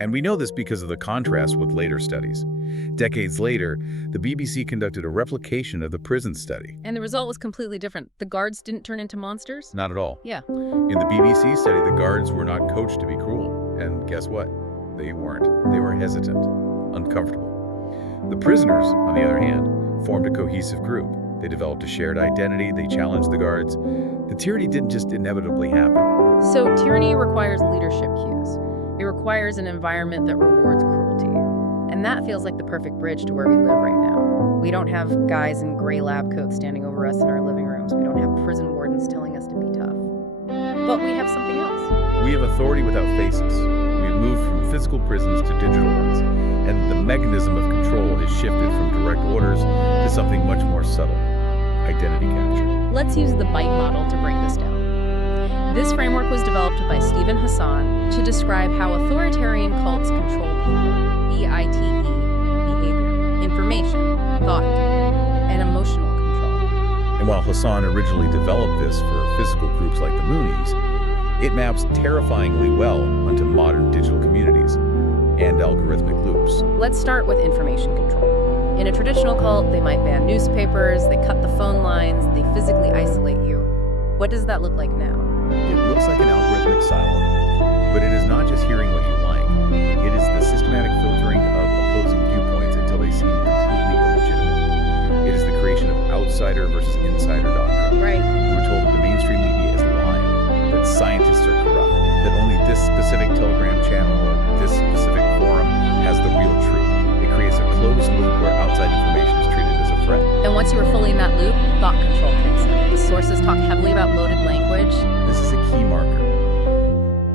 And we know this because of the contrast with later studies. Decades later, the BBC conducted a replication of the prison study. And the result was completely different. The guards didn't turn into monsters? Not at all. Yeah. In the BBC study, the guards were not coached to be cruel. And guess what? They weren't. They were hesitant, uncomfortable. The prisoners, on the other hand, formed a cohesive group. They developed a shared identity. They challenged the guards. The tyranny didn't just inevitably happen. So tyranny requires leadership cues. It requires an environment that rewards cruelty. And that feels like the perfect bridge to where we live right now. We don't have guys in gray lab coats standing over us in our living rooms. We don't have prison wardens telling us to be tough. But we have something else. We have authority without faces. We've moved from physical prisons to digital ones. And the mechanism of control has shifted from direct orders to something much more subtle. Identity capture. Let's use the BITE model to break this down. This framework was developed by Stephen Hassan to describe how authoritarian cults control people. BITE, behavior, information, thought, and emotional control. And while Hassan originally developed this for physical groups like the Moonies, it maps terrifyingly well onto modern digital communities and algorithmic loops. Let's start with information control. In a traditional cult, they might ban newspapers, they cut the phone lines, they physically isolate you. What does that look like now? It looks like an algorithmic silo, but it is not just hearing what you like. It is the systematic filtering of opposing viewpoints until they seem completely illegitimate. It is the creation of outsider versus insider doctrine. Right. We're told that the mainstream media is lying, that scientists are corrupt, that only this specific Telegram channel or this specific forum has the real truth. It creates a closed loop where outside information is treated as a threat. And once you are fully in that loop, thought control kicks in. The sources talk heavily about loaded language. This is a key marker.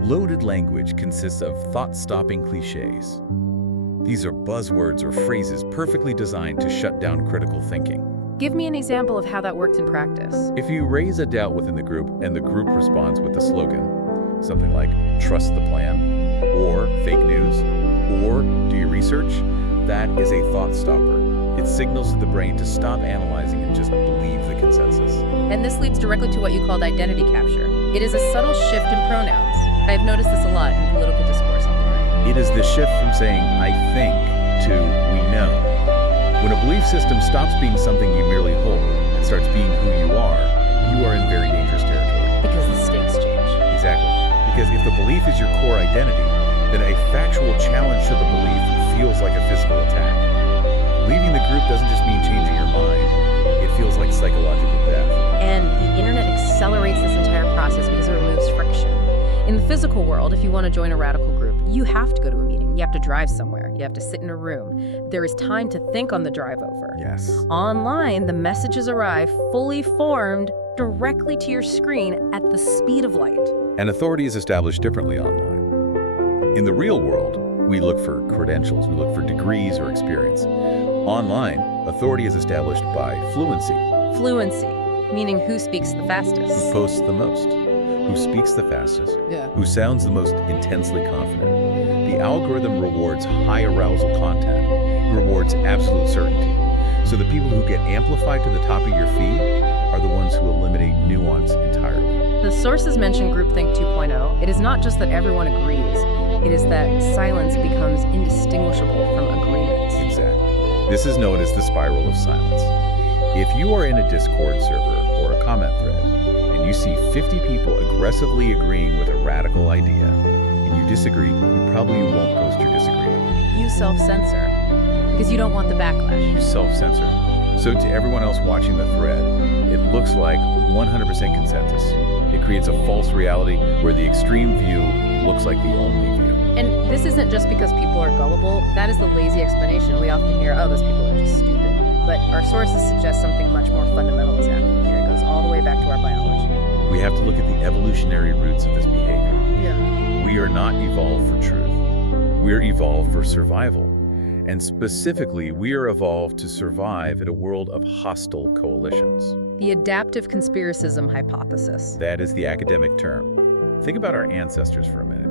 Loaded language consists of thought-stopping cliches. These are buzzwords or phrases perfectly designed to shut down critical thinking. Give me an example of how that worked in practice. If you raise a doubt within the group and the group responds with a slogan, something like trust the plan, or fake news, or do your research, that is a thought stopper. It signals to the brain to stop analyzing and just believe the consensus. And this leads directly to what you called identity capture. It is a subtle shift in pronouns. I've noticed this a lot in political discourse online. It is the shift from saying I think to we know. When a belief system stops being something you merely hold and starts being who you are in very dangerous territory. Because the stakes change. Exactly. Because if the belief is your core identity, then a factual challenge to the belief feels like a physical attack. Leaving the group doesn't just mean changing your mind. It feels like psychological death. And the internet accelerates this entire process because it removes friction. In the physical world, if you want to join a radical group, you have to go to a meeting. You have to drive somewhere. You have to sit in a room. There is time to think on the drive over. Yes. Online, the messages arrive fully formed directly to your screen at the speed of light. And authority is established differently online. In the real world, we look for credentials, we look for degrees or experience. Online, authority is established by fluency. Fluency, meaning who speaks the fastest. Who posts the most? Who speaks the fastest? Who sounds the most intensely confident? The algorithm rewards high arousal content. It rewards absolute certainty. So the people who get amplified to the top of your feed are the ones who eliminate nuance entirely. The sources mention groupthink 2.0. It is not just that everyone agrees. It is that silence becomes indistinguishable from agreement. Exactly. This is known as the spiral of silence. If you are in a Discord server or a comment thread, and you see 50 people aggressively agreeing with a radical idea, and you disagree, you probably won't post your disagreement. You self-censor, because you don't want the backlash. You self-censor. So to everyone else watching the thread, it looks like 100% consensus. It creates a false reality where the extreme view looks like the only view. And this isn't just because people are gullible. That is the lazy explanation. We often hear, oh, those people are just stupid. But our sources suggest something much more fundamental is happening here. It goes all the way back to our biology. We have to look at the evolutionary roots of this behavior. Yeah. We are not evolved for truth. We're evolved for survival. And specifically, we are evolved to survive in a world of hostile coalitions. The adaptive conspiracism hypothesis. That is the academic term. Think about our ancestors for a minute.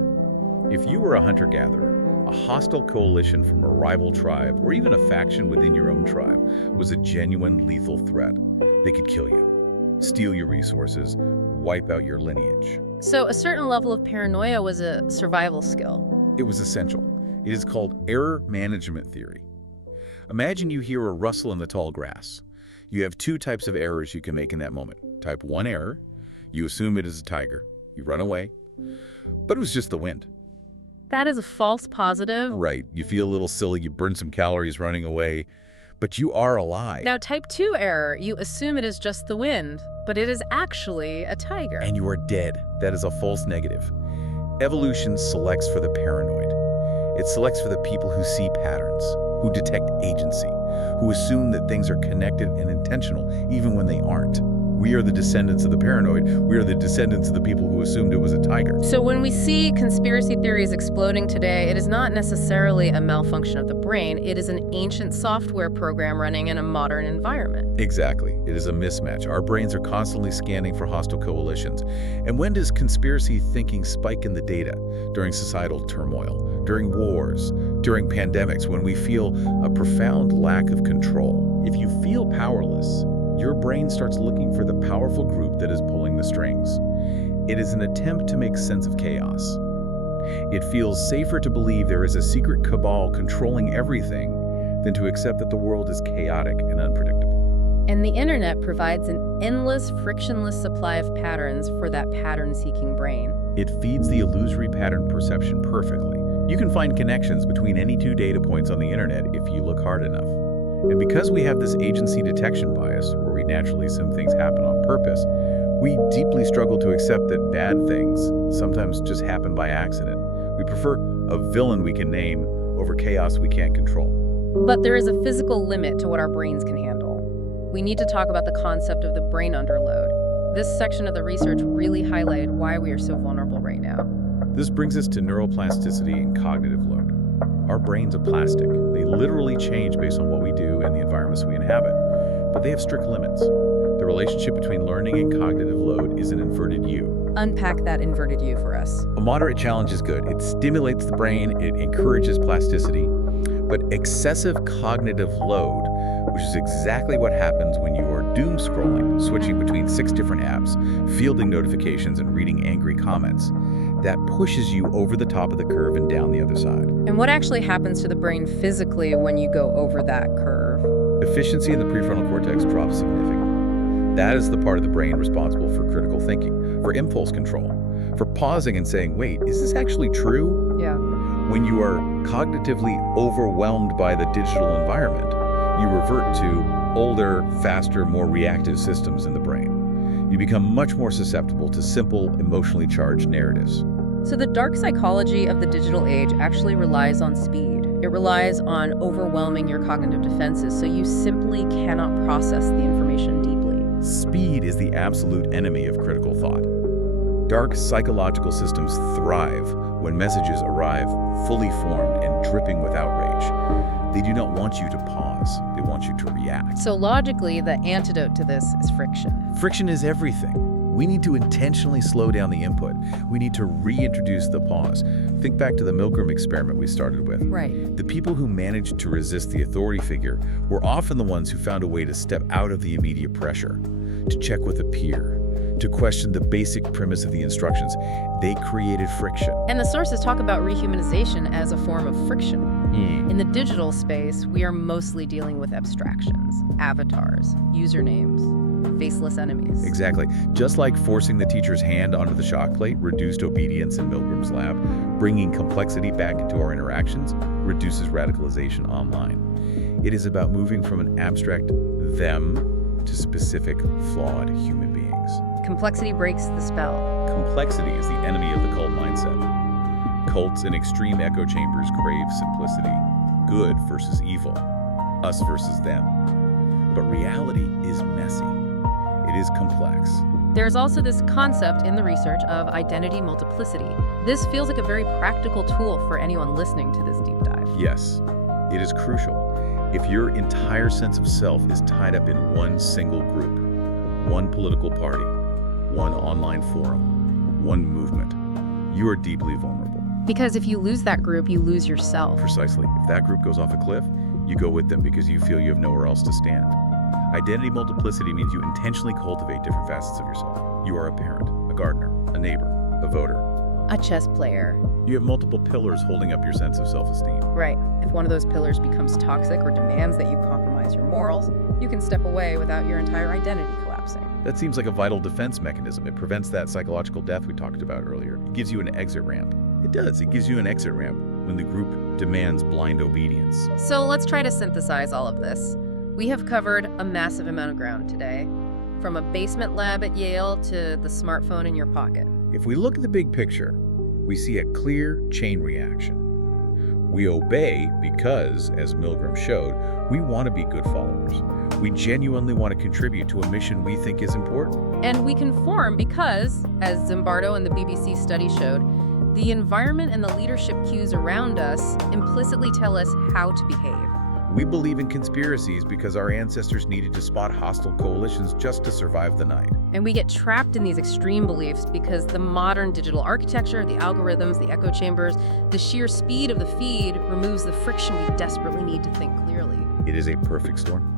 If you were a hunter-gatherer, a hostile coalition from a rival tribe, or even a faction within your own tribe, was a genuine lethal threat. They could kill you, steal your resources, wipe out your lineage. So a certain level of paranoia was a survival skill. It was essential. It is called error management theory. Imagine you hear a rustle in the tall grass. You have two types of errors you can make in that moment. Type 1 error, you assume it is a tiger. You run away, but it was just the wind. That is a false positive. Right, you feel a little silly, you burn some calories running away, but you are alive. Now type 2 error, you assume it is just the wind, but it is actually a tiger. And you are dead. That is a false negative. Evolution selects for the paranoid. It selects for the people who see patterns, who detect agency, who assume that things are connected and intentional even when they aren't. We are the descendants of the paranoid. We are the descendants of the people who assumed it was a tiger. So when we see conspiracy theories exploding today, it is not necessarily a malfunction of the brain. It is an ancient software program running in a modern environment. Exactly. It is a mismatch. Our brains are constantly scanning for hostile coalitions. And when does conspiracy thinking spike in the data? During societal turmoil, during wars, during pandemics, when we feel a profound lack of control. If you feel powerless, your brain starts looking for the powerful group that is pulling the strings. It is an attempt to make sense of chaos. It feels safer to believe there is a secret cabal controlling everything than to accept that the world is chaotic and unpredictable. And the internet provides an endless, frictionless supply of patterns for that pattern-seeking brain. It feeds the illusory pattern perception perfectly. You can find connections between any two data points on the internet if you look hard enough. And because we have this agency detection bias, where we naturally assume things happen on purpose, we deeply struggle to accept that bad things sometimes just happen by accident. We prefer a villain we can name over chaos we can't control. But there is a physical limit to what our brains can handle. We need to talk about the concept of the brain underload. This section of the research really highlighted why we are so vulnerable right now. This brings us to neuroplasticity and cognitive load. Our brains are plastic. They literally change based on what we do and the environments we inhabit, but they have strict limits. The relationship between learning and cognitive load is an inverted U. Unpack that inverted U for us. A moderate challenge is good. It stimulates the brain, it encourages plasticity, but excessive cognitive load, which is exactly what happens when you are doom scrolling, switching between 6 different apps, fielding notifications, and reading angry comments, that pushes you over the top of the curve and down the other side. And what actually happens to the brain physically when you go over that curve? Efficiency in the prefrontal cortex drops significantly. That is the part of the brain responsible for critical thinking, for impulse control, for pausing and saying, wait, is this actually true? Yeah. When you are cognitively overwhelmed by the digital environment, you revert to older, faster, more reactive systems in the brain. You become much more susceptible to simple, emotionally charged narratives. So the dark psychology of the digital age actually relies on speed. It relies on overwhelming your cognitive defenses, so you simply cannot process the information deeply. Speed is the absolute enemy of critical thought. Dark psychological systems thrive when messages arrive fully formed and dripping with outrage. They do not want you to pause. They want you to react. So logically, the antidote to this is friction. Friction is everything. We need to intentionally slow down the input. We need to reintroduce the pause. Think back to the Milgram experiment we started with. Right. The people who managed to resist the authority figure were often the ones who found a way to step out of the immediate pressure, to check with a peer, to question the basic premise of the instructions. They created friction. And the sources talk about rehumanization as a form of friction. In the digital space, we are mostly dealing with abstractions, avatars, usernames, faceless enemies. Exactly. Just like forcing the teacher's hand onto the shock plate reduced obedience in Milgram's lab, bringing complexity back into our interactions reduces radicalization online. It is about moving from an abstract them to specific, flawed human beings. Complexity breaks the spell. Complexity is the enemy of the cult mindset. Cults and extreme echo chambers crave simplicity, good versus evil, us versus them. But reality is messy. It is complex. There's also this concept in the research of identity multiplicity. This feels like a very practical tool for anyone listening to this deep dive. Yes, it is crucial. If your entire sense of self is tied up in one single group, one political party, one online forum, one movement, you are deeply vulnerable. Because if you lose that group, you lose yourself. Precisely. If that group goes off a cliff, you go with them because you feel you have nowhere else to stand. Identity multiplicity means you intentionally cultivate different facets of yourself. You are a parent, a gardener, a neighbor, a voter, A chess player. You have multiple pillars holding up your sense of self-esteem. Right. If one of those pillars becomes toxic or demands that you compromise your morals, you can step away without your entire identity collapsing. That seems like a vital defense mechanism. It prevents that psychological death we talked about earlier. It gives you an exit ramp. It does. It gives you an exit ramp when the group demands blind obedience. So let's try to synthesize all of this. We have covered a massive amount of ground today, from a basement lab at Yale to the smartphone in your pocket. If we look at the big picture, we see a clear chain reaction. We obey because, as Milgram showed, we want to be good followers. We genuinely want to contribute to a mission we think is important. And we conform because, as Zimbardo and the BBC study showed, the environment and the leadership cues around us implicitly tell us how to behave. We believe in conspiracies because our ancestors needed to spot hostile coalitions just to survive the night. And we get trapped in these extreme beliefs because the modern digital architecture, the algorithms, the echo chambers, the sheer speed of the feed removes the friction we desperately need to think clearly. It is a perfect storm.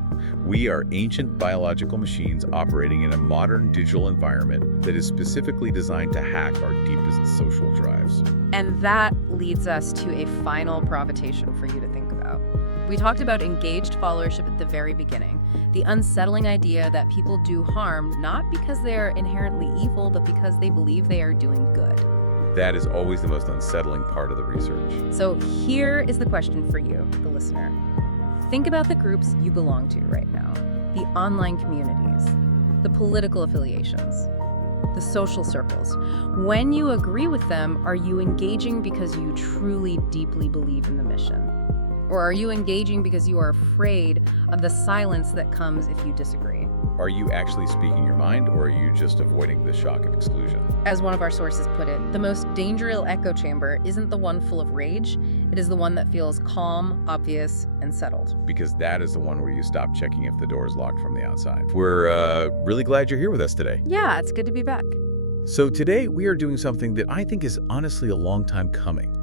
We are ancient biological machines operating in a modern digital environment that is specifically designed to hack our deepest social drives. And that leads us to a final provocation for you to think about. We talked about engaged followership at the very beginning, the unsettling idea that people do harm not because they are inherently evil, but because they believe they are doing good. That is always the most unsettling part of the research. So here is the question for you, the listener. Think about the groups you belong to right now, the online communities, the political affiliations, the social circles. When you agree with them, are you engaging because you truly, deeply believe in the mission? Or are you engaging because you are afraid of the silence that comes if you disagree? Are you actually speaking your mind, or are you just avoiding the shock of exclusion? As one of our sources put it, the most dangerous echo chamber isn't the one full of rage, it is the one that feels calm, obvious, and settled. Because that is the one where you stop checking if the door is locked from the outside. We're really glad you're here with us today. Yeah, it's good to be back. So today we are doing something that I think is honestly a long time coming.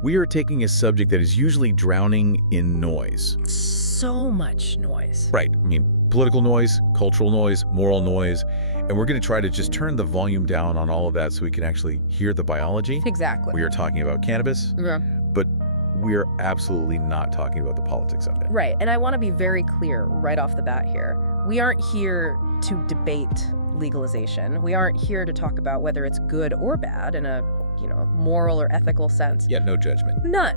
We are taking a subject that is usually drowning in noise. So much noise. Right. I mean, political noise, cultural noise, moral noise, and we're going to try to just turn the volume down on all of that so we can actually hear the biology. Exactly. We are talking about cannabis, Yeah. but we are absolutely not talking about the politics of it. Right, and I want to be very clear right off the bat here. We aren't here to debate legalization. We aren't here to talk about whether it's good or bad in a moral or ethical sense. Yeah, no judgment. None.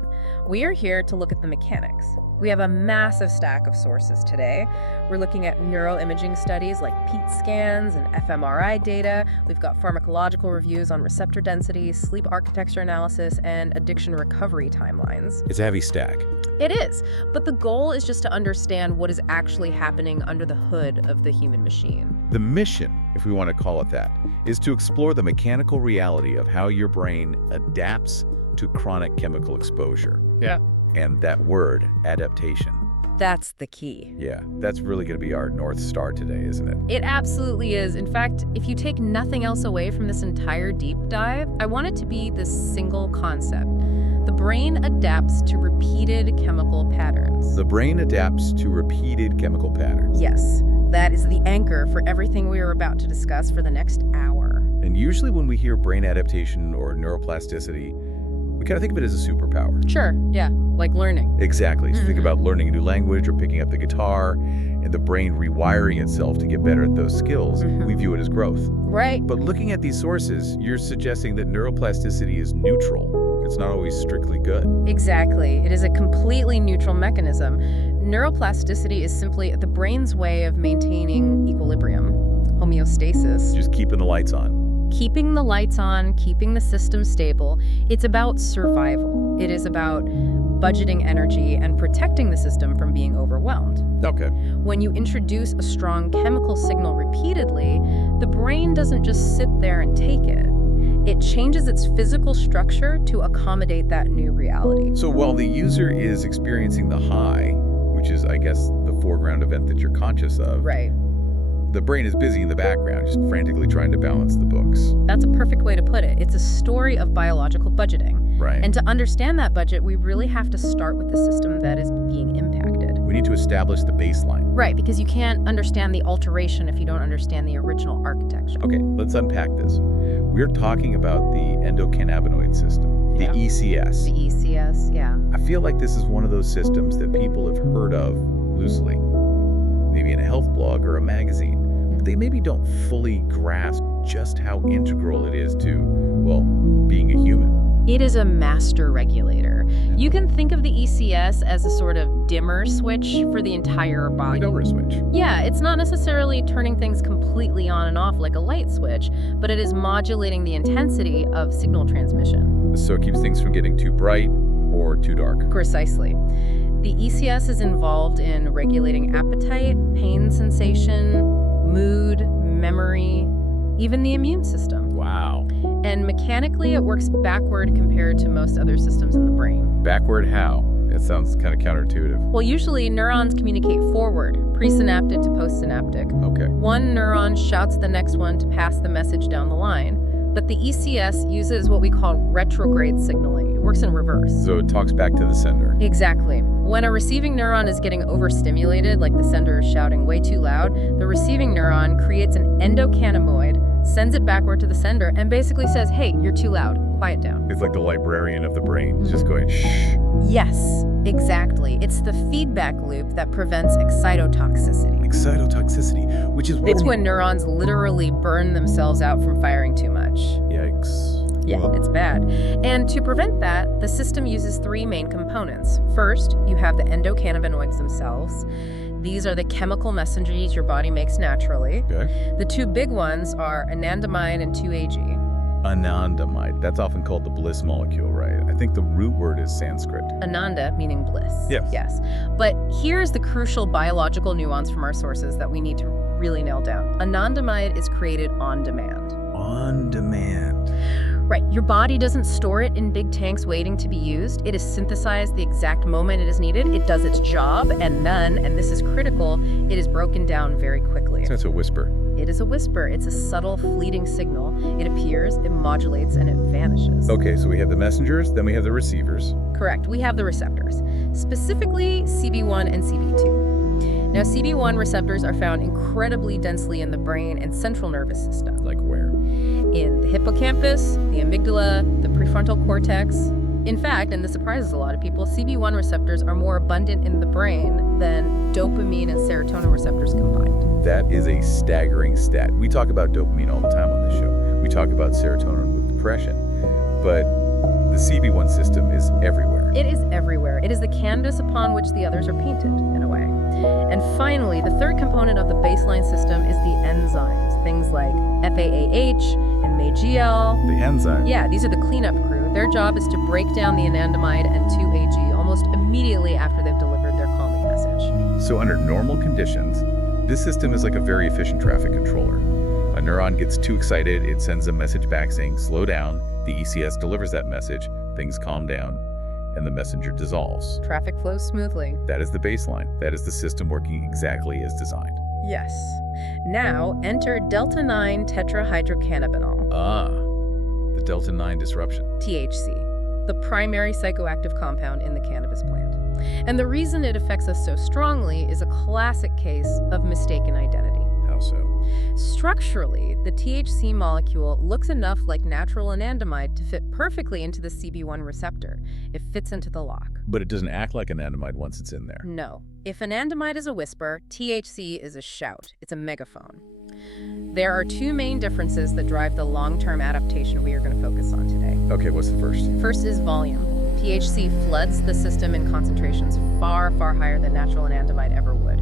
We are here to look at the mechanics. We have a massive stack of sources today. We're looking at neuroimaging studies like PET scans and fMRI data. We've got pharmacological reviews on receptor density, sleep architecture analysis, and addiction recovery timelines. It's a heavy stack. It is, but the goal is just to understand what is actually happening under the hood of the human machine. The mission, if we want to call it that, is to explore the mechanical reality of how your brain adapts to chronic chemical exposure. Yeah. And that word, adaptation. That's the key. Yeah, that's really going to be our North Star today, isn't it? It absolutely is. In fact, if you take nothing else away from this entire deep dive, I want it to be this single concept. The brain adapts to repeated chemical patterns. The brain adapts to repeated chemical patterns. Yes, that is the anchor for everything we are about to discuss for the next hour. And usually when we hear brain adaptation or neuroplasticity, we kind of think of it as a superpower. Sure, yeah, like learning. Exactly. So think about learning a new language or picking up the guitar and the brain rewiring itself to get better at those skills. We view it as growth. Right. But looking at these sources, you're suggesting that neuroplasticity is neutral. It's not always strictly good. Exactly. It is a completely neutral mechanism. Neuroplasticity is simply the brain's way of maintaining equilibrium, homeostasis. Just keeping the lights on. Keeping the lights on, keeping the system stable. It's about survival. It is about budgeting energy and protecting the system from being overwhelmed. Okay. When you introduce a strong chemical signal repeatedly, the brain doesn't just sit there and take it. It changes its physical structure to accommodate that new reality. So while the user is experiencing the high, which is, I guess, the foreground event that you're conscious of, Right. the brain is busy in the background, just frantically trying to balance the books. That's a perfect way to put it. It's a story of biological budgeting. Right. And to understand that budget, we really have to start with the system that is being impacted. We need to establish the baseline. Right, because you can't understand the alteration if you don't understand the original architecture. Okay, let's unpack this. We're talking about the endocannabinoid system, the Yeah. ECS. The ECS, yeah. I feel like this is one of those systems that people have heard of loosely, maybe in a health blog or a magazine, but they maybe don't fully grasp just how integral it is to, well, being a human. It is a master regulator. You can think of the ECS as a sort of dimmer switch for the entire body. Like over switch. Yeah, it's not necessarily turning things completely on and off like a light switch, but it is modulating the intensity of signal transmission. So it keeps things from getting too bright or too dark. Precisely. The ECS is involved in regulating appetite, pain sensation, mood, memory, even the immune system. Wow. And mechanically, it works backward compared to most other systems in the brain. Backward how? It sounds kind of counterintuitive. Well, usually neurons communicate forward, presynaptic to postsynaptic. Okay. One neuron shouts the next one to pass the message down the line, but the ECS uses what we call retrograde signaling. It works in reverse. So it talks back to the sender. Exactly. When a receiving neuron is getting overstimulated, like the sender is shouting way too loud, the receiving neuron creates an endocannabinoid sends it backward to the sender, and basically says, hey, you're too loud, quiet down. It's like the librarian of the brain, just going, shh. Yes, exactly. It's the feedback loop that prevents excitotoxicity. Excitotoxicity, which is It's when neurons literally burn themselves out from firing too much. Yikes. Yeah, Well, it's bad. And to prevent that, the system uses three main components. First, you have the endocannabinoids themselves. These are the chemical messengers your body makes naturally. okay. The two big ones are anandamide and 2-AG. Anandamide. That's often called the bliss molecule, right? I think the root word is Sanskrit. Ananda meaning bliss. Yes. Yes. But here's the crucial biological nuance from our sources that we need to really nail down. Anandamide is created on demand. On demand. Right. Your body doesn't store it in big tanks waiting to be used. It is synthesized the exact moment it is needed. It does its job, and this is critical, it is broken down very quickly. So it's a whisper. It is a whisper. It's a subtle, fleeting signal. It appears, it modulates, and it vanishes. Okay, so we have the messengers, then we have the receivers. Correct. We have the receptors, specifically CB1 and CB2. Now, CB1 receptors are found incredibly densely in the brain and central nervous system. Like where? In the hippocampus, the amygdala, the prefrontal cortex. In fact, and this surprises a lot of people, CB1 receptors are more abundant in the brain than dopamine and serotonin receptors combined. That is a staggering stat. We talk about dopamine all the time on this show. We talk about serotonin with depression. But the CB1 system is everywhere. It is everywhere. It is the canvas upon which the others are painted, in a way. And finally, the third component of the baseline system is the enzymes, things like FAAH and MAGL. The enzyme. Yeah, these are the cleanup crew. Their job is to break down the anandamide and 2-AG almost immediately after they've delivered their calming message. So under normal conditions, this system is like a very efficient traffic controller. A neuron gets too excited, it sends a message back saying, slow down. The ECS delivers that message, things calm down, and the messenger dissolves. Traffic flows smoothly. That is the baseline. That is the system working exactly as designed. Yes. Now, enter delta-9 tetrahydrocannabinol, The delta-9 disruption. THC, the primary psychoactive compound in the cannabis plant. And the reason it affects us so strongly is a classic case of mistaken identity. How so? Structurally, the THC molecule looks enough like natural anandamide to fit perfectly into the CB1 receptor. It fits into the lock. But it doesn't act like anandamide once it's in there. No. If anandamide is a whisper, THC is a shout. It's a megaphone. There are two main differences that drive the long-term adaptation we are going to focus on today. Okay, what's the first? First is volume. THC floods the system in concentrations far, far higher than natural anandamide ever would.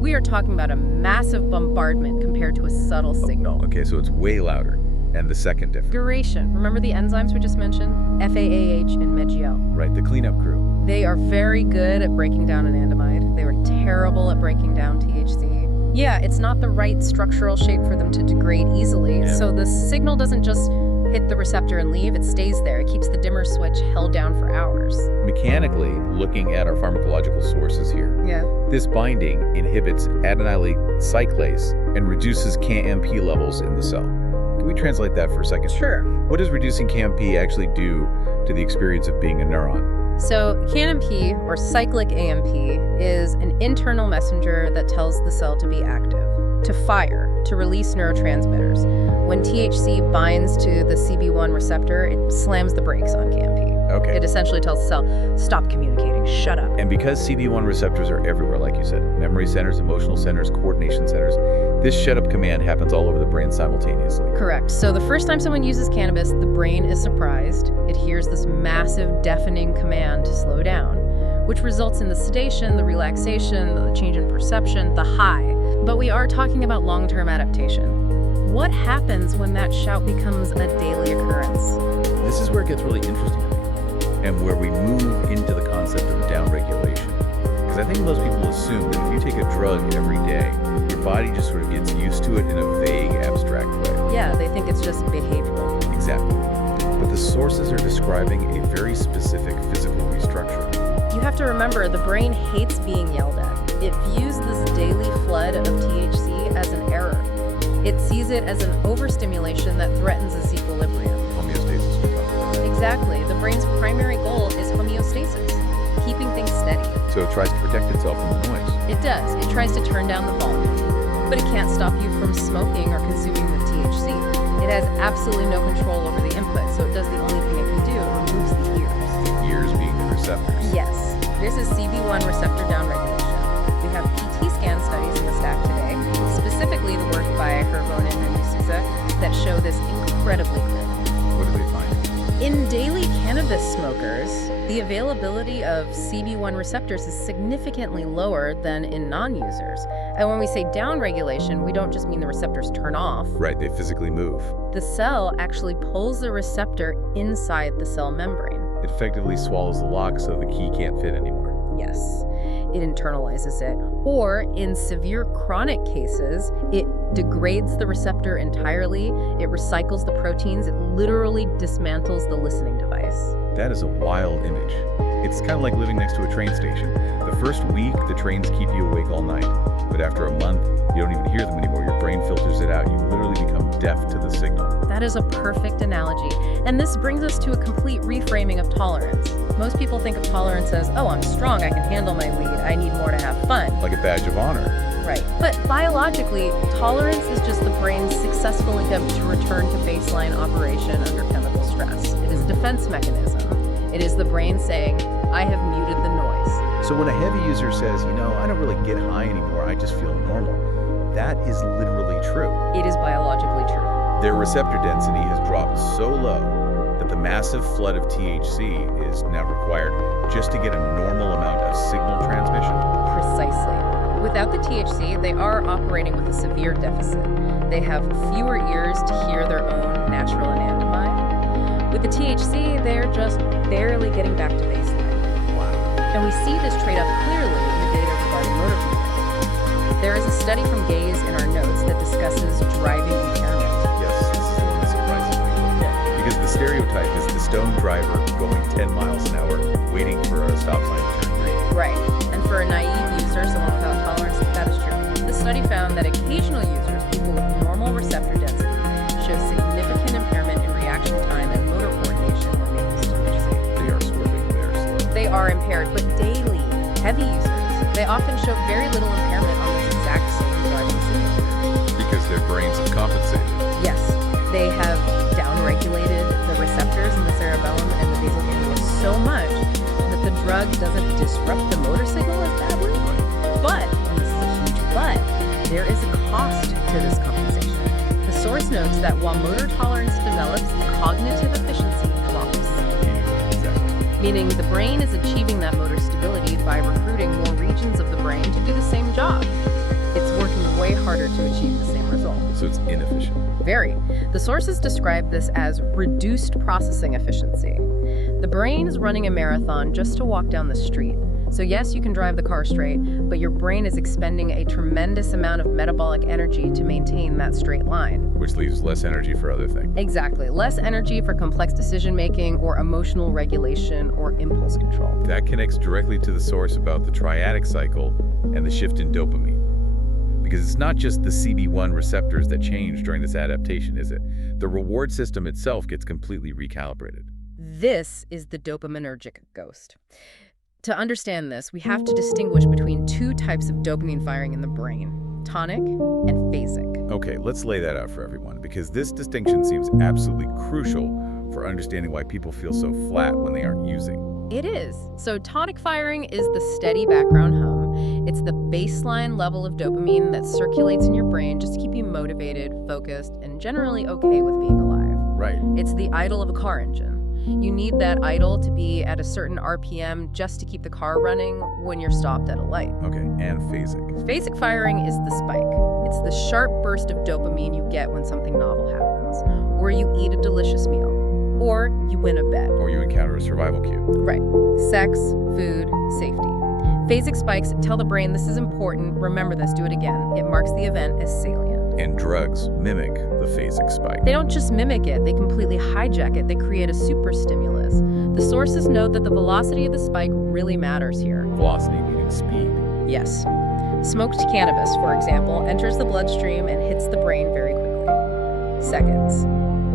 We are talking about a massive bombardment compared to a subtle signal. Okay, so it's way louder. And the second difference. Duration. Remember the enzymes we just mentioned? FAAH and MAGL. Right, the cleanup crew. They are very good at breaking down anandamide. They were terrible at breaking down THC. Yeah, it's not the right structural shape for them to degrade easily, Yeah. so the signal doesn't just hit the receptor and leave, it stays there. It keeps the dimmer switch held down for hours. Mechanically, looking at our pharmacological sources here, Yeah. this binding inhibits adenylate cyclase and reduces CAMP levels in the cell. Can we translate that for a second? Sure. What does reducing CAMP actually do to the experience of being a neuron? So CAMP, or cyclic AMP, is an internal messenger that tells the cell to be active, to fire, to release neurotransmitters. When THC binds to the CB1 receptor, it slams the brakes on CAMP. Okay. It essentially tells the cell, stop communicating, shut up. And because CB1 receptors are everywhere, like you said, memory centers, emotional centers, coordination centers, this shut-up command happens all over the brain simultaneously. Correct. So the first time someone uses cannabis, the brain is surprised. It hears this massive, deafening command to slow down, which results in the sedation, the relaxation, the change in perception, the high. But we are talking about long-term adaptation. What happens when that shout becomes a daily occurrence? This is where it gets really interesting to me, and where we move into the concept of downregulation. Because I think most people assume that if you take a drug every day, your body just sort of gets used to it in a vague, abstract way. Yeah, they think it's just behavioral. Exactly. But the sources are describing a very specific physical restructuring. You have to remember, the brain hates being yelled at. It views this daily flood of THC as an error. It sees it as an overstimulation that threatens its equilibrium. Homeostasis, we talk about that. Exactly. The brain's primary goal is homeostasis, keeping things steady. So it tries to protect itself from the noise. It does. It tries to turn down the volume. But it can't stop you from smoking or consuming the THC. It has absolutely no control over the input, so it does the only thing it can do, it removes the ears. Ears being the receptors. Yes. This is CB1 receptor downregulation. We have PT scan studies in the stack today, specifically the work by Hervonen and D'Souza, that show this incredibly clearly. What do they find? In daily cannabis smokers, the availability of CB1 receptors is significantly lower than in non-users. And when we say downregulation, we don't just mean the receptors turn off. Right, they physically move. The cell actually pulls the receptor inside the cell membrane. It effectively swallows the lock so the key can't fit anymore. Yes, it internalizes it. Or in severe chronic cases, it degrades the receptor entirely, it recycles the proteins, it literally dismantles the listening device. That is a wild image. It's kind of like living next to a train station. The first week, the trains keep you awake all night. But after a month, you don't even hear them anymore. Your brain filters it out. You literally become deaf to the signal. That is a perfect analogy. And this brings us to a complete reframing of tolerance. Most people think of tolerance as, oh, I'm strong, I can handle my weed, I need more to have fun. Like a badge of honor. Right. But biologically, tolerance is just the brain's successful attempt to return to baseline operation under chemical stress. It is a defense mechanism. It is the brain saying, I have muted the noise. So when a heavy user says, I don't really get high anymore, I just feel normal, that is literally true. It is biologically true. Their receptor density has dropped so low that the massive flood of THC is now required just to get a normal amount of signal transmission. Precisely. Without the THC, they are operating with a severe deficit. They have fewer ears to hear their own natural anandamide. With the THC, they're just barely getting back to baseline. Wow. And we see this trade-off clearly in the data regarding motor control. There is a study from Gaze in our notes that discusses driving impairment. Yes, this is the one that surprises me. Yeah. Because the stereotype is the stoned driver going 10 miles an hour, waiting for a stop sign to turn green. Right. And for a naive user, someone without tolerance, that is true. The study found that occasional users, people with normal receptor density, show significant impairment in reaction time and motor coordination when they use THC. They are swerving, they are slow. They are impaired, but daily, heavy users, they often show very little impairment on this exact same driving simulator. Because their brains have compensated. Yes, they have downregulated the receptors in the cerebellum and the basal ganglia so much that the drug doesn't disrupt the motor signal as badly. But, and this is a huge but, there is a cost to this compensation. The source notes that while motor tolerance develops, cognitive efficiency drops. Exactly. Meaning the brain is achieving that motor stability by recruiting more regions of the brain to do the same job. It's working way harder to achieve the same result. So it's inefficient. Very. The sources describe this as reduced processing efficiency. The brain is running a marathon just to walk down the street. So yes, you can drive the car straight, but your brain is expending a tremendous amount of metabolic energy to maintain that straight line. Which leaves less energy for other things. Exactly. Less energy for complex decision-making or emotional regulation or impulse control. That connects directly to the source about the triadic cycle and the shift in dopamine. Because it's not just the CB1 receptors that change during this adaptation, is it? The reward system itself gets completely recalibrated. This is the dopaminergic ghost. To understand this, we have to distinguish between two types of dopamine firing in the brain, tonic and phasic. Okay, let's lay that out for everyone, because this distinction seems absolutely crucial for understanding why people feel so flat when they aren't using. It is. So tonic firing is the steady background hum. It's the baseline level of dopamine that circulates in your brain just to keep you motivated, focused, and generally okay with being alive. Right. It's the idle of a car engine. You need that idle to be at a certain RPM just to keep the car running when you're stopped at a light. Okay, and phasic. Phasic firing is the spike. It's the sharp burst of dopamine you get when something novel happens, or you eat a delicious meal, or you win a bet. Or you encounter a survival cue. Right. Sex, food, safety. Phasic spikes tell the brain this is important, remember this, do it again. It marks the event as salient. And drugs mimic the phasic spike. They don't just mimic it, they completely hijack it. They create a super stimulus. The sources note that the velocity of the spike really matters here. Velocity meaning speed. Yes. Smoked cannabis, for example, enters the bloodstream and hits the brain very quickly. Seconds.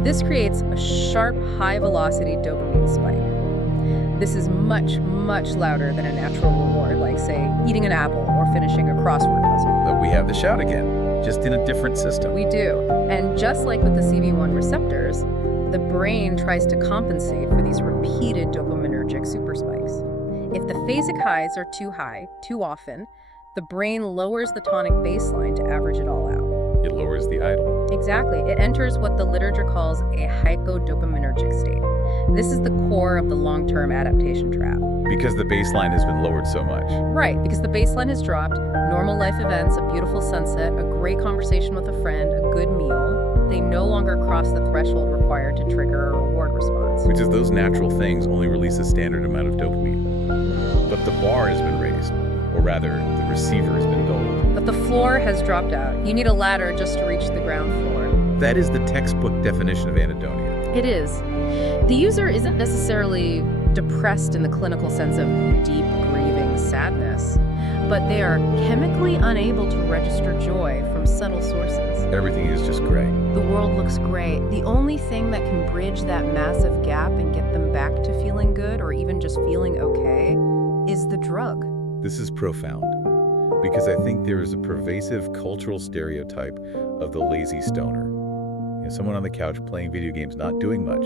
This creates a sharp, high-velocity dopamine spike. This is much, much louder than a natural reward, like, say, eating an apple or finishing a crossword puzzle. But we have the shout again. just in a different system. We do. And just like with the CB1 receptors, the brain tries to compensate for these repeated dopaminergic super spikes. If the phasic highs are too high, too often, the brain lowers the tonic baseline to average it all out. It lowers the idle. Exactly. It enters what the literature calls a hypodopaminergic state. This is the core of the long-term adaptation trap. Because the baseline has been lowered so much. Right, because the baseline has dropped, normal life events, a beautiful sunset, a great conversation with a friend, a good meal, they no longer cross the threshold required to trigger a reward response. Which is those natural things only release a standard amount of dopamine. But the bar has been raised, or rather, the receiver has been dulled. But the floor has dropped out. You need a ladder just to reach the ground floor. That is the textbook definition of anhedonia. It is. The user isn't necessarily depressed in the clinical sense of deep, grieving sadness, but they are chemically unable to register joy from subtle sources. Everything is just gray. The world looks gray. The only thing that can bridge that massive gap and get them back to feeling good or even just feeling okay is the drug. This is profound, because I think there is a pervasive cultural stereotype of the lazy stoner. Someone on the couch playing video games, not doing much.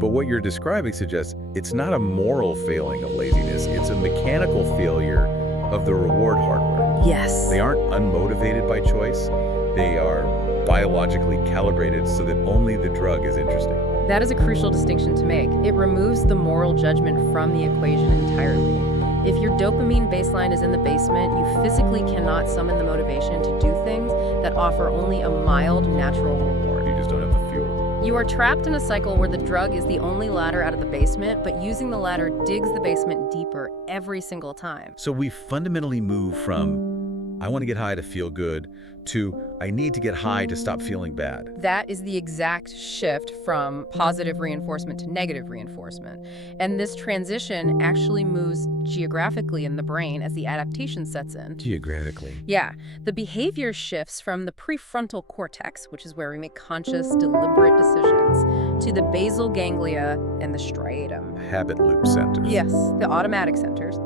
But what you're describing suggests it's not a moral failing of laziness, it's a mechanical failure of the reward hardware. Yes. They aren't unmotivated by choice, they are biologically calibrated so that only the drug is interesting. That is a crucial distinction to make. It removes the moral judgment from the equation entirely. If your dopamine baseline is in the basement, you physically cannot summon the motivation to do things that offer only a mild natural reward. You just don't have the fuel. You are trapped in a cycle where the drug is the only ladder out of the basement, but using the ladder digs the basement deeper every single time. So we fundamentally move from, I want to get high to feel good, to, I need to get high to stop feeling bad. That is the exact shift from positive reinforcement to negative reinforcement. And this transition actually moves geographically in the brain as the adaptation sets in. Geographically? Yeah. The behavior shifts from the prefrontal cortex, which is where we make conscious, deliberate decisions, to the basal ganglia and the striatum. Habit loop centers. Yes, the automatic centers.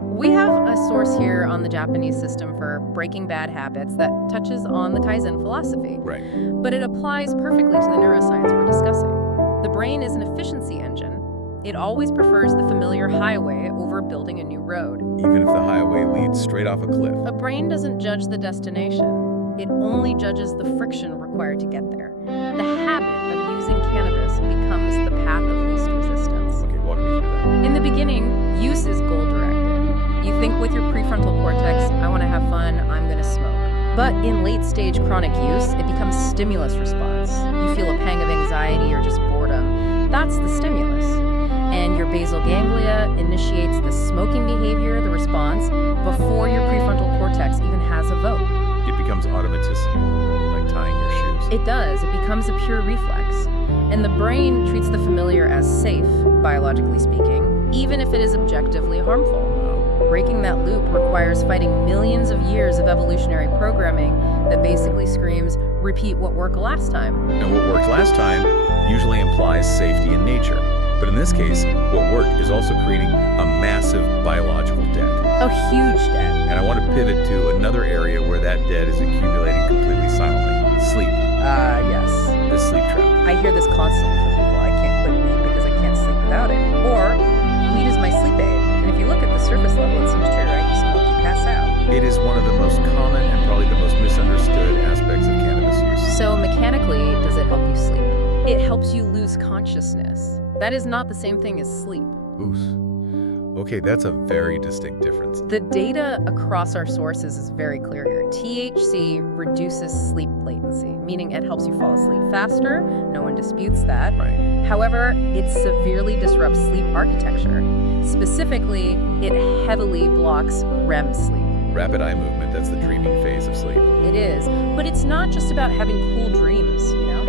We have a source here on the Japanese system for breaking bad habits that touches on the Kaizen philosophy. Right. But it applies perfectly to the neuroscience we're discussing. The brain is an efficiency engine. It always prefers the familiar highway over building a new road. Even if the highway leads straight off a cliff. A brain doesn't judge the destination. It only judges the friction required to get there. The habit of using cannabis becomes the path of least resistance. Okay, walk me through that. In the beginning, use is goal-directed. You think with your prefrontal cortex, I want to have fun, I'm going to smoke. But in late-stage chronic use, it becomes stimulus response. You feel a pang of anxiety or just boredom. That's the stimulus. And your basal ganglia initiates the smoking behavior, the response, before your prefrontal cortex even has a vote. It becomes automaticity, like tying your shoes. It does. It becomes a pure reflex. And the brain treats the familiar as safe, biologically speaking, even if it is objectively harmful. Breaking that loop requires fighting millions of years of evolutionary programming that basically screams, repeat what worked last time. And what worked last time usually implies safety in nature. But in this case, what worked is also creating a massive biological debt. A huge debt. And I want to pivot to another area where that debt is accumulating completely silently. Sleep. Yes. The sleep trap. I hear this constantly from people. I can't quit weed because I can't sleep without it. Or, weed is my sleep aid. And if you look at the surface level, it seems true, right? You smoke, you pass out. It is one of the most common and probably the most misunderstood aspects of cannabis use. So mechanically, does it help you sleep? It helps you lose consciousness. That is not the same thing as sleep. Oof. Okay, that's a very distinct difference. The data across our sources is very clear here. THC reduces sleep latency, meaning it helps you fall asleep faster. No one disputes that. Right. However, it severely disrupts sleep architecture. Specifically, it heavily blocks REM sleep. Rapid eye movement, that's the dreaming phase of sleep. It is. But it's not just about having cool dreams, you know?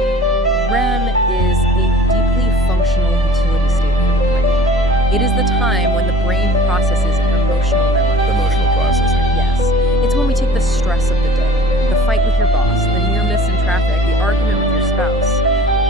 REM is a deeply functional utility state for the brain. It is the time when the brain processes emotional memory. Emotional processing. Yes. It's when we take the stress of the day, the fight with your boss, the near miss in traffic, the argument with your spouse,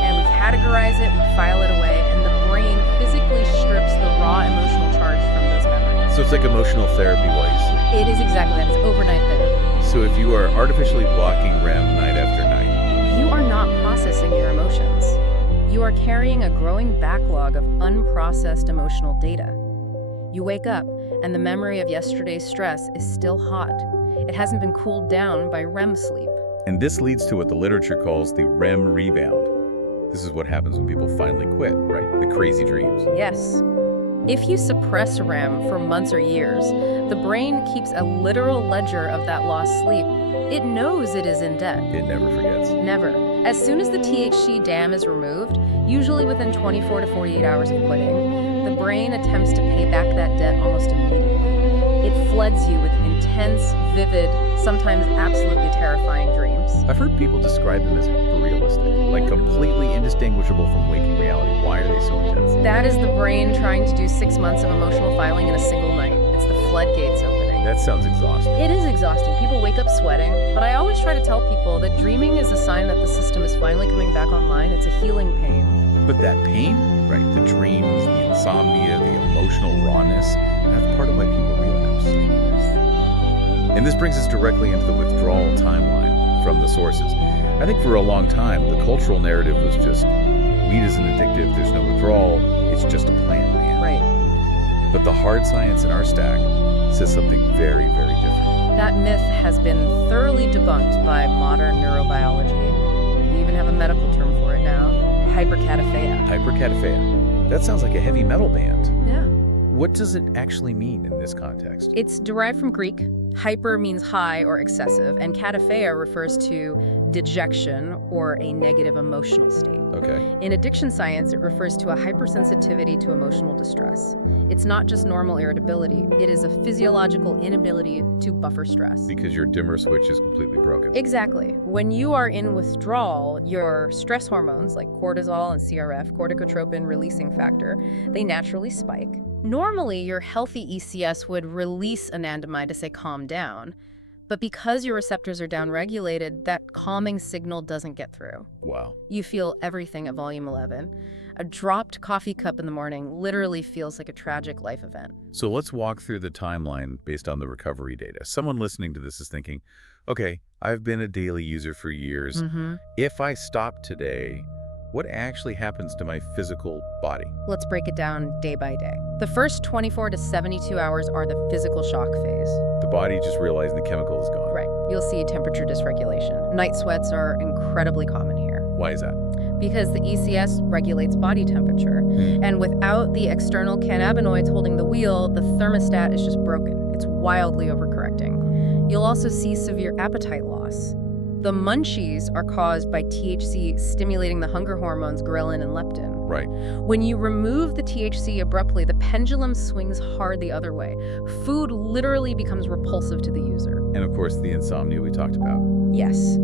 and we categorize it, we file it away, and the brain physically strips the raw emotional charge from those memories. So it's like emotional therapy while you sleep. It is exactly that. It's overnight therapy. So So if you are artificially blocking REM night after night, You are not processing your emotions. You are carrying a growing backlog of unprocessed emotional data. You wake up, and the memory of yesterday's stress is still hot. It hasn't been cooled down by REM sleep. and this leads to what the literature calls the REM rebound. This is what happens when people finally quit, right? The crazy dreams. Yes. If you suppress REM for months or years, the brain keeps a literal ledger of that lost sleep. It knows it is in debt. It never forgets. Never. As soon as the THC dam is removed, usually within 24 to 48 hours of quitting, the brain attempts to pay back that debt almost immediately. It floods you with intense, vivid, sometimes absolutely terrifying dreams. I've heard people describe them as realistic, like completely indistinguishable from waking reality. Why are they so intense? That is the brain trying to do 6 months of emotional filing in a single night. It's the floodgates opening. That sounds exhausting. It is exhausting. People wake up sweating, but I always try to tell people that dreaming is a sign that the system is finally coming back online. It's a healing pain. But that pain, right, the dreams, the insomnia, the emotional rawness, that's part of why people relapse. And this brings us directly into the withdrawal timeline from the sources. I think for a long time, the cultural narrative was just, weed isn't addictive, there's no withdrawal, it's just a plant, man. Right. But the hard science in our stack says something very, very different. That myth has been thoroughly debunked by modern neurobiology. We even have a medical term for it now, hypercataphea. Hypercataphea. That sounds like a heavy metal band. Yeah. What does it actually mean in this context? It's derived from Greek. Hyper means high or excessive, and cataphea refers to dejection or a negative emotional state. Okay. In addiction science, it refers to a hypersensitivity to emotional distress. It's not just normal irritability, it is a physiological inability to buffer stress. Because your dimmer switch is completely broken. Exactly. When you are in withdrawal, your stress hormones like cortisol and CRF, corticotropin releasing factor, they naturally spike. Normally, your healthy ECS would release anandamide to say calm down. But because your receptors are downregulated, that calming signal doesn't get through. Wow. You feel everything at volume 11. A dropped coffee cup in the morning literally feels like a tragic life event. So let's walk through the timeline based on the recovery data. Someone listening to this is thinking, okay, I've been a daily user for years. If I stop today, what actually happens to my physical body? Let's break it down day by day. The first 24 to 72 hours are the physical shock phase. The body just realizing the chemical is gone. Right. You'll see temperature dysregulation. Night sweats are incredibly common here. Why is that? Because the ECS regulates body temperature. And without the external cannabinoids holding the wheel, the thermostat is just broken. It's wildly overcorrecting. You'll also see severe appetite loss. The munchies are caused by THC stimulating the hunger hormones ghrelin and leptin. Right. When you remove the THC abruptly, the pendulum swings hard the other way. Food literally becomes repulsive to the user. And of course, the insomnia we talked about. Yes.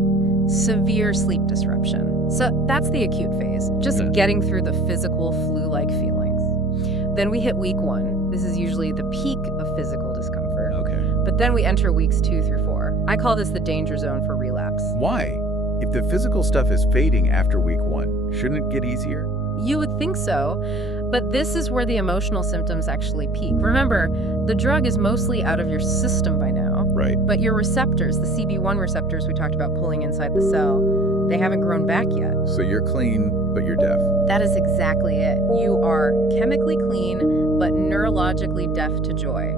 Severe sleep disruption. So that's the acute phase, just getting through the physical flu-like feelings. Then we hit week 1. This is usually the peak of physical discomfort. Okay. But then we enter weeks 2 through 4. I call this the danger zone for relapse. Why? If the physical stuff is fading after week 1, shouldn't it get easier? You would think so, but this is where the emotional symptoms actually peak. Remember, the drug is mostly out of your system by now. Right. But your receptors, the CB1 receptors we talked about pulling inside the cell, they haven't grown back yet. So you're clean, but you're deaf. That is exactly it. You are chemically clean, but neurologically deaf to joy.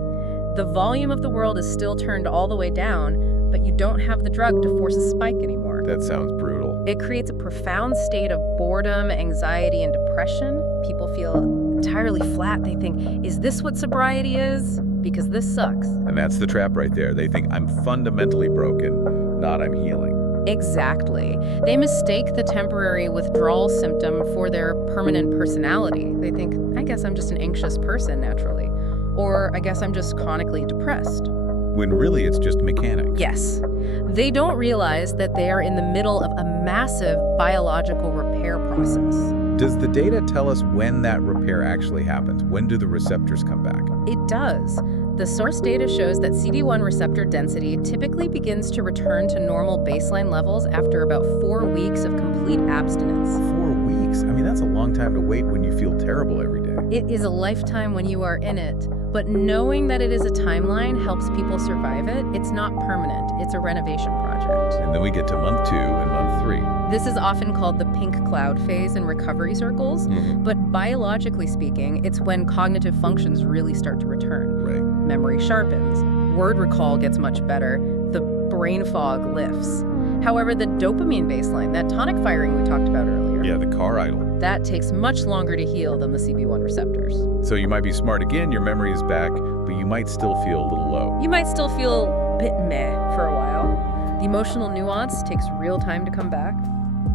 The volume of the world is still turned all the way down, but you don't have the drug to force a spike anymore. That sounds brutal. It creates a profound state of boredom, anxiety, and depression. People feel entirely flat. They think, is this what sobriety is? Because this sucks. And that's the trap right there. They think I'm fundamentally broken, not I'm healing. Exactly. They mistake the temporary withdrawal symptom for their permanent personality. They think, I guess I'm just an anxious person naturally. Or I guess I'm just chronically depressed. When really it's just mechanics. Yes. They don't realize that they are in the middle of a massive biological repair process. Does the data tell us when that repair actually happens? When do the receptors come back? It does. The source data shows that CD1 receptor density typically begins to return to normal baseline levels after about 4 weeks of complete abstinence. 4 weeks? I mean, that's a long time to wait when you feel terrible every day. It is a lifetime when you are in it, But knowing that it is a timeline helps people survive it. It's not permanent. It's a renovation project. And then we get to month 2 and month 3. This is often called the pink cloud phase in recovery circles, but biologically speaking, it's when cognitive functions really start to return. Right. Memory sharpens, word recall gets much better, the brain fog lifts. However, the dopamine baseline, that tonic firing we talked about earlier, Yeah, the car idle. that takes much longer to heal than the CB1 receptors. So you might be smart again, your memory is back, but you might still feel a little low. You might still feel a bit meh for a while. The emotional nuance takes real time to come back.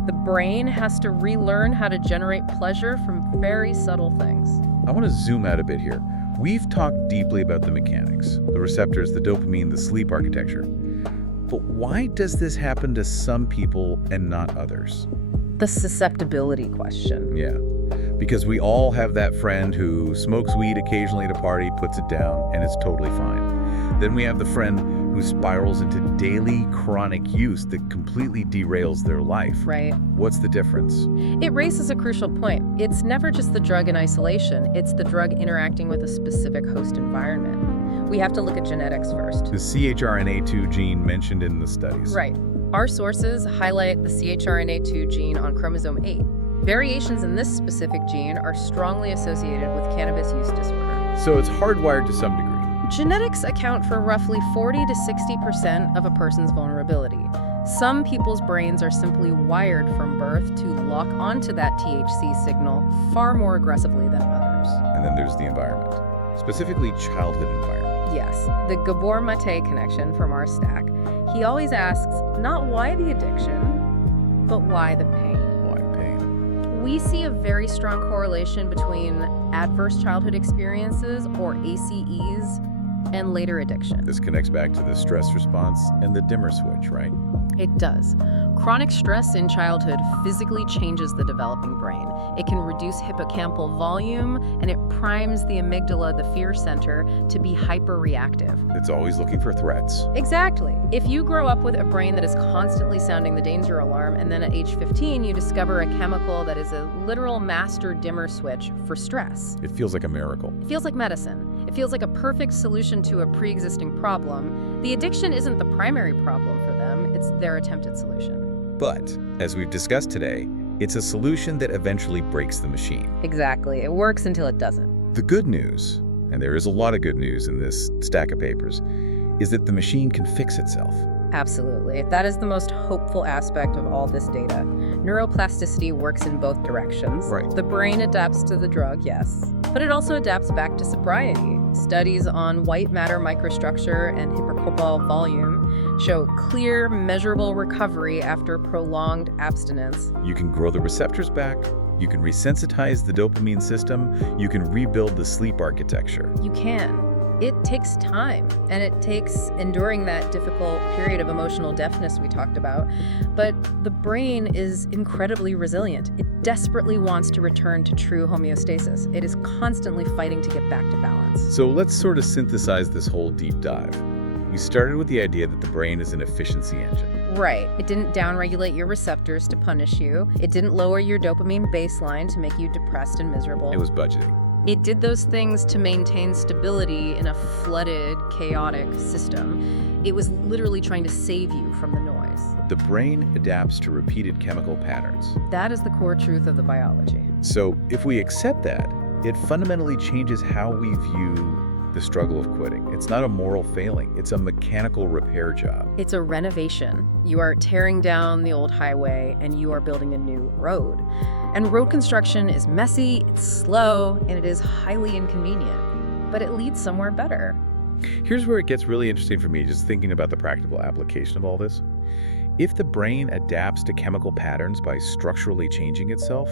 The brain has to relearn how to generate pleasure from very subtle things. I want to zoom out a bit here. We've talked deeply about the mechanics, the receptors, the dopamine, the sleep architecture. But why does this happen to some people and not others? The susceptibility question. Yeah, because we all have that friend who smokes weed occasionally at a party, puts it down, and it's totally fine. Then we have the friend who spirals into daily chronic use that completely derails their life. Right. What's the difference? It raises a crucial point. It's never just the drug in isolation. It's the drug interacting with a specific host environment. We have to look at genetics first. The CHRNA2 gene mentioned in the studies. Right. Our sources highlight the CHRNA2 gene on chromosome 8. Variations in this specific gene are strongly associated with cannabis use disorder. So it's hardwired to some degree. Genetics account for roughly 40 to 60% of a person's vulnerability. Some people's brains are simply wired from birth to lock onto that THC signal far more aggressively than others. And then there's the environment, specifically childhood environment. Yes, the Gabor Mate connection from our stack. He always asks, not why the addiction, but why the pain. Why pain? We see a very strong correlation between adverse childhood experiences, or ACEs, and later addiction. This connects back to the stress response and the dimmer switch, right? It does. Chronic stress in childhood physically changes the developing brain. It can reduce hippocampal volume, and it primes the amygdala, the fear center, to be hyper-reactive. It's always looking for threats. Exactly. If you grow up with a brain that is constantly sounding the danger alarm, and then at age 15 you discover a chemical that is a literal master dimmer switch for stress. It feels like a miracle. It feels like medicine. It feels like a perfect solution to a pre-existing problem. The addiction isn't the primary problem for them, it's their attempted solution. But, as we've discussed today, it's a solution that eventually breaks the machine. Exactly. It works until it doesn't. The good news, and there is a lot of good news in this stack of papers, is that the machine can fix itself. Absolutely. That is the most hopeful aspect of all this data. Neuroplasticity works in both directions. Right. The brain adapts to the drug, yes, but it also adapts back to sobriety. Studies on white matter microstructure and hippocampal volume show clear, measurable recovery after prolonged abstinence. You can grow the receptors back, you can resensitize the dopamine system, you can rebuild the sleep architecture. You can. It takes time, and it takes enduring that difficult period of emotional deafness we talked about. But the brain is incredibly resilient. It desperately wants to return to true homeostasis. It is constantly fighting to get back to balance. So let's sort of synthesize this whole deep dive. We started with the idea that the brain is an efficiency engine. Right. It didn't downregulate your receptors to punish you. It didn't lower your dopamine baseline to make you depressed and miserable. It was budgeting. It did those things to maintain stability in a flooded, chaotic system. It was literally trying to save you from the noise. The brain adapts to repeated chemical patterns. That is the core truth of the biology. So if we accept that, it fundamentally changes how we view the struggle of quitting. It's not a moral failing, it's a mechanical repair job. It's a renovation. You are tearing down the old highway and you are building a new road. And road construction is messy, it's slow, and it is highly inconvenient. But it leads somewhere better. Here's where it gets really interesting for me, just thinking about the practical application of all this. If the brain adapts to chemical patterns by structurally changing itself,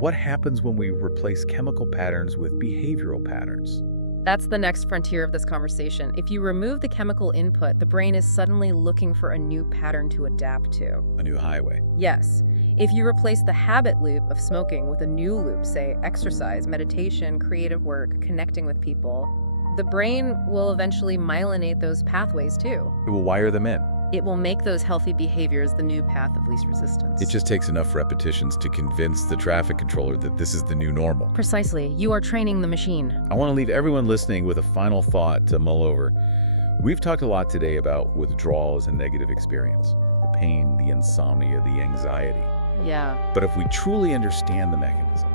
what happens when we replace chemical patterns with behavioral patterns? That's the next frontier of this conversation. If you remove the chemical input, the brain is suddenly looking for a new pattern to adapt to. A new highway. Yes. If you replace the habit loop of smoking with a new loop, say exercise, meditation, creative work, connecting with people, the brain will eventually myelinate those pathways too. It will wire them in. It will make those healthy behaviors the new path of least resistance. It just takes enough repetitions to convince the traffic controller that this is the new normal. Precisely. You are training the machine. I want to leave everyone listening with a final thought to mull over. We've talked a lot today about withdrawal as a negative experience, the pain, the insomnia, the anxiety. Yeah. But if we truly understand the mechanism,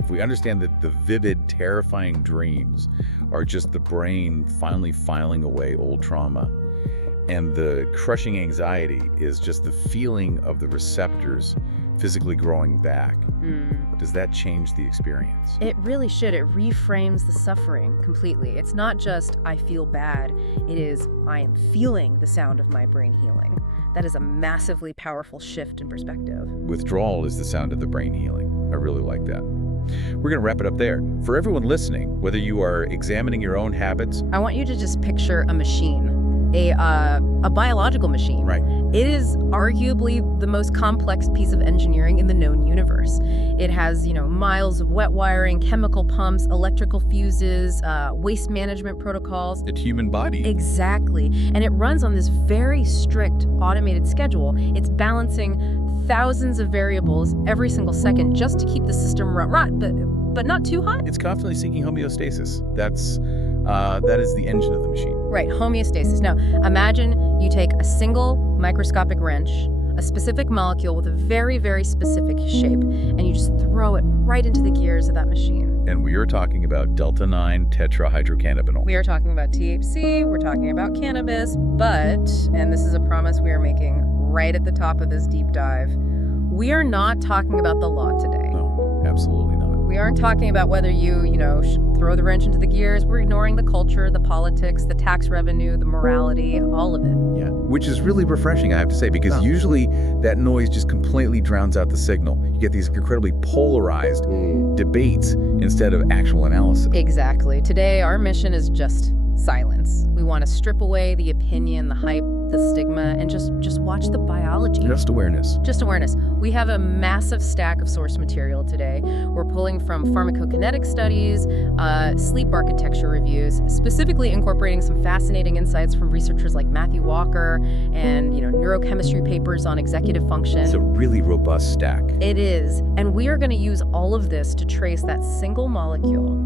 if we understand that the vivid, terrifying dreams are just the brain finally filing away old trauma, and the crushing anxiety is just the feeling of the receptors physically growing back, does that change the experience? It really should. It reframes the suffering completely. It's not just, I feel bad. It is, I am feeling the sound of my brain healing. That is a massively powerful shift in perspective. Withdrawal is the sound of the brain healing. I really like that. We're going to wrap it up there. For everyone listening, whether you are examining your own habits... I want you to just picture a machine, a biological machine. Right. It is arguably the most complex piece of engineering in the known universe. It has, miles of wet wiring, chemical pumps, electrical fuses, waste management protocols. The human body. Exactly. And it runs on this very strict automated schedule. It's balancing thousands of variables every single second just to keep the system but not too hot. It's constantly seeking homeostasis. That is the engine of the machine. Right, homeostasis. Now, imagine you take a single microscopic wrench, a specific molecule with a very, very specific shape, and you just throw it right into the gears of that machine. And we are talking about delta-9 tetrahydrocannabinol. We are talking about THC, we're talking about cannabis, but, and this is a promise we are making right at the top of this deep dive, we are not talking about the law today. No, absolutely not. We aren't talking about whether you throw the wrench into the gears. We're ignoring the culture, the politics, the tax revenue, the morality, all of it. Yeah, which is really refreshing, I have to say, because usually that noise just completely drowns out the signal. You get these incredibly polarized debates instead of actual analysis. Exactly. Today, our mission is just silence. We want to strip away the opinion, the hype, the stigma, and just watch the biology. Just awareness. Just awareness. We have a massive stack of source material today. We're pulling from pharmacokinetic studies, sleep architecture reviews, specifically incorporating some fascinating insights from researchers like Matthew Walker and, neurochemistry papers on executive function. It's a really robust stack. It is. And we are going to use all of this to trace that single molecule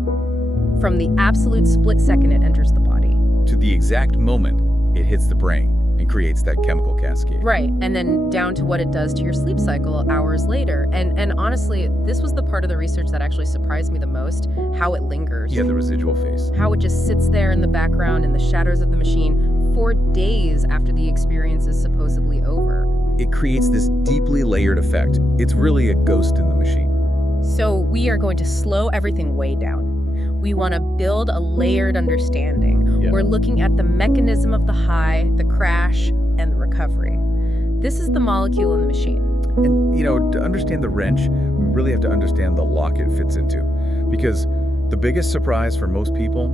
from the absolute split second it enters the body to the exact moment it hits the brain and creates that chemical cascade. Right, and then down to what it does to your sleep cycle hours later. And honestly, this was the part of the research that actually surprised me the most, how it lingers. Yeah, the residual phase. How it just sits there in the background in the shadows of the machine for days after the experience is supposedly over. It creates this deeply layered effect. It's really a ghost in the machine. So we are going to slow everything way down. We want to build a layered understanding. Yeah. We're looking at the mechanism of the high, the crash, and the recovery. This is the molecule in the machine. And, to understand the wrench, we really have to understand the lock it fits into. Because the biggest surprise for most people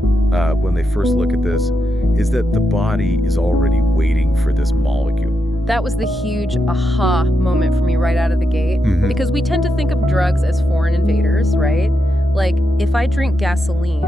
when they first look at this is that the body is already waiting for this molecule. That was the huge aha moment for me right out of the gate. Mm-hmm. Because we tend to think of drugs as foreign invaders, right? Like, if I drink gasoline...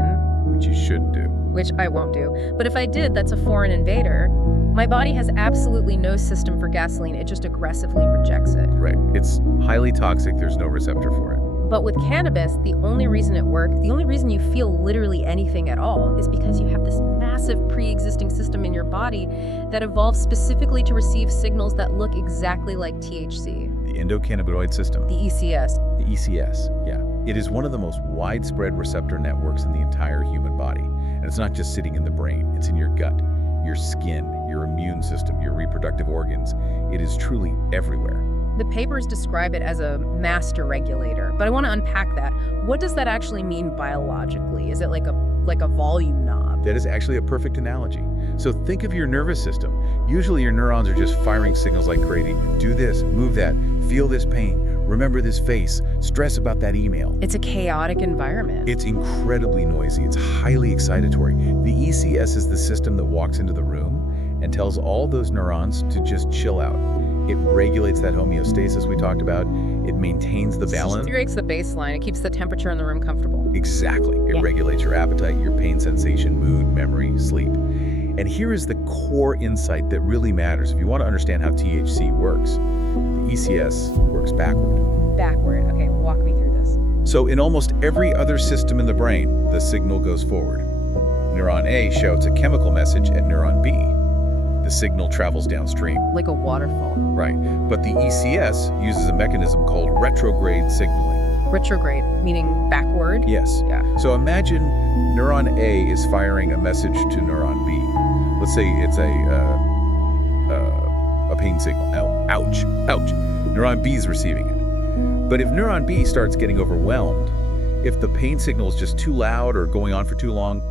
Which you shouldn't do. Which I won't do. But if I did, that's a foreign invader. My body has absolutely no system for gasoline. It just aggressively rejects it. Right. It's highly toxic. There's no receptor for it. But with cannabis, the only reason it works, the only reason you feel literally anything at all is because you have this massive pre-existing system in your body that evolved specifically to receive signals that look exactly like THC. The endocannabinoid system. The ECS. The ECS, yeah. It is one of the most widespread receptor networks in the entire human body. And it's not just sitting in the brain, it's in your gut, your skin, your immune system, your reproductive organs. It is truly everywhere. The papers describe it as a master regulator, but I want to unpack that. What does that actually mean biologically? Is it like a volume knob? That is actually a perfect analogy. So think of your nervous system. Usually your neurons are just firing signals like crazy. Do this, move that, feel this pain, remember this face, stress about that email. It's a chaotic environment. It's incredibly noisy. It's highly excitatory. The ECS is the system that walks into the room and tells all those neurons to just chill out. It regulates that homeostasis we talked about. It maintains the balance. It breaks the baseline. It keeps the temperature in the room comfortable. Exactly. It regulates your appetite, your pain sensation, mood, memory, sleep. And here is the core insight that really matters if you want to understand how THC works. The ECS works backward. Backward. Okay, walk me through this. So in almost every other system in the brain, the signal goes forward. Neuron A shouts a chemical message at neuron B. The signal travels downstream. Like a waterfall. Right. But the ECS uses a mechanism called retrograde signaling. Retrograde, meaning backward? Yes. Yeah. So imagine neuron A is firing a message to neuron B. Let's say it's a pain signal. Ouch, ouch. Neuron B is receiving it. But if neuron B starts getting overwhelmed, if the pain signal is just too loud or going on for too long,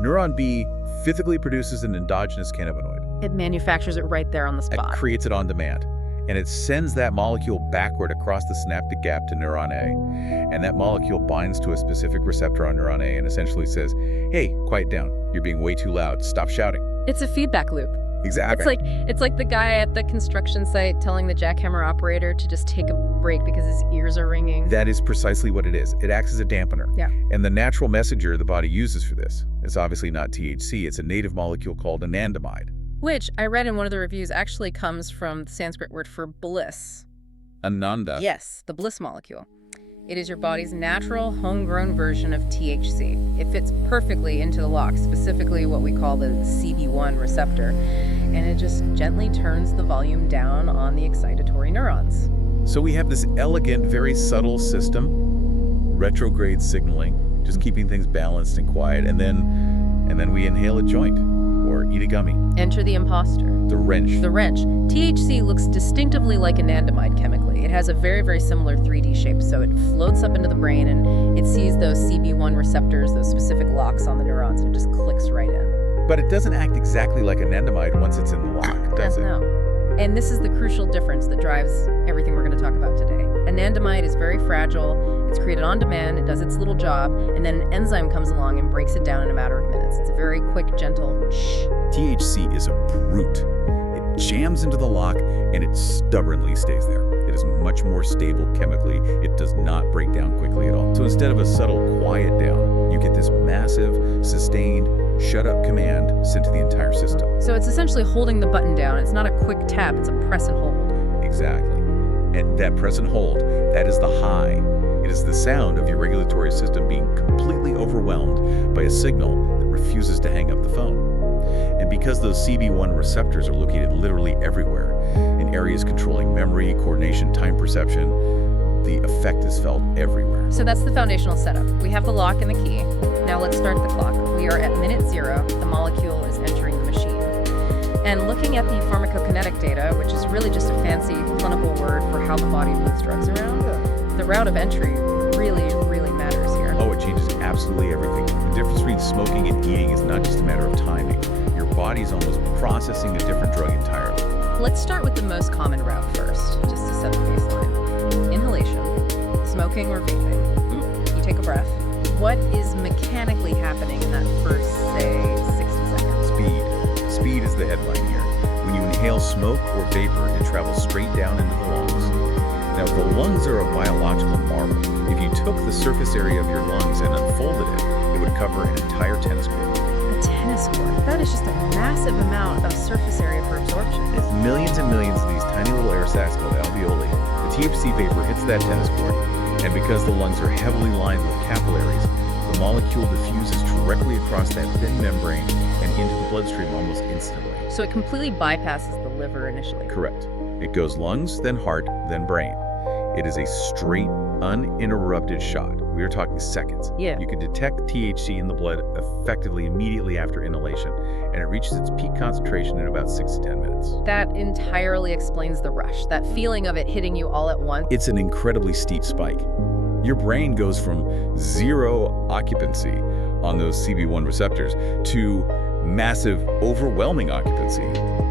neuron B physically produces an endogenous cannabinoid. It manufactures it right there on the It spot. creates it on demand. And it sends that molecule backward across the synaptic gap to neuron A. And that molecule binds to a specific receptor on neuron A and essentially says, hey, quiet down. You're being way too loud. Stop shouting. It's a feedback loop. Exactly. It's like the guy at the construction site telling the jackhammer operator to just take a break because his ears are ringing. That is precisely what it is. It acts as a dampener. Yeah. And the natural messenger the body uses for this is obviously not THC. It's a native molecule called anandamide. Which I read in one of the reviews actually comes from the Sanskrit word for bliss. Ananda. Yes, the bliss molecule. It is your body's natural, homegrown version of THC. It fits perfectly into the lock, specifically what we call the CB1 receptor, and it just gently turns the volume down on the excitatory neurons. So we have this elegant, very subtle system, retrograde signaling, just keeping things balanced and quiet, and then we inhale a joint or eat a gummy. Enter the imposter. The wrench. The wrench. THC looks distinctively like anandamide chemically. It has a very, very similar 3D shape, so it floats up into the brain and it sees those CB1 receptors, those specific locks on the neurons, and it just clicks right in. But it doesn't act exactly like anandamide once it's in the lock, does it? No. And this is the crucial difference that drives everything we're going to talk about today. Anandamide is very fragile. It's created on demand. It does its little job, and then an enzyme comes along and breaks it down in a matter of minutes. It's a very quick, gentle shh. THC is a brute. It jams into the lock and it stubbornly stays there. It is much more stable chemically. It does not break down quickly at all. So instead of a subtle quiet down, you get this massive, sustained, shut up command sent to the entire system. So it's essentially holding the button down. It's not a quick tap, it's a press and hold. Exactly. And that press and hold, that is the high. It is the sound of your regulatory system being completely overwhelmed by a signal that refuses to hang up the phone. And because those CB1 receptors are located literally everywhere, in areas controlling memory, coordination, time perception, the effect is felt everywhere. So that's the foundational setup. We have the lock and the key. Now let's start the clock. We are at minute 0. The molecule is entering the machine. And looking at the pharmacokinetic data, which is really just a fancy clinical word for how the body moves drugs around, the route of entry really, really matters here. Oh, it changes absolutely everything. The difference between smoking and eating is not just a matter of timing. Your body's almost processing a different drug entirely. Let's start with the most common route first, just to set the baseline. Inhalation, smoking or vaping. You take a breath. What is mechanically happening in that first, say, 60 seconds? Speed. Speed is the headline here. When you inhale smoke or vapor, it travels straight down into the lungs. Now, the lungs are a biological marvel. If you took the surface area of your lungs and unfolded it, it would cover an entire tennis court. A tennis court. That is just a massive amount of surface area for absorption. It's millions and millions of these tiny little air sacs called alveoli. The THC vapor hits that tennis court, and because the lungs are heavily lined with capillaries, the molecule diffuses directly across that thin membrane and into the bloodstream almost instantly. So it completely bypasses the liver initially. Correct. It goes lungs, then heart, then brain. It is a straight, uninterrupted shot. We are talking seconds. Yeah. You can detect THC in the blood effectively immediately after inhalation, and it reaches its peak concentration in about 6 to 10 minutes. That entirely explains the rush, that feeling of it hitting you all at once. It's an incredibly steep spike. Your brain goes from 0 occupancy on those CB1 receptors to massive, overwhelming occupancy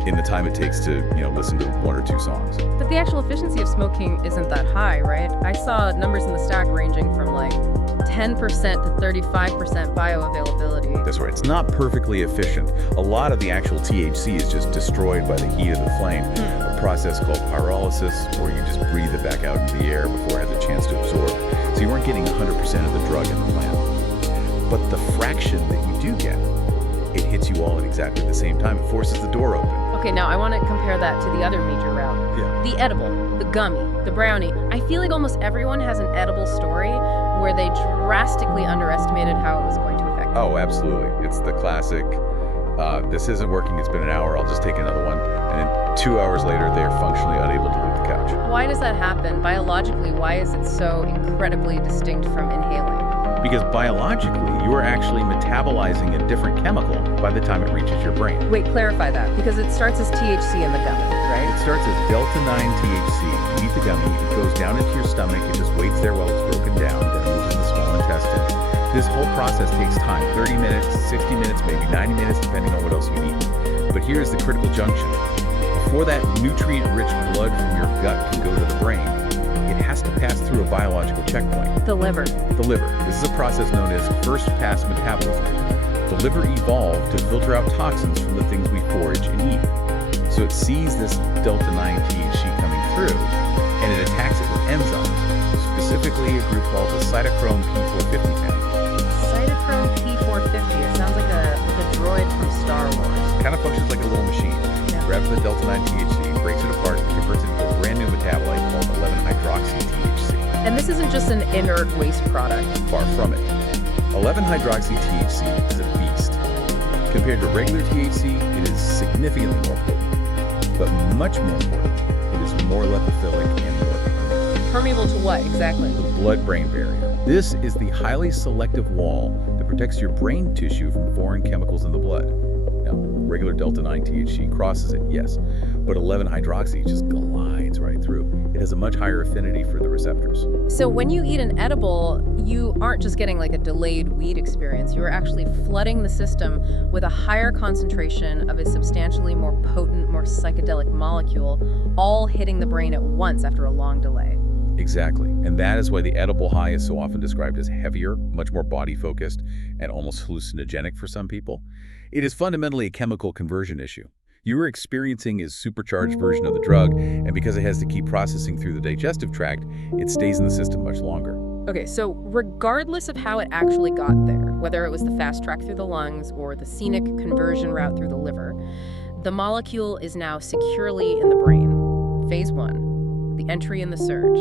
in the time it takes to, listen to 1 or 2 songs. But the actual efficiency of smoking isn't that high, right? I saw numbers in the stack ranging from like 10% to 35% bioavailability. That's right. It's not perfectly efficient. A lot of the actual THC is just destroyed by the heat of the flame, a process called pyrolysis, where you just breathe it back out into the air before it has a chance to absorb. So you weren't getting 100% of the drug in the plant. But the fraction that you do get, It hits you all at exactly the same time. It forces the door open. Okay, now I want to compare that to the other major route. Yeah. The edible, the gummy, the brownie. I feel like almost everyone has an edible story where they drastically underestimated how it was going to affect them. Oh, absolutely. It's the classic, this isn't working, it's been an hour, I'll just take another one. And then 2 hours later, they're functionally unable to leave the couch. Why does that happen? Biologically, why is it so incredibly distinct from inhaling? Because biologically, you are actually metabolizing a different chemical by the time it reaches your brain. Wait, clarify that, because it starts as THC in the gummy, right? It starts as delta-9 THC. You eat the gummy, it goes down into your stomach, it just waits there while it's broken down, then moves in the small intestine. This whole process takes time, 30 minutes, 60 minutes, maybe 90 minutes, depending on what else you eat. But here's the critical junction. Before that nutrient-rich blood from your gut can go to the brain, it has to pass through a biological checkpoint. The liver. The liver. This is a process known as first-pass metabolism. The liver evolved to filter out toxins from the things we forage and eat. So it sees this delta-9 THC coming through, and it attacks it with enzymes, specifically a group called the cytochrome P450 family. Cytochrome P450. It sounds like a droid from Star Wars. Kind of functions like a little machine. Yeah. Grabs the delta-9 THC, breaks it apart, and converts it into a brand new metabolite called 11-hydroxy-THC. And this isn't just an inert waste product. Far from it. 11-hydroxy-THC is a beast. Compared to regular THC, it is significantly more potent. But much more important, it is more lipophilic and more permeable. Permeable to what, exactly? The blood-brain barrier. This is the highly selective wall that protects your brain tissue from foreign chemicals in the blood. Now, regular delta-9 THC crosses it, yes, but 11-hydroxy just glides right through. It has a much higher affinity for the receptors. So when you eat an edible, you aren't just getting like a delayed weed experience. You're actually flooding the system with a higher concentration of a substantially more potent, more psychedelic molecule, all hitting the brain at once after a long delay. Exactly. And that is why the edible high is so often described as heavier, much more body-focused, and almost hallucinogenic for some people. It is fundamentally a chemical conversion issue. You are experiencing a supercharged version of the drug, and because it has to keep processing through the digestive tract, it stays in the system much longer. Okay, so regardless of how it actually got there, whether it was the fast track through the lungs or the scenic conversion route through the liver, the molecule is now securely in the brain. Phase 1, the entry and the surge.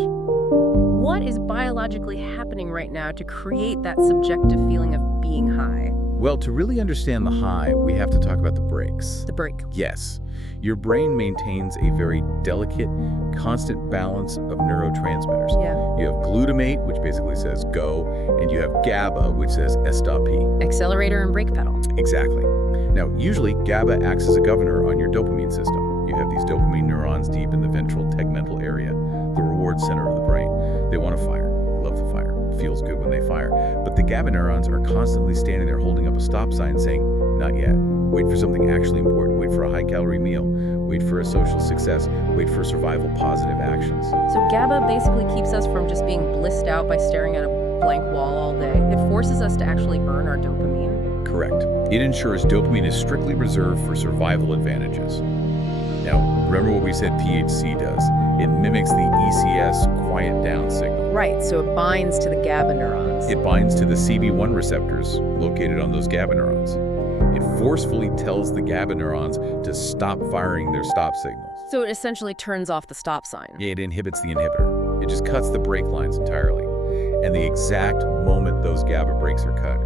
What is biologically happening right now to create that subjective feeling of being high? Well, to really understand the high, we have to talk about the breaks. The break. Yes. Your brain maintains a very delicate, constant balance of neurotransmitters. Yeah. You have glutamate, which basically says go, and you have GABA, which says stop. Accelerator and brake pedal. Exactly. Now, usually GABA acts as a governor on your dopamine system. You have these dopamine neurons deep in the ventral tegmental area, the reward center of the brain. They want to fire. They love the fire. It feels good when they fire. But the GABA neurons are constantly standing there holding up a stop sign saying, not yet. Wait for something actually important. Wait for a high-calorie meal. Wait for a social success. Wait for survival positive actions. So GABA basically keeps us from just being blissed out by staring at a blank wall all day. It forces us to actually earn our dopamine. Correct. It ensures dopamine is strictly reserved for survival advantages. Now, remember what we said THC does? It mimics the ECS quiet down signal. Right, so it binds to the GABA neurons. It binds to the CB1 receptors located on those GABA neurons. It forcefully tells the GABA neurons to stop firing their stop signals. So it essentially turns off the stop sign. It inhibits the inhibitor. It just cuts the brake lines entirely. And the exact moment those GABA brakes are cut,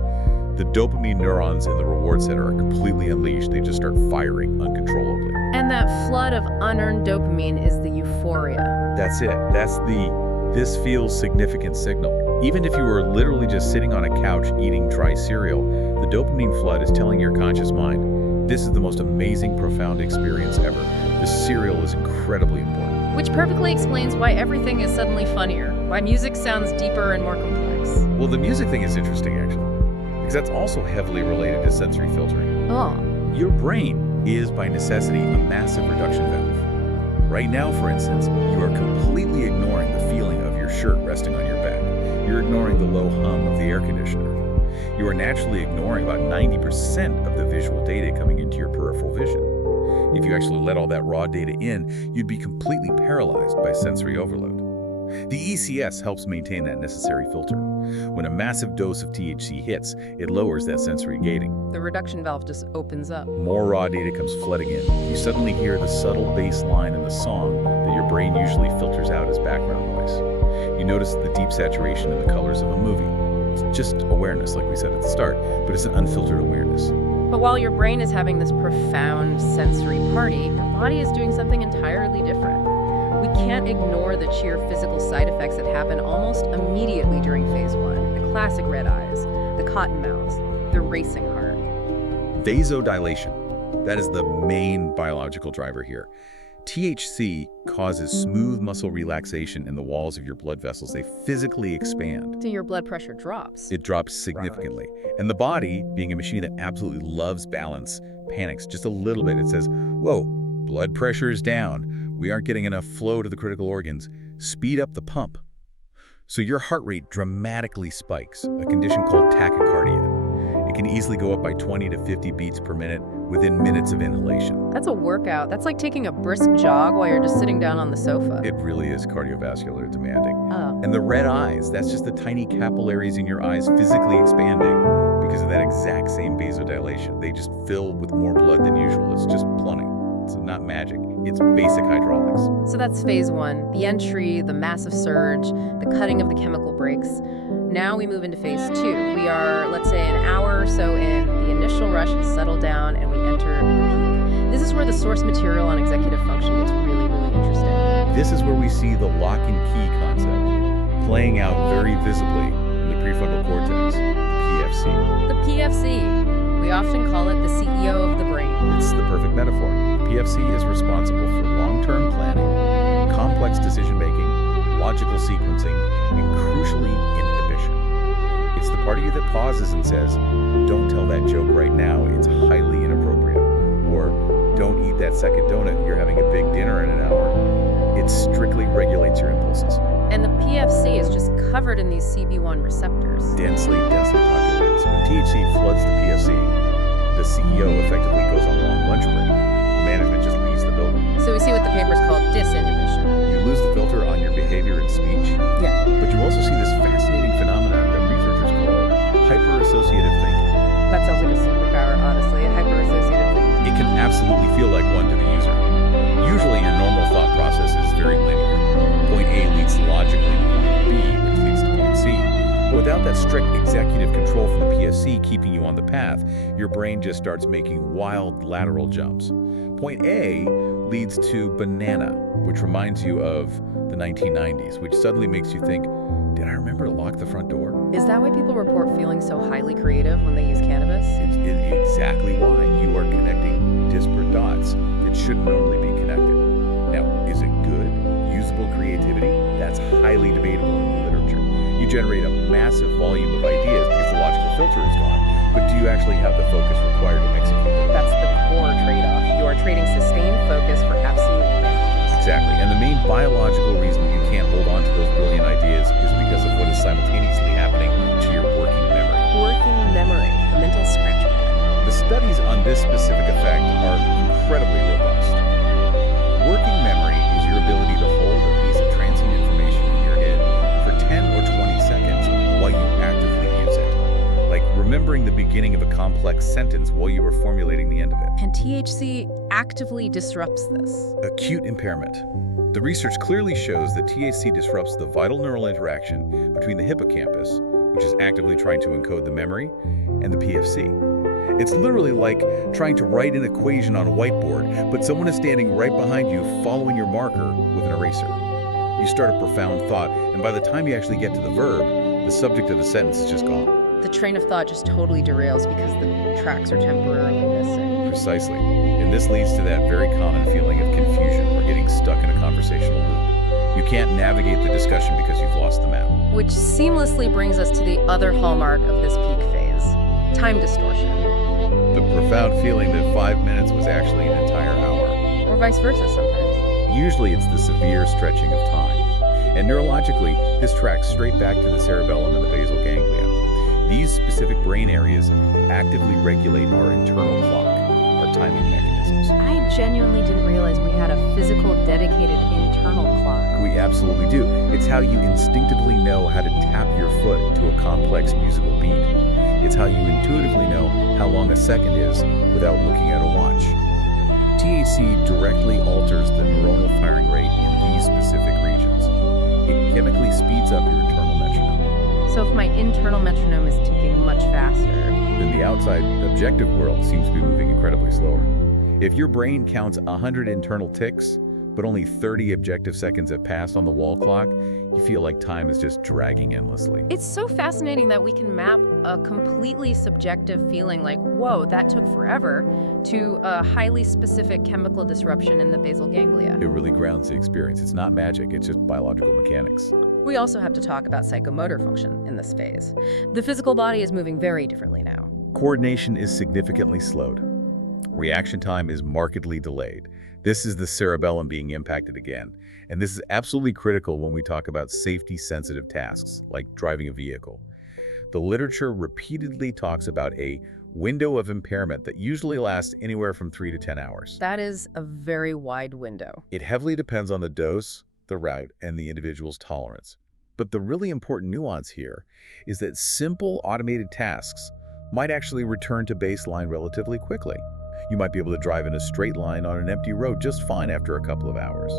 the dopamine neurons in the reward center are completely unleashed. They just start firing uncontrollably. And that flood of unearned dopamine is the euphoria. That's it. That's the this feels significant signal. Even if you were literally just sitting on a couch eating dry cereal, the dopamine flood is telling your conscious mind, this is the most amazing, profound experience ever. This cereal is incredibly important. Which perfectly explains why everything is suddenly funnier, why music sounds deeper and more complex. Well, the music thing is interesting, actually, because that's also heavily related to sensory filtering. Oh. Your brain is, by necessity, a massive reduction valve. Right now, for instance, you are completely ignoring the feeling of your shirt resting on your back. You're ignoring the low hum of the air conditioner. You are naturally ignoring about 90% of the visual data coming into your peripheral vision. If you actually let all that raw data in, you'd be completely paralyzed by sensory overload. The ECS helps maintain that necessary filter. When a massive dose of THC hits, it lowers that sensory gating. The reduction valve just opens up. More raw data comes flooding in. You suddenly hear the subtle bass line in the song that your brain usually filters out as background noise. You notice the deep saturation in the colors of a movie. It's just awareness, like we said at the start, but it's an unfiltered awareness. But while your brain is having this profound sensory party, your body is doing something entirely different. We can't ignore the sheer physical side effects that happen almost immediately during phase 1. The classic red eyes, the cotton mouths, the racing heart. Vasodilation. That is the main biological driver here. THC causes smooth muscle relaxation in the walls of your blood vessels. They physically expand. So your blood pressure drops. It drops significantly. And the body, being a machine that absolutely loves balance, panics just a little bit. It says, whoa, blood pressure is down. We aren't getting enough flow to the critical organs. Speed up the pump. So your heart rate dramatically spikes, a condition called tachycardia. It can easily go up by 20 to 50 beats per minute within minutes of inhalation. That's a workout. That's like taking a brisk jog while you're just sitting down on the sofa. It really is cardiovascular demanding. Oh. And the red eyes, that's just the tiny capillaries in your eyes physically expanding because of that exact same vasodilation. They just fill with more blood than usual. It's just plumbing. It's not magic. It's basic hydraulics. So that's phase 1, the entry, the massive surge, the cutting of the chemical brakes. Now we move into phase 2. We are, let's say, an hour or so in. The initial rush has settled down and we enter the peak. This is where the source material on executive function gets really, really interesting. This is where we see the lock and key concept playing out very visibly in the prefrontal cortex, the PFC. The PFC. We often call it the CEO of the brain. It's the perfect metaphor. The PFC is responsible for long-term planning, complex decision-making, logical sequencing, and crucially, inhibition. It's the part of you that pauses and says, don't tell that joke right now, it's highly inappropriate. Or, don't eat that second donut, you're having a big dinner in an hour. It strictly regulates your impulses. And the PFC is just covered in these CB1 receptors. Densely populated. So when THC floods the PFC, the CEO effectively goes on a long lunch break. The management just leaves the building. So we see what the paper's called disinhibition. You lose the filter on your behavior and speech. Yeah. But you also see this fascinating phenomenon that researchers call hyper-associative thinking. That sounds like a superpower, honestly, hyper-associative thinking. It can absolutely feel like one to the user. Usually your normal thought process is very linear. Point A leads logically to point B, which leads to point C. But without that strict executive control from the PFC keeping you on the path, your brain just starts making wild lateral jumps. Point A leads to banana, which reminds you of the 1990s, which suddenly makes you think, did I remember to lock the front door? Is that why people report feeling so highly creative when they use cannabis? It's exactly why. You are connecting disparate dots that shouldn't normally be connected. Now, is it good, usable creativity? That's highly debatable in the literature. You generate a massive volume of ideas because the logical filter is gone, but do you actually have the focus required to execute them? That's the core trade-off. You are trading sustained focus for absolute randomness. Exactly, and the main biological reason you can't hold on to those brilliant ideas is because of what is simultaneously happening to your working memory. Working memory, the mental scratch pad. The studies on this specific effect are incredibly robust. Working memory is your ability to hold a piece of transient information in your head for 10 or 20 seconds while you actively use it. Like remembering the beginning of a complex sentence while you are formulating the end of it. And THC actively disrupts this. Acute impairment. The research clearly shows that THC disrupts the vital neural interaction between the hippocampus, which is actively trying to encode the memory, and the PFC. It's literally like trying to write an equation on a whiteboard, but someone is standing right behind you following your marker with an eraser. You start a profound thought, and by the time you actually get to the verb, the subject of the sentence is just gone. The train of thought just totally derails because the tracks are temporarily missing. Precisely. And this leads to that very common feeling of confusion or getting stuck in a conversational loop. You can't navigate the discussion because you've lost the map. Which seamlessly brings us to the other hallmark of this peak phase, time distortion. The profound feeling that 5 minutes was actually an entire hour. Or vice versa sometimes. Usually it's the severe stretching of time. And neurologically, this tracks straight back to the cerebellum and the basal ganglia. These specific brain areas actively regulate our internal clock, our timing mechanisms. I genuinely didn't realize we had a physical, dedicated internal clock. We absolutely do. It's how you instinctively know how to tap your foot to a complex musical beat. It's how you intuitively know how long a second is without looking at a watch. THC directly alters the neuronal firing rate in these specific regions. It chemically speeds up your internal metronome. So if my internal metronome is ticking much faster, Then the outside objective world seems to be moving incredibly slower. If your brain counts 100 internal ticks, but only 30 objective seconds have passed on the wall clock, you feel like time is just dragging endlessly. it's so fascinating that we can map a completely subjective feeling like, whoa, that took forever, to a highly specific chemical disruption in the basal ganglia. It really grounds the experience. It's not magic, it's just biological mechanics. We also have to talk about psychomotor function in this phase. The physical body is moving very differently now. Coordination is significantly slowed. Reaction time is markedly delayed. This is the cerebellum being impacted again. And this is absolutely critical when we talk about safety-sensitive tasks, like driving a vehicle. The literature repeatedly talks about a window of impairment that usually lasts anywhere from 3 to 10 hours. That is a very wide window. It heavily depends on the dose, the route, and the individual's tolerance. But the really important nuance here is that simple automated tasks might actually return to baseline relatively quickly. You might be able to drive in a straight line on an empty road just fine after a couple of hours.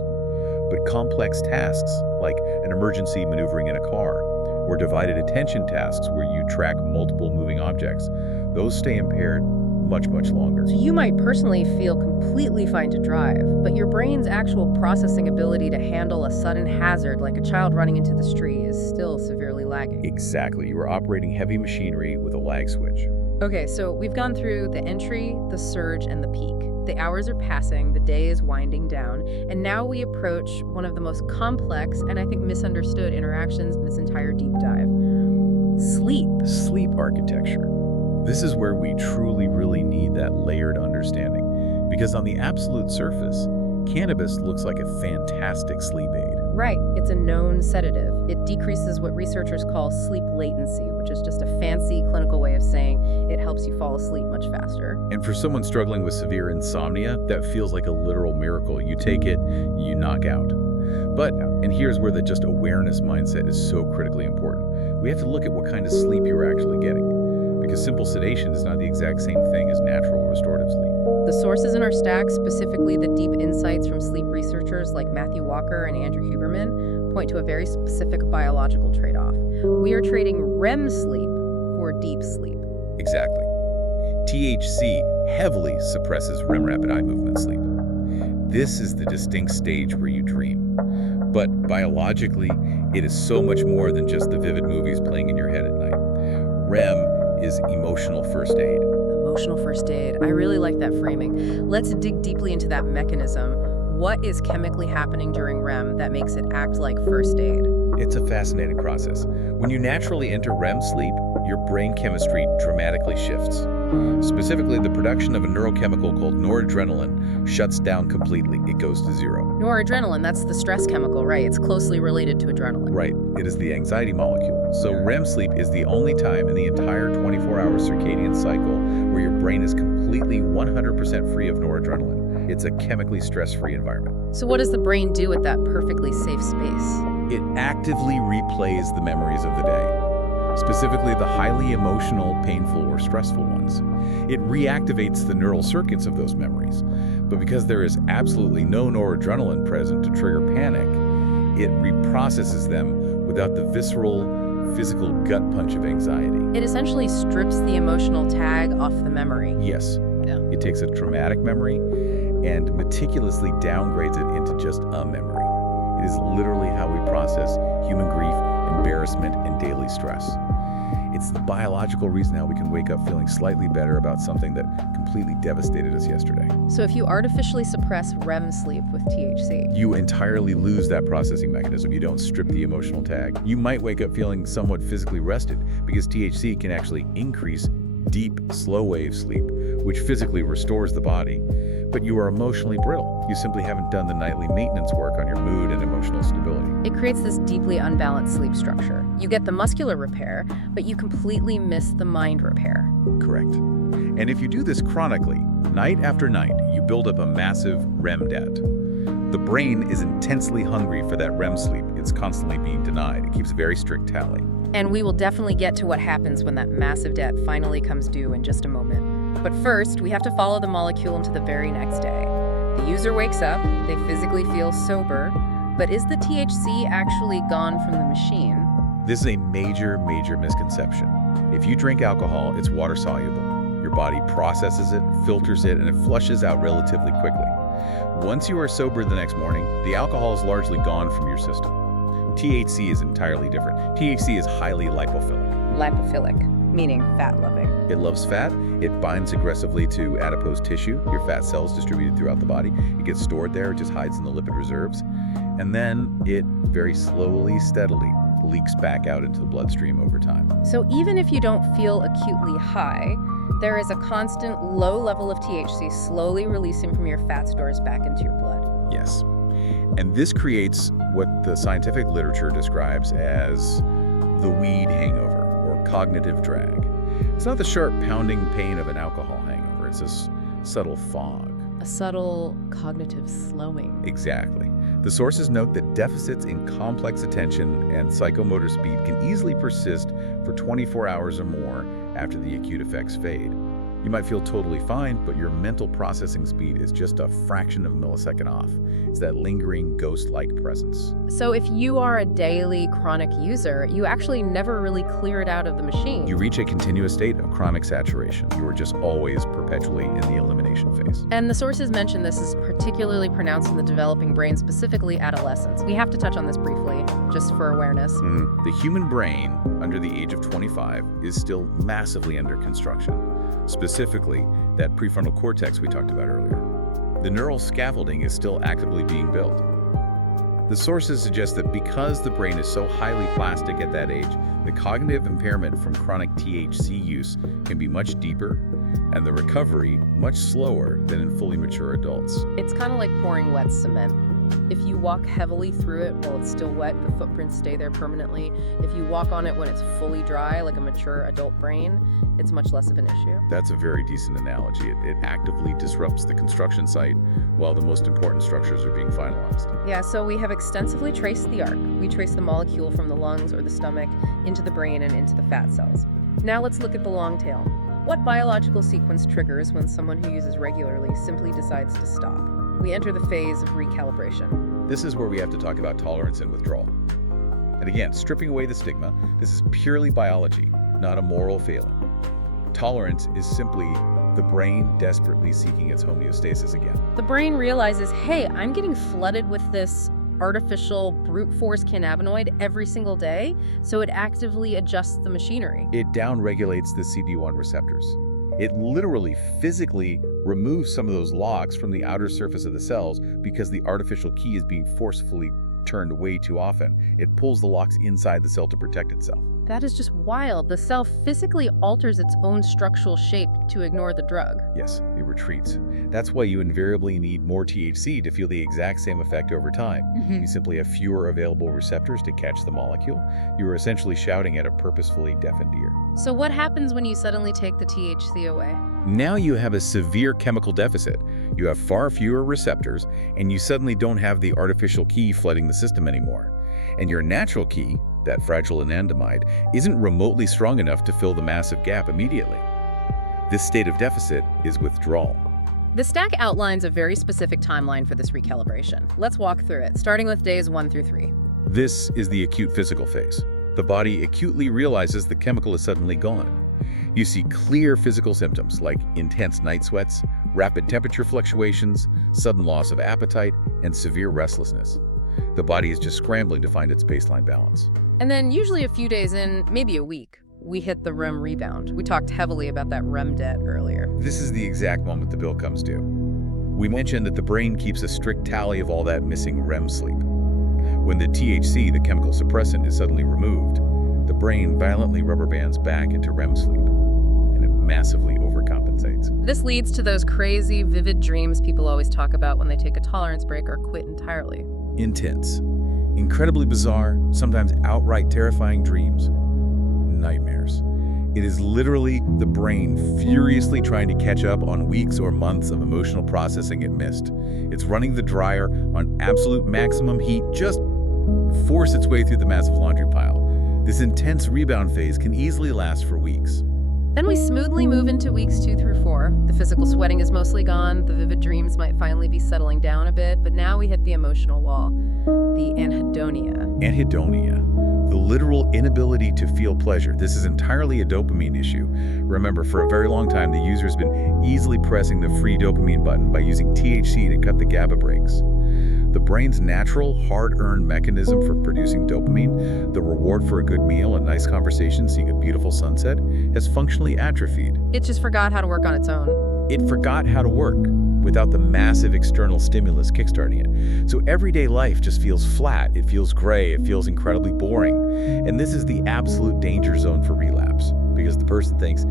But complex tasks, like an emergency maneuvering in a car, or divided attention tasks where you track multiple moving objects, those stay impaired much, much longer. So you might personally feel completely fine to drive, but your brain's actual processing ability to handle a sudden hazard like a child running into the street is still severely lagging. Exactly. You are operating heavy machinery with a lag switch. Okay, so we've gone through the entry, the surge, and the peak. The hours are passing, the day is winding down, and now we approach one of the most complex and I think misunderstood interactions in this entire deep dive. Sleep. Sleep architecture. This is where we truly, really need that layered understanding. Because on the absolute surface, cannabis looks like a fantastic sleep aid. Right, it's a known sedative. It decreases what researchers call sleep latency, which is just a fancy clinical way of saying it helps you fall asleep much faster. And for someone struggling with severe insomnia, that feels like a literal miracle. You take it, you knock out. But, and here's where the just awareness mindset is so critically important. We have to look at what kind of sleep you're actually getting. Because simple sedation is not the exact same thing as natural restorative sleep. The sources in our stack, specifically the deep insights from sleep researchers like Matthew Walker and Andrew Huberman, point to a very specific biological trade-off. We are trading REM sleep for deep sleep. Exactly. THC heavily suppresses REM rapid eye movement sleep. This is the distinct stage where you dream. But biologically, it is so much more than just the vivid movies playing in your head at night. REM is emotional first aid. Emotional first aid. I really like that framing. Let's dig deeply into that mechanism. What is chemically happening during REM that makes it act like first aid? It's a fascinating process. When you naturally enter REM sleep, your brain chemistry dramatically shifts. Specifically, the production of a neurochemical called noradrenaline shuts down completely. It goes to zero. Noradrenaline, that's the stress chemical, right? It's closely related to adrenaline. Right. It is the anxiety molecule. So REM sleep is the only time in the entire 24-hour circadian cycle where your brain is completely 100% free of noradrenaline. It's a chemically stress-free environment. So what does the brain do with that perfectly safe space? It actively replays the memories of the day, specifically the highly emotional, painful, or stressful ones. It reactivates the neural circuits of those memories. But because there is absolutely no noradrenaline present to trigger panic, it reprocesses them without the visceral, physical gut punch of anxiety. It essentially strips the emotional tag off the memory. Yes. Yeah. It takes a traumatic memory and meticulously downgrades it into just a memory. It is literally how we process human grief, embarrassment, and daily stress. It's the biological reason how we can wake up feeling slightly better about something that completely devastated us yesterday. So if you artificially suppress REM sleep with THC, You entirely lose that processing mechanism. You don't strip the emotional tag. You might wake up feeling somewhat physically rested because THC can actually increase deep, slow-wave sleep, which physically restores the body, but you are emotionally brittle. You simply haven't done the nightly maintenance work on your mood and emotional stability. it creates this deeply unbalanced sleep structure. You get the muscular repair, but you completely miss the mind repair. Correct. And if you do this chronically, night after night, you build up a massive REM debt. The brain is intensely hungry for that REM sleep. It's constantly being denied. It keeps a very strict tally. And we will definitely get to what happens when that massive debt finally comes due in just a moment. But first, we have to follow the molecule into the very next day. The user wakes up, they physically feel sober, but is the THC actually gone from the machine? This is a major, major misconception. If you drink alcohol, it's water soluble. Your body processes it, filters it, and it flushes out relatively quickly. Once you are sober the next morning, the alcohol is largely gone from your system. THC is entirely different. THC is highly lipophilic. Lipophilic, meaning fat-loving. It loves fat. It binds aggressively to adipose tissue, your fat cells distributed throughout the body. It gets stored there, it just hides in the lipid reserves. And then it very slowly, steadily leaks back out into the bloodstream over time. So even if you don't feel acutely high, there is a constant low level of THC slowly releasing from your fat stores back into your blood. Yes. And this creates what the scientific literature describes as the weed hangover or cognitive drag. It's not the sharp pounding pain of an alcohol hangover. It's this subtle fog. A subtle cognitive slowing. Exactly. The sources note that deficits in complex attention and psychomotor speed can easily persist for 24 hours or more after the acute effects fade. You might feel totally fine, but your mental processing speed is just a fraction of a millisecond off. It's that lingering ghost-like presence. So if you are a daily chronic user, you actually never really clear it out of the machine. You reach a continuous state of chronic saturation. You are just always perpetually in the elimination phase. And the sources mention this is particularly pronounced in the developing brain, specifically adolescents. We have to touch on this briefly, just for awareness. The human brain, under the age of 25, is still massively under construction. Specifically, that prefrontal cortex we talked about earlier. The neural scaffolding is still actively being built. The sources suggest that because the brain is so highly plastic at that age, the cognitive impairment from chronic THC use can be much deeper and the recovery much slower than in fully mature adults. It's kind of like pouring wet cement. If you walk heavily through it while it's still wet, the footprints stay there permanently. If you walk on it when it's fully dry, like a mature adult brain, it's much less of an issue. That's a very decent analogy. It actively disrupts the construction site while the most important structures are being finalized. Yeah, so we have extensively traced the arc. We trace the molecule from the lungs or the stomach into the brain and into the fat cells. Now let's look at the long tail. What biological sequence triggers when someone who uses regularly simply decides to stop? We enter the phase of recalibration. This is where we have to talk about tolerance and withdrawal. And again, stripping away the stigma, this is purely biology, not a moral failing. Tolerance is simply the brain desperately seeking its homeostasis again. The brain realizes, hey, I'm getting flooded with this artificial brute force cannabinoid every single day, so it actively adjusts the machinery. It downregulates the CB1 receptors. It literally physically removes some of those locks from the outer surface of the cells because the artificial key is being forcefully turned way too often. It pulls the locks inside the cell to protect itself. That is just wild. The cell physically alters its own structural shape to ignore the drug. Yes, it retreats. That's why you invariably need more THC to feel the exact same effect over time. You simply have fewer available receptors to catch the molecule. You are essentially shouting at a purposefully deafened ear. So what happens when you suddenly take the THC away? Now you have a severe chemical deficit. You have far fewer receptors, and you suddenly don't have the artificial key flooding the system anymore. And your natural key, that fragile anandamide, isn't remotely strong enough to fill the massive gap immediately. This state of deficit is withdrawal. The stack outlines a very specific timeline for this recalibration. Let's walk through it, starting with days 1 through 3. This is the acute physical phase. The body acutely realizes the chemical is suddenly gone. You see clear physical symptoms like intense night sweats, rapid temperature fluctuations, sudden loss of appetite, and severe restlessness. The body is just scrambling to find its baseline balance. And then usually a few days in, maybe a week, we hit the REM rebound. We talked heavily about that REM debt earlier. This is the exact moment the bill comes due. We mentioned that the brain keeps a strict tally of all that missing REM sleep. When the THC, the chemical suppressant, is suddenly removed, the brain violently rubber bands back into REM sleep, and it massively overcompensates. This leads to those crazy, vivid dreams people always talk about when they take a tolerance break or quit entirely. Intense, incredibly bizarre, sometimes outright terrifying dreams. Nightmares. It is literally the brain furiously trying to catch up on weeks or months of emotional processing it missed. It's running the dryer on absolute maximum heat, just force its way through the massive laundry pile. This intense rebound phase can easily last for weeks. Then we smoothly move into weeks 2 through 4. The physical sweating is mostly gone, the vivid dreams might finally be settling down a bit, but now we hit the emotional wall, the anhedonia. Anhedonia, the literal inability to feel pleasure. This is entirely a dopamine issue. Remember, for a very long time, the user's been easily pressing the free dopamine button by using THC to cut the GABA brakes. The brain's natural, hard-earned mechanism for producing dopamine, the reward for a good meal, a nice conversation, seeing a beautiful sunset, has functionally atrophied. It just forgot how to work on its own. It forgot how to work without the massive external stimulus kickstarting it. So everyday life just feels flat, it feels gray, it feels incredibly boring. And this is the absolute danger zone for relapse, because the person thinks,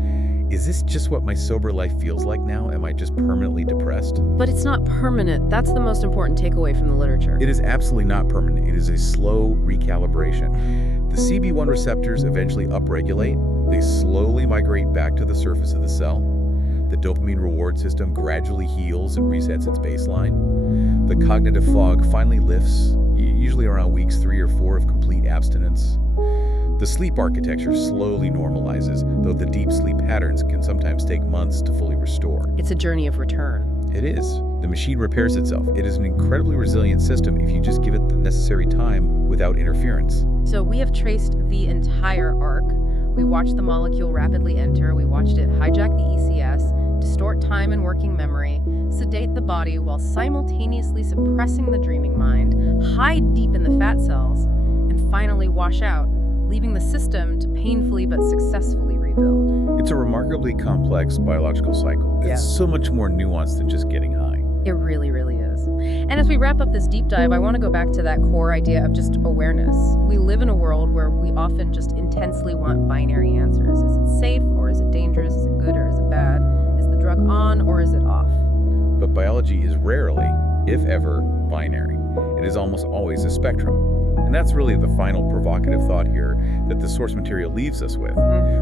is this just what my sober life feels like now? Am I just permanently depressed? But it's not permanent. That's the most important takeaway from the literature. It is absolutely not permanent. It is a slow recalibration. The CB1 receptors eventually upregulate. They slowly migrate back to the surface of the cell. The dopamine reward system gradually heals and resets its baseline. The cognitive fog finally lifts, usually around weeks 3 or 4 of complete abstinence. The sleep architecture slowly normalizes, though the deep sleep patterns can sometimes take months to fully restore. It's a journey of return. It is. The machine repairs itself. It is an incredibly resilient system if you just give it the necessary time without interference. So we have traced the entire arc. We watched the molecule rapidly enter. We watched it hijack the ECS, distort time and working memory, sedate the body while simultaneously suppressing the dreaming mind, hide deep in the fat cells, and finally wash out, leaving the system to painfully but successfully rebuild. It's a remarkably complex biological cycle. It's so much more nuanced than just getting high. It really, really is. And as we wrap up this deep dive, I want to go back to that core idea of just awareness. We live in a world where we often just intensely want binary answers. Is it safe or is it dangerous? Is it good or is it bad? Is the drug on or is it off? But biology is rarely, if ever, binary. It is almost always a spectrum. And that's really the final provocative thought here that the source material leaves us with.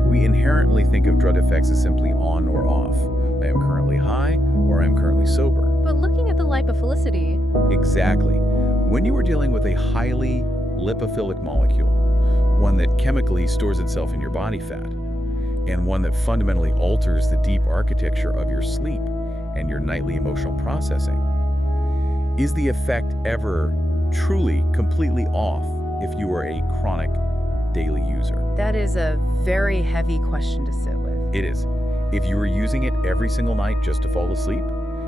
We inherently think of drug effects as simply on or off. I am currently high or I am currently sober. But looking at the lipophilicity... Exactly. When you are dealing with a highly lipophilic molecule, one that chemically stores itself in your body fat, and one that fundamentally alters the deep architecture of your sleep and your nightly emotional processing, is the effect ever truly, completely off if you are a chronic daily user? That is a very heavy question to sit with. It is. If you are using it every single night just to fall asleep,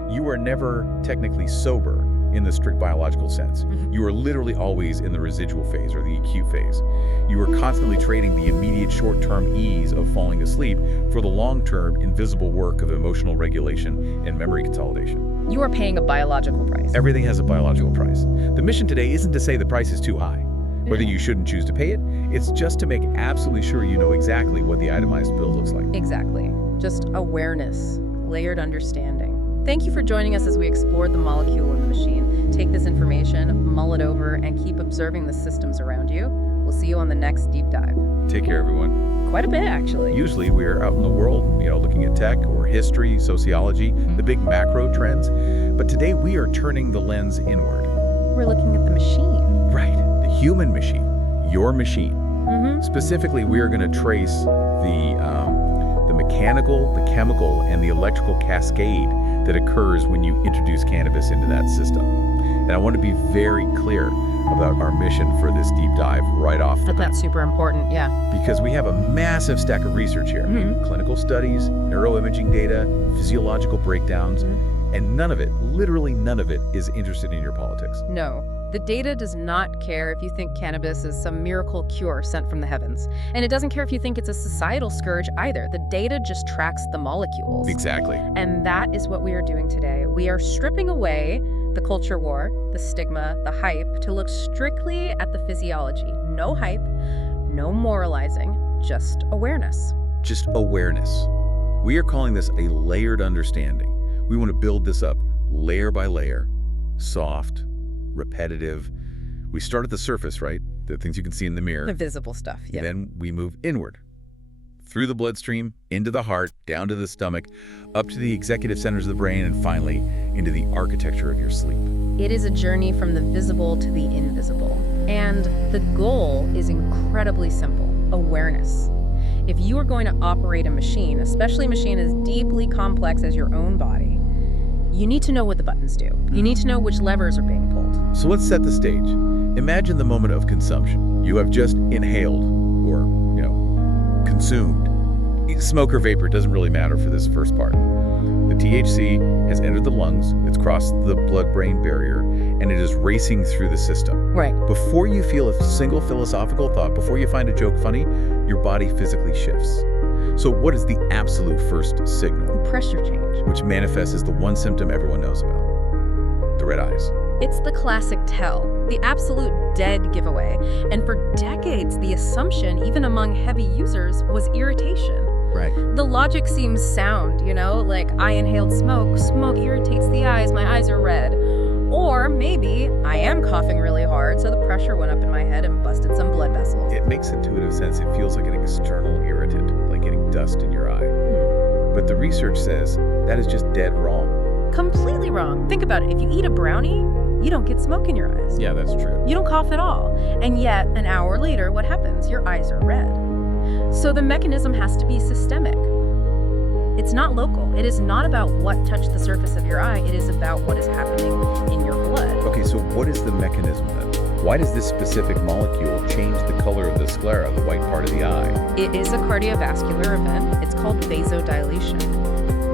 you are never technically sober in the strict biological sense. You are literally always in the residual phase or the acute phase. You are constantly trading the immediate short-term ease of falling asleep for the long-term invisible work of emotional regulation and memory consolidation. You are paying a biological price. Everything has a biological price. The mission today isn't to say the price is too high, whether you shouldn't choose to pay it. It's just to make absolutely sure you know exactly what the itemized bill looks like. Exactly. Just awareness, layered understanding. Thank you for joining us as we explored the molecule in the machine. Take this information, mull it over, and keep observing the systems around you. We'll see you on the next deep dive. Take care, everyone. Quite a bit, actually. Usually we're out in the world, looking at tech or history, sociology, the big macro trends. But today we are turning the lens inward. We're looking at the machine. Right, the human machine, your machine. Specifically, we are going to trace the mechanical, the chemical, and the electrical cascade that occurs when you introduce cannabis into that system. And I want to be very clear about our mission for this deep dive right off the bat. That's super important, yeah. Because we have a massive stack of research here. Clinical studies, neuroimaging data, physiological breakdowns, and none of it, literally none of it, is interested in your politics. No. The data does not care if you think cannabis is some miracle cure sent from the heavens. And it doesn't care if you think it's a societal scourge either. The data just tracks the molecules. Exactly. And that is what we are doing today. We are stripping away the culture war, the stigma, the hype, to look strictly at the physiology. No hype, no moralizing, just awareness. Just awareness. We are calling this a layered understanding. We want to build this up layer by layer, soft, repetitive. We start at the surface, right? The things you can see in the mirror. The visible stuff, yeah. Then we move inward, through the bloodstream, into the heart, down to the stomach, up to the executive centers of the brain, and finally into the architecture of your sleep. It is a journey from the visible to the invisible. And the goal is incredibly simple: awareness. If you are going to operate a machine, especially a machine as deeply complex as your own body, you need to know what the buttons do. You need to know which levers are being pulled. So let's set the stage. Imagine the moment of consumption. You have just inhaled or, consumed. Smoke or vapor, doesn't really matter for this first part. The THC has entered the lungs, it's crossed the blood-brain barrier, and it is racing through the system. Right. Before you feel a single philosophical thought, before you find a joke funny, your body physically shifts. So what is the absolute first signal? Pressure change. Which manifests as the one symptom everyone knows about: the red eyes. It's the classic tell, the absolute dead giveaway. And for decades, the assumption, even among heavy users, was irritation. Right. The logic seems sound, like I inhaled smoke, smoke irritates the eyes, my eyes are red. Or maybe I am coughing really hard, so the pressure went up in my head and busted some blood vessels. It makes intuitive sense. It feels like an external irritant, like getting dust in your eye. But the research says that is just dead wrong. Completely wrong. Think about it. If you eat a brownie, you don't get smoke in your eyes. Yeah, that's true. You don't cough at all. And yet, an hour later, what happens? Your eyes are red. So the mechanism has to be systemic. It's not local. It is not about what touched the surface of your eye. It is about what is happening in your blood. Okay, so what is the mechanism then? Why does this specific molecule change the color of the sclera, the white part of the eye? It is a cardiovascular event. It's called vasodilation.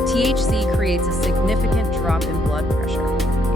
THC creates a significant drop in blood pressure.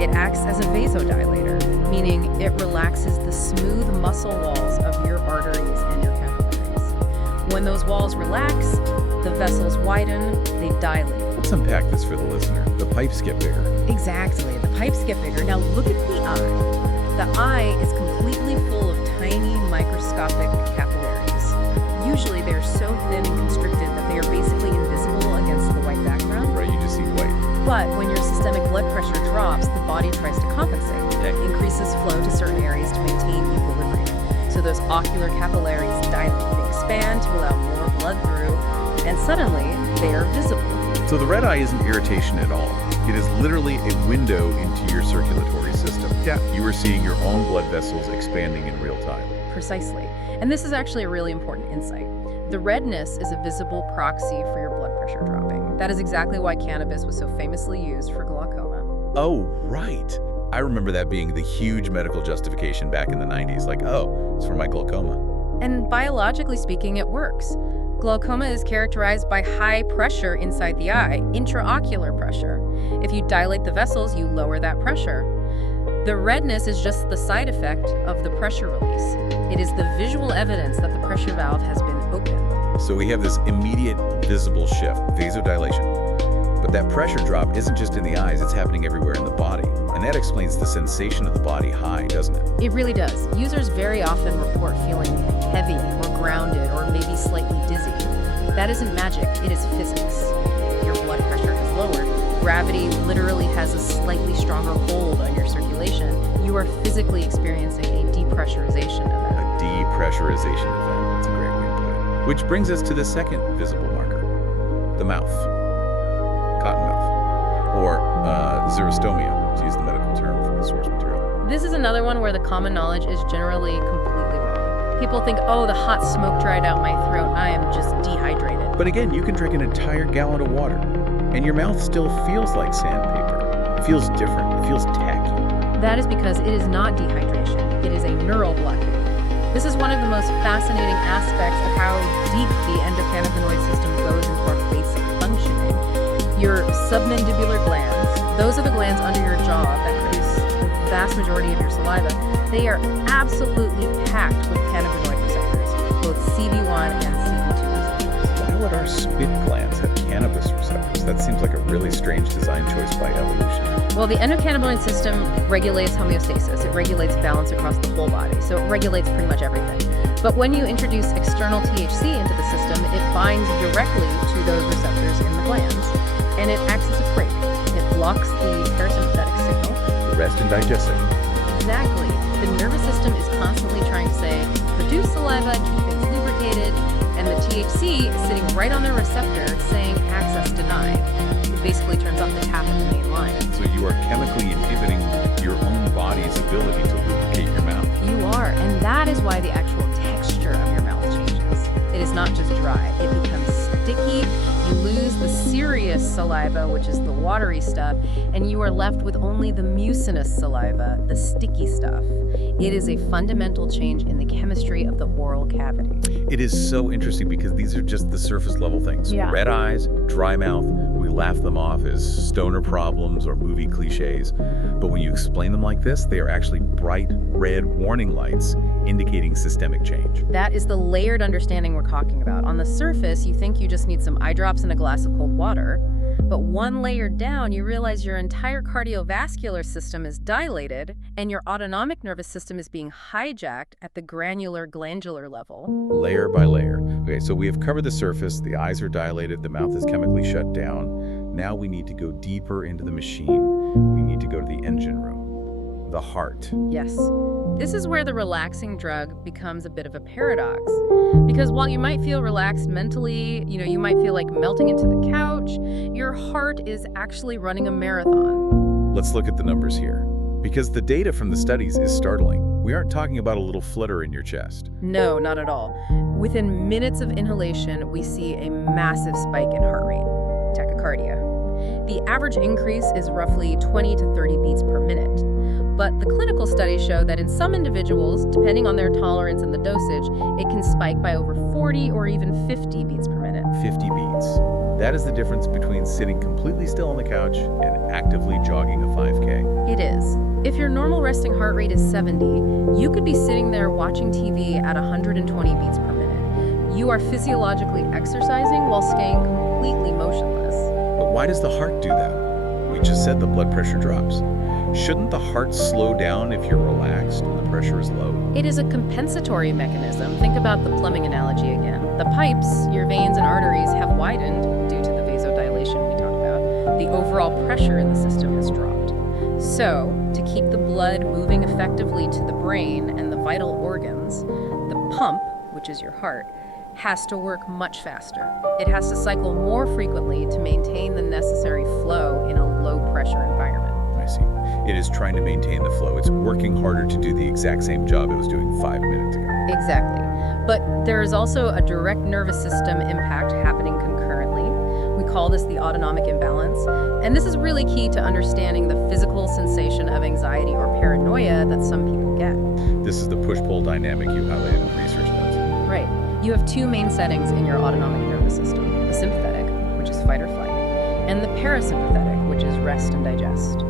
It acts as a vasodilator, meaning it relaxes the smooth muscle walls of your arteries and your capillaries. When those walls relax, the vessels widen, they dilate. Let's unpack this for the listener. The pipes get bigger. Exactly, the pipes get bigger. Now look at the eye. The eye is completely full of tiny microscopic capillaries. Usually they're so thin and constricted that they are basically invisible against the white background. Right, you just see white. But when your systemic blood pressure drops, the body tries to compensate. It increases flow to certain areas to maintain equilibrium. So those ocular capillaries dilate. They expand to allow more blood through, and suddenly they are visible. So the red eye isn't irritation at all. It is literally a window into your circulatory system. Yeah, you are seeing your own blood vessels expanding in real time. Precisely. And this is actually a really important insight. The redness is a visible proxy for your blood pressure dropping. That is exactly why cannabis was so famously used for glaucoma. Oh, right. I remember that being the huge medical justification back in the 90s. Like, oh, it's for my glaucoma. And biologically speaking, it works. Glaucoma is characterized by high pressure inside the eye, intraocular pressure. If you dilate the vessels, you lower that pressure. The redness is just the side effect of the pressure release. It is the visual evidence that the pressure valve has been opened. So we have this immediate visible shift, vasodilation. But that pressure drop isn't just in the eyes, it's happening everywhere in the body. And that explains the sensation of the body high, doesn't it? It really does. Users very often report feeling heavy or grounded or maybe slightly dizzy. That isn't magic, it is physics. Your blood pressure is lowered. Gravity literally has a slightly stronger hold on your circulation. You are physically experiencing a depressurization event. A depressurization event. That's a great way to put it. Which brings us to the second visible marker, the mouth. Cottonmouth, or xerostomia, to use the medical term from the source material. This is another one where the common knowledge is generally completely wrong. People think, oh, the hot smoke dried out my throat, I am just dehydrated. But again, you can drink an entire gallon of water, and your mouth still feels like sandpaper. It feels different, it feels tacky. That is because it is not dehydration, it is a neural blockade. This is one of the most fascinating aspects of how deep the endocannabinoid system goes into our basic functioning. Your submandibular glands, those are the glands under your jaw that produce the vast majority of your saliva. They are absolutely packed with cannabinoid receptors, both CB1 and CB2 receptors. Why would our spit glands have cannabis receptors? That seems like a really strange design choice by evolution. Well, the endocannabinoid system regulates homeostasis. It regulates balance across the whole body, so it regulates pretty much everything. But when you introduce external THC into the system, it binds directly to those receptors in the glands, and it acts as a brake. It blocks the parasympathetic signal. The rest and digest it. Exactly. The nervous system is constantly trying to say, produce saliva, keep things lubricated, and the THC is sitting right on their receptor saying access denied. It basically turns off the tap at the main line. So you are chemically inhibiting your own body's ability to lubricate your mouth. You are, and that is why the actual texture of your mouth changes. It is not just dry, it becomes sticky. You lose the serious saliva, which is the watery stuff, and you are left with only the mucinous saliva, the sticky stuff. It is a fundamental change in the chemistry of the oral cavity. It is so interesting because these are just the surface level things. Yeah. Red eyes, dry mouth, we laugh them off as stoner problems or movie cliches. But when you explain them like this, they are actually bright red warning lights indicating systemic change. That is the layered understanding we're talking about. On the surface, you think you just need some eye drops and a glass of cold water. But one layer down, you realize your entire cardiovascular system is dilated and your autonomic nervous system is being hijacked at the granular glandular level. Layer by layer. Okay, so we have covered the surface, the eyes are dilated, the mouth is chemically shut down. Now we need to go deeper into the machine. We need to go to the engine room, the heart. Yes. This is where the relaxing drug becomes a bit of a paradox. Because while you might feel relaxed mentally, you might feel like melting into the couch, your heart is actually running a marathon. Let's look at the numbers here. Because the data from the studies is startling. We aren't talking about a little flutter in your chest. No, not at all. Within minutes of inhalation, we see a massive spike in heart rate, tachycardia. The average increase is roughly 20 to 30 beats per minute. But the clinical studies show that in some individuals, depending on their tolerance and the dosage, it can spike by over 40 or even 50 beats per minute. 50 beats. That is the difference between sitting completely still on the couch and actively jogging a 5K. It is. If your normal resting heart rate is 70, you could be sitting there watching TV at 120 beats per minute. You are physiologically exercising while staying completely motionless. But why does the heart do that? We just said the blood pressure drops. Shouldn't the heart slow down if you're relaxed when the pressure is low? It is a compensatory mechanism. Think about the plumbing analogy again. The pipes, your veins and arteries, have widened due to the vasodilation we talked about. The overall pressure in the system has dropped. So, to keep the blood moving effectively to the brain and the vital organs, the pump, which is your heart, has to work much faster. It has to cycle more frequently to maintain the necessary flow in a low-pressure environment. I see. It is trying to maintain the flow. It's working harder to do the exact same job it was doing 5 minutes ago. Exactly. But there is also a direct nervous system impact happening concurrently. We call this the autonomic imbalance. And this is really key to understanding the physical sensation of anxiety or paranoia that some people get. This is the push-pull dynamic you highlighted in the research notes. Right. You have two main settings in your autonomic nervous system, the sympathetic, which is fight or flight, and the parasympathetic, which is rest and digest.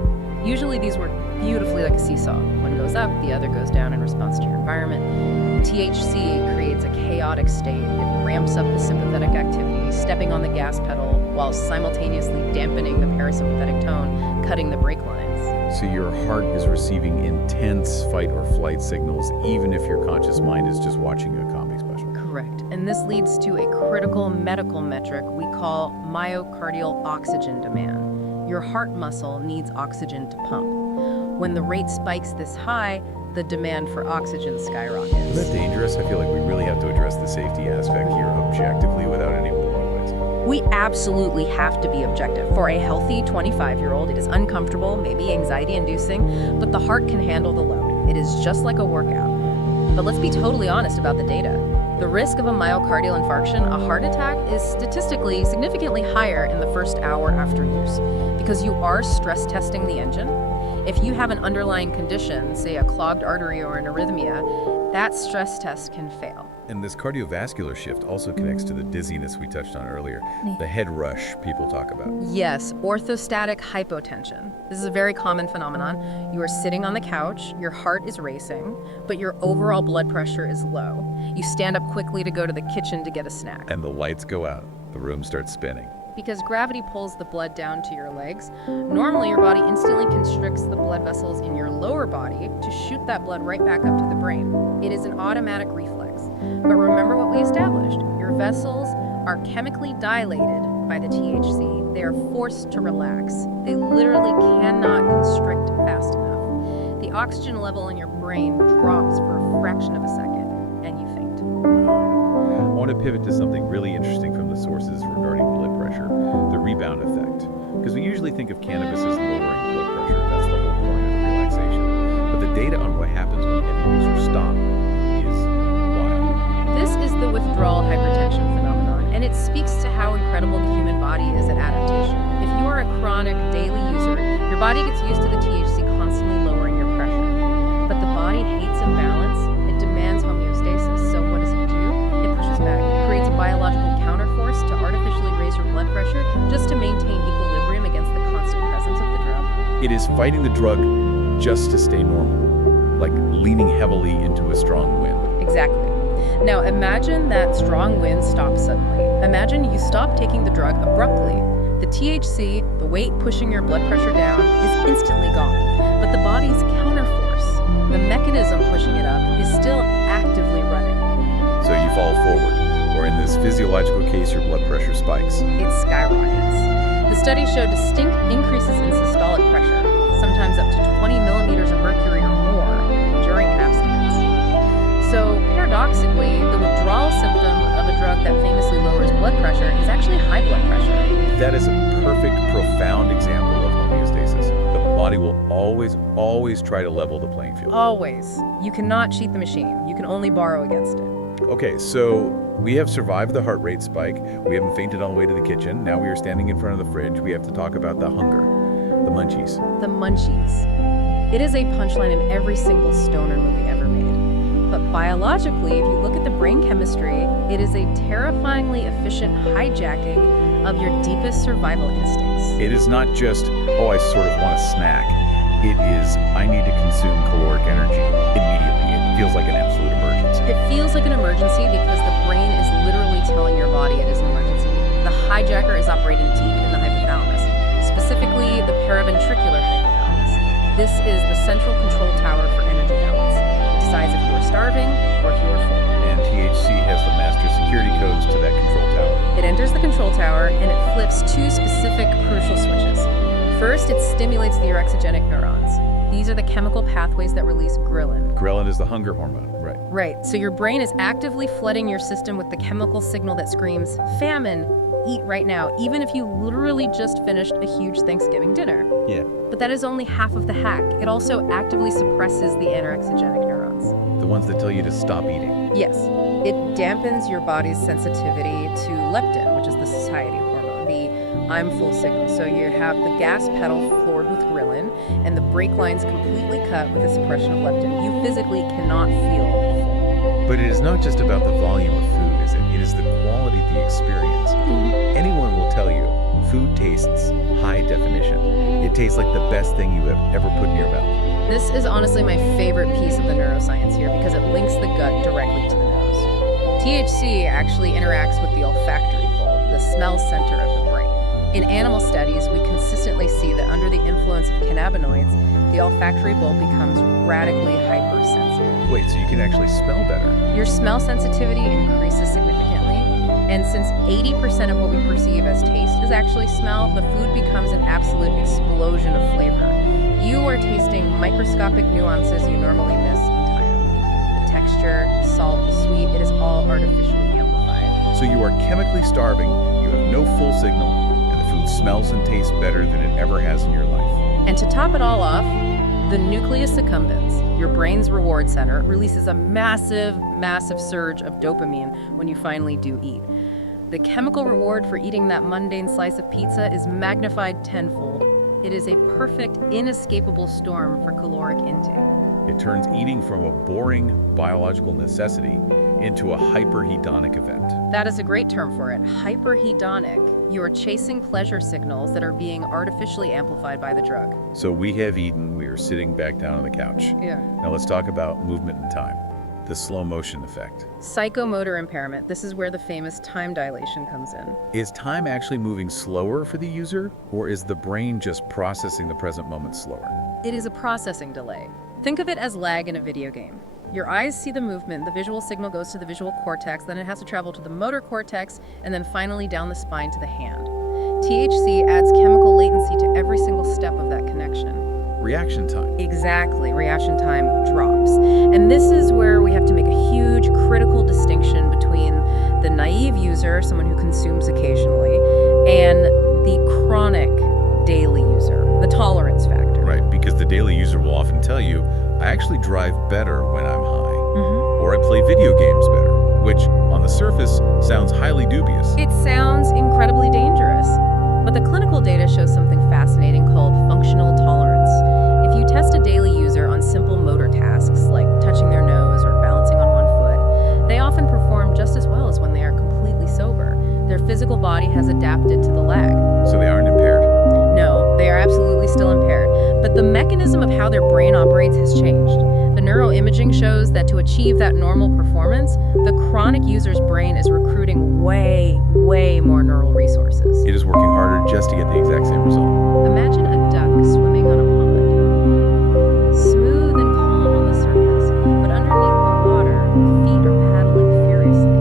Usually these work beautifully like a seesaw. One goes up, the other goes down in response to your environment. THC creates a chaotic state. It ramps up the sympathetic activity, stepping on the gas pedal while simultaneously dampening the parasympathetic tone, cutting the brake lines. So your heart is receiving intense fight or flight signals even if your conscious mind is just watching a comedy special. Correct. And this leads to a critical medical metric we call myocardial oxygen demand. Your heart muscle needs oxygen to pump. When the rate spikes this high, the demand for oxygen skyrockets. Is that dangerous? I feel like we really have to address the safety aspect here objectively without any moral weight. We absolutely have to be objective. For a healthy 25-year-old, it is uncomfortable, maybe anxiety-inducing, but the heart can handle the load. It is just like a workout. But let's be totally honest about the data. The risk of a myocardial infarction, a heart attack, is statistically significantly higher in the first hour after use because you are stress testing the engine. If you have an underlying condition, say a clogged artery or an arrhythmia, that stress test can fail. And this cardiovascular shift also connects to the dizziness we touched on earlier, the head rush people talk about. Yes, orthostatic hypotension. This is a very common phenomenon. You are sitting on the couch, your heart is racing, but your overall blood pressure is low. You stand up quickly to go to the kitchen to get a snack. And the lights go out. The room starts spinning. Because gravity pulls the blood down to your legs, normally your body instantly constricts the blood vessels in your lower body to shoot that blood right back up to the brain. It is an automatic reflex. But remember what we established. Your vessels are chemically dilated by the THC. They are forced to relax. They literally cannot constrict fast enough. The oxygen level in your brain drops for a fraction of a second, and you faint. I want to to pivot to something really interesting from the sources regarding blood pressure, the rebound effect. Because we usually think of cannabis as lowering blood pressure. That's the whole point of the relaxation. But the data on what happens when heavy users stop is wild. This is the withdrawal hypertension phenomenon, and it speaks to how incredible the human body is at adaptation. If you are a chronic daily user, your body gets used to the THC constantly lowering your pressure. But the body hates imbalance. It demands homeostasis. So what does it do? It pushes back. It creates a biological counterforce to artificially raise your blood pressure just to maintain equilibrium against the constant presence of the drug. It is fighting the drug just to stay normal, like leaning heavily into a strong wind. Exactly. Now imagine that strong wind stops suddenly. Imagine you stop taking the drug abruptly. The THC, the weight pushing your blood pressure down, is instantly gone. But the body's counterforce, the mechanism pushing it up, is still actively running. So you fall forward, or in this physiological case, your blood pressure spikes. It skyrockets. The study showed distinct increases in systolic pressure, sometimes up to 20 millimeters of mercury or more, during abstinence. So paradoxically, the withdrawal symptom of a drug that famously lowers blood pressure is actually high blood pressure. That is a perfect, profound example of homeostasis. The body will always try to level the playing field. Always. You cannot cheat the machine. You can only borrow against it. Okay, so we have survived the heart rate spike. We haven't fainted on the way to the kitchen. Now we are standing in front of the fridge. We have to talk about the hunger, the munchies. The munchies. It is a punchline in every single stoner movie ever made. But biologically, if you look at the brain chemistry, it is a terrifyingly efficient hijacking of your deepest survival instincts. It is not just, oh, I sort of want a snack. It is, I need to consume caloric energy immediately. It feels like an absolute emergency. It feels like an emergency because the brain is literally telling your body it is an emergency. The hijacker is operating deep in the hypothalamus, specifically the paraventricular hypothalamus. This is the central control tower for energy balance. It decides if you are starving or if you are full. And THC has the master security codes to that control tower. It enters the control tower and it flips two specific crucial switches. First, it stimulates the orexigenic neurons. These are the chemical pathways that release ghrelin. Ghrelin is the hunger hormone, right? Right, so your brain is actively flooding your system with the chemical signal that screams, famine, eat right now, even if you literally just finished a huge Thanksgiving dinner. Yeah. But that is only half of the hack. It also actively suppresses the anorexigenic neurons. The ones that tell you to stop eating. Yes, it dampens your body's sensitivity to leptin, which is the satiety hormone, the I'm full signal. So you have the gas pedal floored with ghrelin and the brake lines completely cut with the suppression of leptin. You physically cannot feel full. But it is not just about the volume of food, is it? It is the quality of the experience. Anyone will tell you, food tastes high definition. It tastes like the best thing you have ever put in your mouth. This is honestly my favorite piece of the neuroscience here because it links the gut directly to the nose. THC actually interacts with the olfactory bulb, the smell center of the brain. In animal studies, we consistently see that under the influence of cannabinoids, the olfactory bulb becomes radically hypersensitive. Wait, so you can actually smell better? Your smell sensitivity increases significantly, and since 80% of what we perceive as taste is actually smell, the food becomes an absolute explosion of flavor. You are tasting microscopic nuances you normally miss entirely. The texture, the salt, the sweet, it is all artificially amplified. So you are chemically starving, you have no full signal, and the food smells and tastes better than it ever has in your life. And to top it all off, the nucleus accumbens, your brain's reward center, releases a massive surge of dopamine when you finally do eat. The chemical reward for eating that mundane slice of pizza is magnified tenfold. It is a perfect, inescapable storm for caloric intake. It turns eating from a boring biological necessity into a hyperhedonic event. That is a great term for it, hyperhedonic. You are chasing pleasure signals that are being artificially amplified by the drug. So we have eaten, we are sitting back down on the couch. Yeah. Now let's talk about movement and time, the slow motion effect. Psychomotor impairment, this is where the famous time dilation comes in. Is time actually moving slower for the user, or is the brain just processing the present moment slower? It is a processing delay. Think of it as lag in a video game. Your eyes see the movement, the visual signal goes to the visual cortex, then it has to travel to the motor cortex, and then finally down the spine to the hand. THC adds chemical latency to every single step of that connection. Reaction time. Exactly, reaction time drops. And this is where we have to make a huge critical distinction between the naive consumes occasionally, and the chronic daily user, the tolerance factor. Right, because the daily user will often tell you, I actually drive better when I'm high, or I play video games better, which on the surface sounds highly dubious. It sounds incredibly dangerous, but the clinical data shows something fascinating called functional tolerance. If you test a daily user on simple motor tasks like touching their nose or balancing on one foot, they often perform just as well as when they are completely sober. Their physical body has adapted to the lag. So they aren't impaired? No, they are absolutely still impaired, but the mechanism of how their brain operates has changed. The neuroimaging shows that to achieve that normal performance, the chronic user's brain is recruiting way more neural resources. It is working harder just to get the exact same result. Imagine a duck swimming on a pond. Smooth and calm on the surface, but underneath the water, the feet are paddling furiously.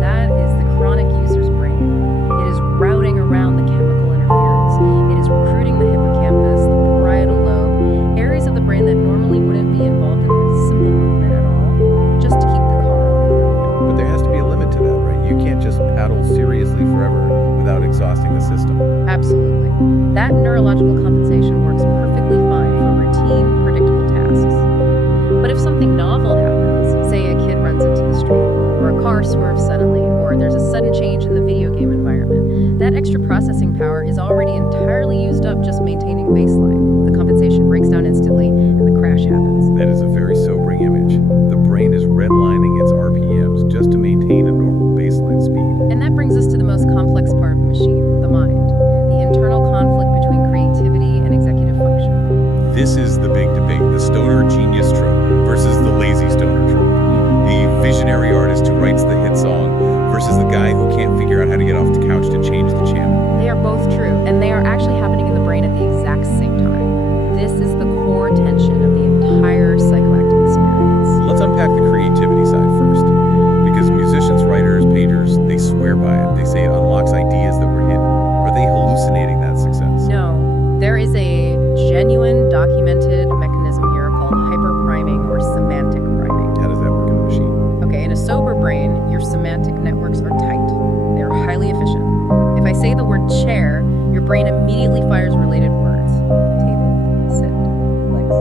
That is the chronic user's brain. It is routing around the chemical interference. It is recruiting the hippocampus, the parietal lobe, areas of the brain that normally wouldn't be involved in simple movement at all, just to keep the car on the road. But there has to be a limit to that, right? You can't just paddle seriously forever without exhausting the system. Absolutely. That neurological compensation works perfectly fine for routine, predictable tasks. But if something novel happens, say a kid runs into the street, or a car swerves suddenly, or there's a sudden change in the video game environment, that extra processing power is already entirely used up just maintaining baseline. The compensation breaks down instantly, and the crash happens. That is a very sobering image. The brain is redlining its RPMs just to maintain a normal baseline speed. And that brings us to the most complex part of the machine, the mind. The internal conflict between creativity and executive function. This is the big debate, the stoner genius trope versus the lazy stoner trope. The visionary artist who writes the hit song versus the guy who can't figure out how to get off the couch to change the channel. They are both true, and they are actually happening in the brain at the exact same time. This is the core tension of the entire psychoactive experience. Let's unpack the creativity side first. Because musicians, writers, painters, they swear by it. They say it unlocks ideas that were hidden. Are they hallucinating that success? No, there is a genuine documented mechanism here called hyperpriming or semantic priming. How does that work in the machine? Okay, in a sober brain, your semantic networks are tight. They are highly efficient. If I say the word chair, your brain immediately fires related words. Table, sit, legs.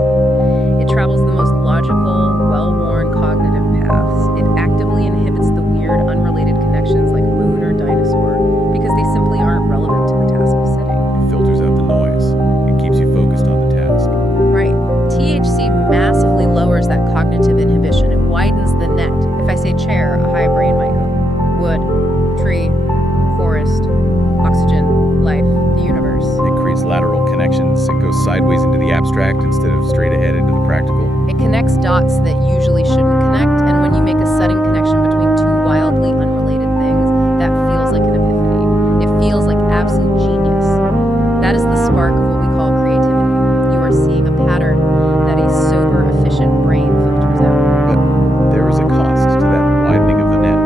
It travels the most logical, well-worn cognitive paths. It actively inhibits the weird, unrelated connections like moon or dinosaur because they simply aren't relevant to the task of sitting. It filters out the noise. It keeps you focused on the task. Right. THC massively lowers that cognitive inhibition. It widens the net. If I say chair, a high brain might go wood, tree, forest, oxygen, life, the universe. It creates lateral connections. It goes sideways into the abstract instead of straight ahead into the practical. It connects dots that usually shouldn't connect, and when you make a sudden connection between two wildly unrelated things, that feels like an epiphany. It feels like absolute genius. That is the spark of what we call creativity. You are seeing a pattern that a sober, efficient brain filters out. But there is a cost to that widening of the net.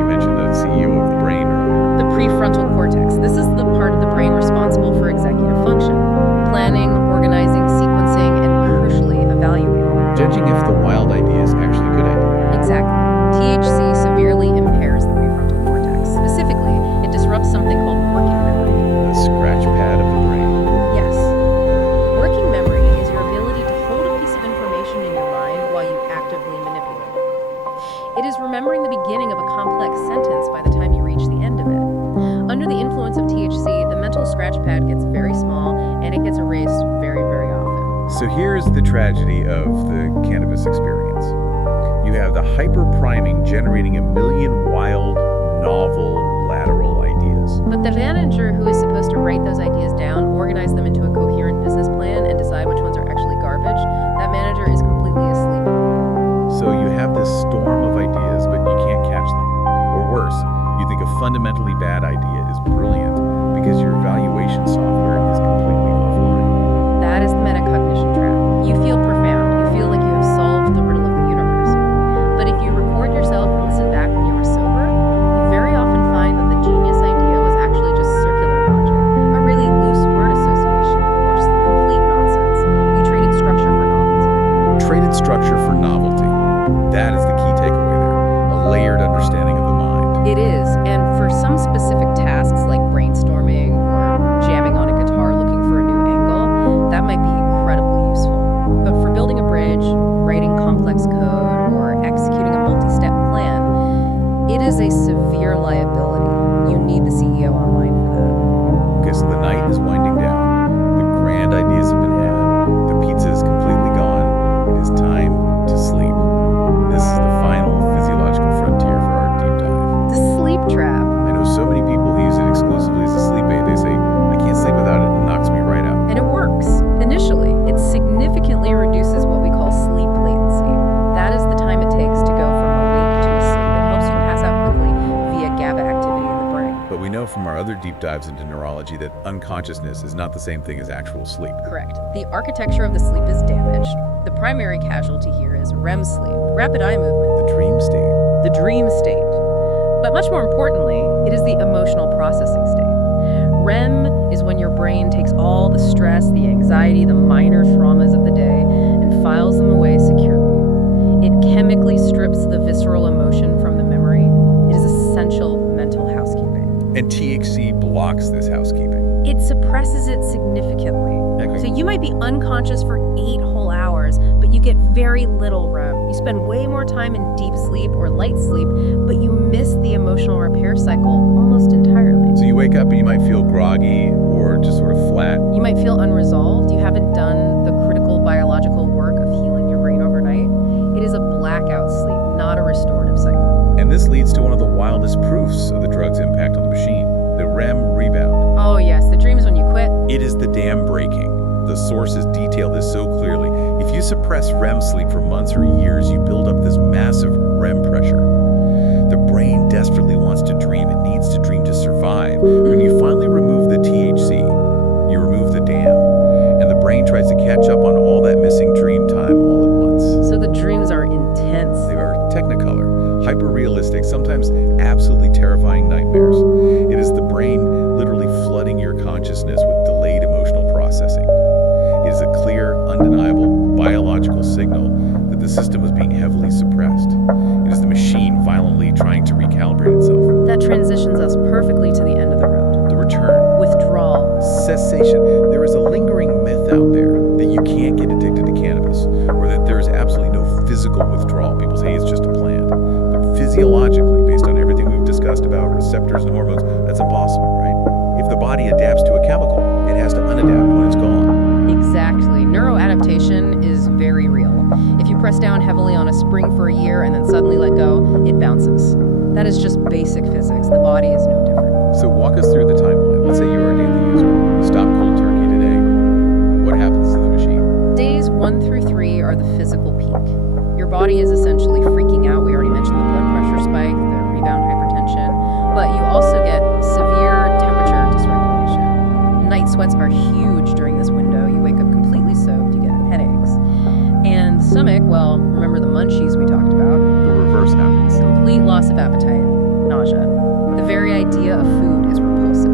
You mentioned the CEO of the brain earlier. The prefrontal cortex. This is the part of the brain responsible for executive function. Planning, organizing, sequencing, and crucially, evaluating. Judging if the wild idea is actually a good idea. Exactly. THC severely impairs the prefrontal cortex. Specifically, it disrupts something called working memory. The scratch pad of the brain. Yes. Working memory is your ability to hold a piece of information in your mind while you actively manipulate it. It is remembering the beginning of a complex sentence by the time you reach the end of it. Under the influence of THC, the mental scratch pad gets very small and it gets erased very often. So here's the tragedy of the cannabis experience. You have the hyper-priming generating a million wild, novel, lateral ideas. But the manager who is supposed to write those ideas down, organize them into a coherent business plan, and decide which ones are actually garbage, that manager is completely asleep. So you have this storm of ideas, but you can't catch them. Or worse, you think a fundamentally bad idea is brilliant because your evaluation software is completely offline. That is the metacognition trap. You feel profound. You feel like you have solved the riddle of the universe. But if you record yourself and listen back when you were sober, you very often find that the genius idea was actually just circular logic, a really loose word association, or just complete nonsense. You traded structure for novelty. Traded structure for novelty. That is the key takeaway there. A layered understanding of the mind. It is, and for some specific our other deep dives into neurology that unconsciousness is not the same thing as actual sleep. Correct. The architecture of the sleep is damaged. The primary casualty here is REM sleep, rapid eye movement, The dream state. the dream state. But much more importantly, it is the emotional processing state. REM is when your brain takes all the stress, the anxiety, the minor traumas of the day and files them away securely. It chemically strips the visceral emotion from the memory. It is essential mental housekeeping. And THC blocks this housekeeping. It suppresses it significantly. Okay. So you might be unconscious for 8 whole hours, but you get very little REM. You spend way more time in deep sleep or light sleep, but you miss the emotional repair cycle almost entirely. So you wake up and you might feel groggy or just sort of flat. You might feel unresolved. You haven't done the critical biological work of healing your brain overnight. It is a blackout sleep, not a restorative cycle. And this leads to one of the wildest proofs of the drug's impact on the machine, the REM rebound. Oh yes, the dreams when you quit. It is the dam breaking. The sources detail this so clearly. If you suppress REM sleep for months or years, you build up this massive REM pressure. The brain desperately wants to dream. It needs to dream to survive. When you finally remove the THC, you remove the dam. And the brain tries to catch up on all that missing dream time all at once. So the dreams are intense. They are technicolor, hyper-realistic, sometimes absolutely terrifying nightmares. It is the brain literally flooding your consciousness with delayed emotional processing. It is a clear, undeniable biological signal that the system was being heavily suppressed. It is the machine violently trying to recalibrate itself. That transitions us perfectly to the end of the road. The return. Withdrawal. Cessation. There is a lingering myth out there that you can't get addicted to cannabis, or that there is absolutely no physical withdrawal. People say it's just a plant. But physiologically, based on everything we've discussed about receptors and hormones, that's impossible, right? If the body adapts to a chemical, it has to unadapt when it's gone. Exactly. Neuroadaptation is very real. If you press down heavily on a spring for a year and then suddenly let go, it bounces. That is just basic physics. The body is no different. So walk us through the timeline. Let's say you're a daily user. Stop cold turkey today. What happens to the machine? Days 1 through 3 are the physical peak. Your body is essentially freaking out. We already mentioned the blood pressure spike, the rebound hypertension, but you also get severe temperature dysregulation. Night sweats are huge during this window. You wake up completely soaked, you get headaches. And the stomach, well, remember the munchies we talked about? The reverse happens. Complete loss of appetite, nausea. The very idea of food is repulsive.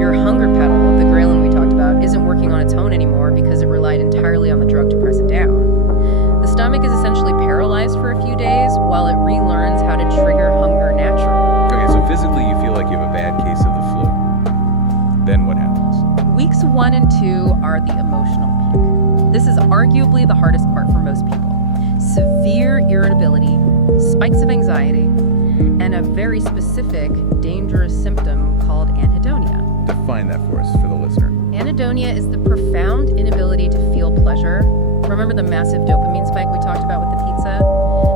Your hunger pedal, the ghrelin we talked about, isn't working on its own anymore because it relied entirely on the drug to press it down. The stomach is essentially paralyzed for a few days while it relearns how to trigger hunger naturally. Okay, so physically you feel like you have a bad case of the flu. Then what happens? Weeks 1 and 2 are the emotional peak. This is arguably the hardest part for most people. Severe irritability, spikes of anxiety, and a very specific, dangerous symptom called anhedonia. Define that for us, for the listener. Anhedonia is the profound inability to feel pleasure. Remember the massive dopamine spike we talked about with the pizza?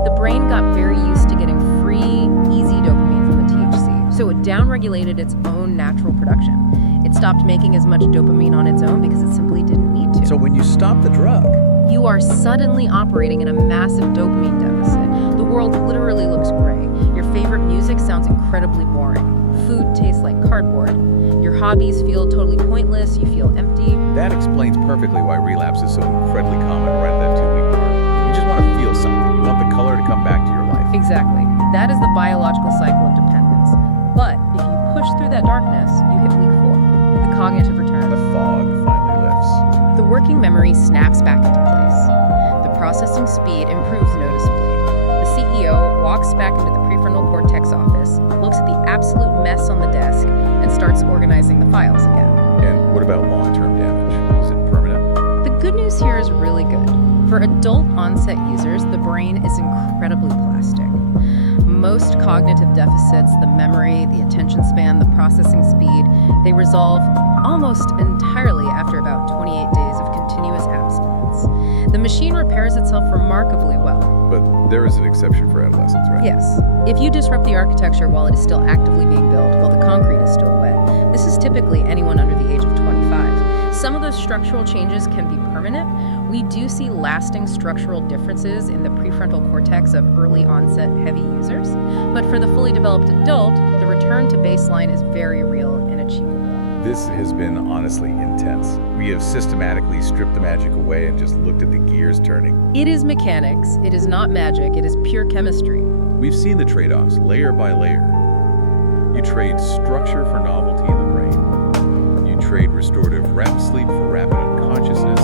The brain got very used to getting free, easy dopamine from the THC, so it downregulated its own natural production. It stopped making as much dopamine on its own because it simply didn't need to. So when you stop the drug, You are suddenly operating in a massive dopamine deficit. The world literally looks gray. Your favorite music sounds incredibly boring. Food tastes like cardboard. Your hobbies feel totally pointless. You feel empty. that explains perfectly why relapse is so incredibly common right at that 2-week mark. You just want to feel something. You want the color to come back to your life. Exactly. That is the biological cycle of dependence. But if you push through that darkness, you hit week 4, the cognitive return. The fog finally lifts. The working memory snaps back into place. The processing speed improves noticeably. The CEO walks back into the prefrontal cortex office, looks at the absolute mess on the desk, and starts organizing the files again. And what about long-term damage? Is it permanent? The good news here is really good. For adult onset users, the brain is incredibly plastic. Most cognitive deficits, the memory, the attention span, the processing speed, they resolve almost entirely after about 28 days of continuous abstinence. The machine repairs itself remarkably well. But there is an exception for adolescents, right? Yes. If you disrupt the architecture while it is still actively being built, while the concrete is still wet, this is typically anyone under the age of 25. Some of those structural changes can be permanent. We do see lasting structural differences in the prefrontal cortex of early onset heavy users. But for the fully developed adult, the return to baseline is very real and achievable. This has been honestly intense. We have systematically stripped the magic away and just looked at the gears turning. It is mechanics. It is not magic. It is pure chemistry. We've seen the trade-offs layer by layer. You trade structure for novelty in the brain. You trade restorative REM sleep for rapid unconsciousness.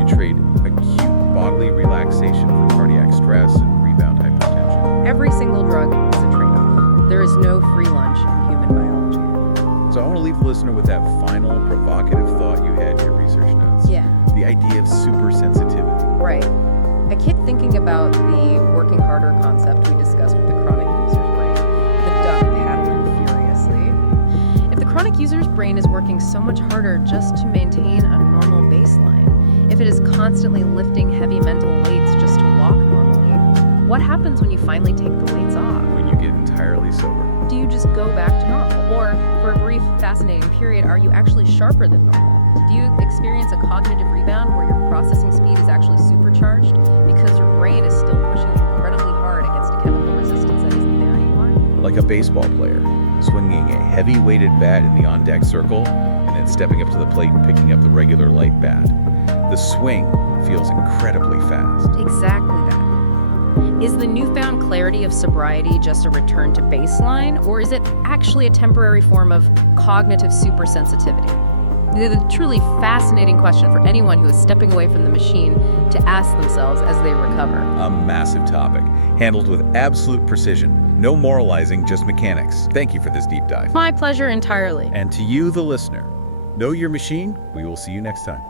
You trade acute bodily relaxation for cardiac stress and rebound hypertension. Every single drug is a trade-off. There is no free lunch in human biology. So I want to leave the listener with that final provocative thought you had in your research notes. Yeah. The idea of supersensitivity. Right. I kept thinking about the working harder concept we discussed with the chronic user's brain, the duck paddling furiously. If the chronic user's brain is working so much harder just to maintain a normal baseline, if it is constantly lifting heavy mental weights just to walk normally, what happens when you finally take the weights off? When you get entirely sober. Do you just go back to normal? Or, for a brief, fascinating period, are you actually sharper than normal? Do you experience a cognitive rebound where your processing speed is actually supercharged because your brain is still pushing incredibly hard against a chemical resistance that isn't there anymore? Like a baseball player, swinging a heavy-weighted bat in the on-deck circle and then stepping up to the plate and picking up the regular light bat. The swing feels incredibly fast. Exactly that. Is the newfound clarity of sobriety just a return to baseline, or is it actually a temporary form of cognitive supersensitivity? The truly fascinating question for anyone who is stepping away from the machine to ask themselves as they recover. A massive topic, handled with absolute precision. No moralizing, just mechanics. Thank you for this deep dive. My pleasure entirely. And to you, the listener, know your machine. We will see you next time.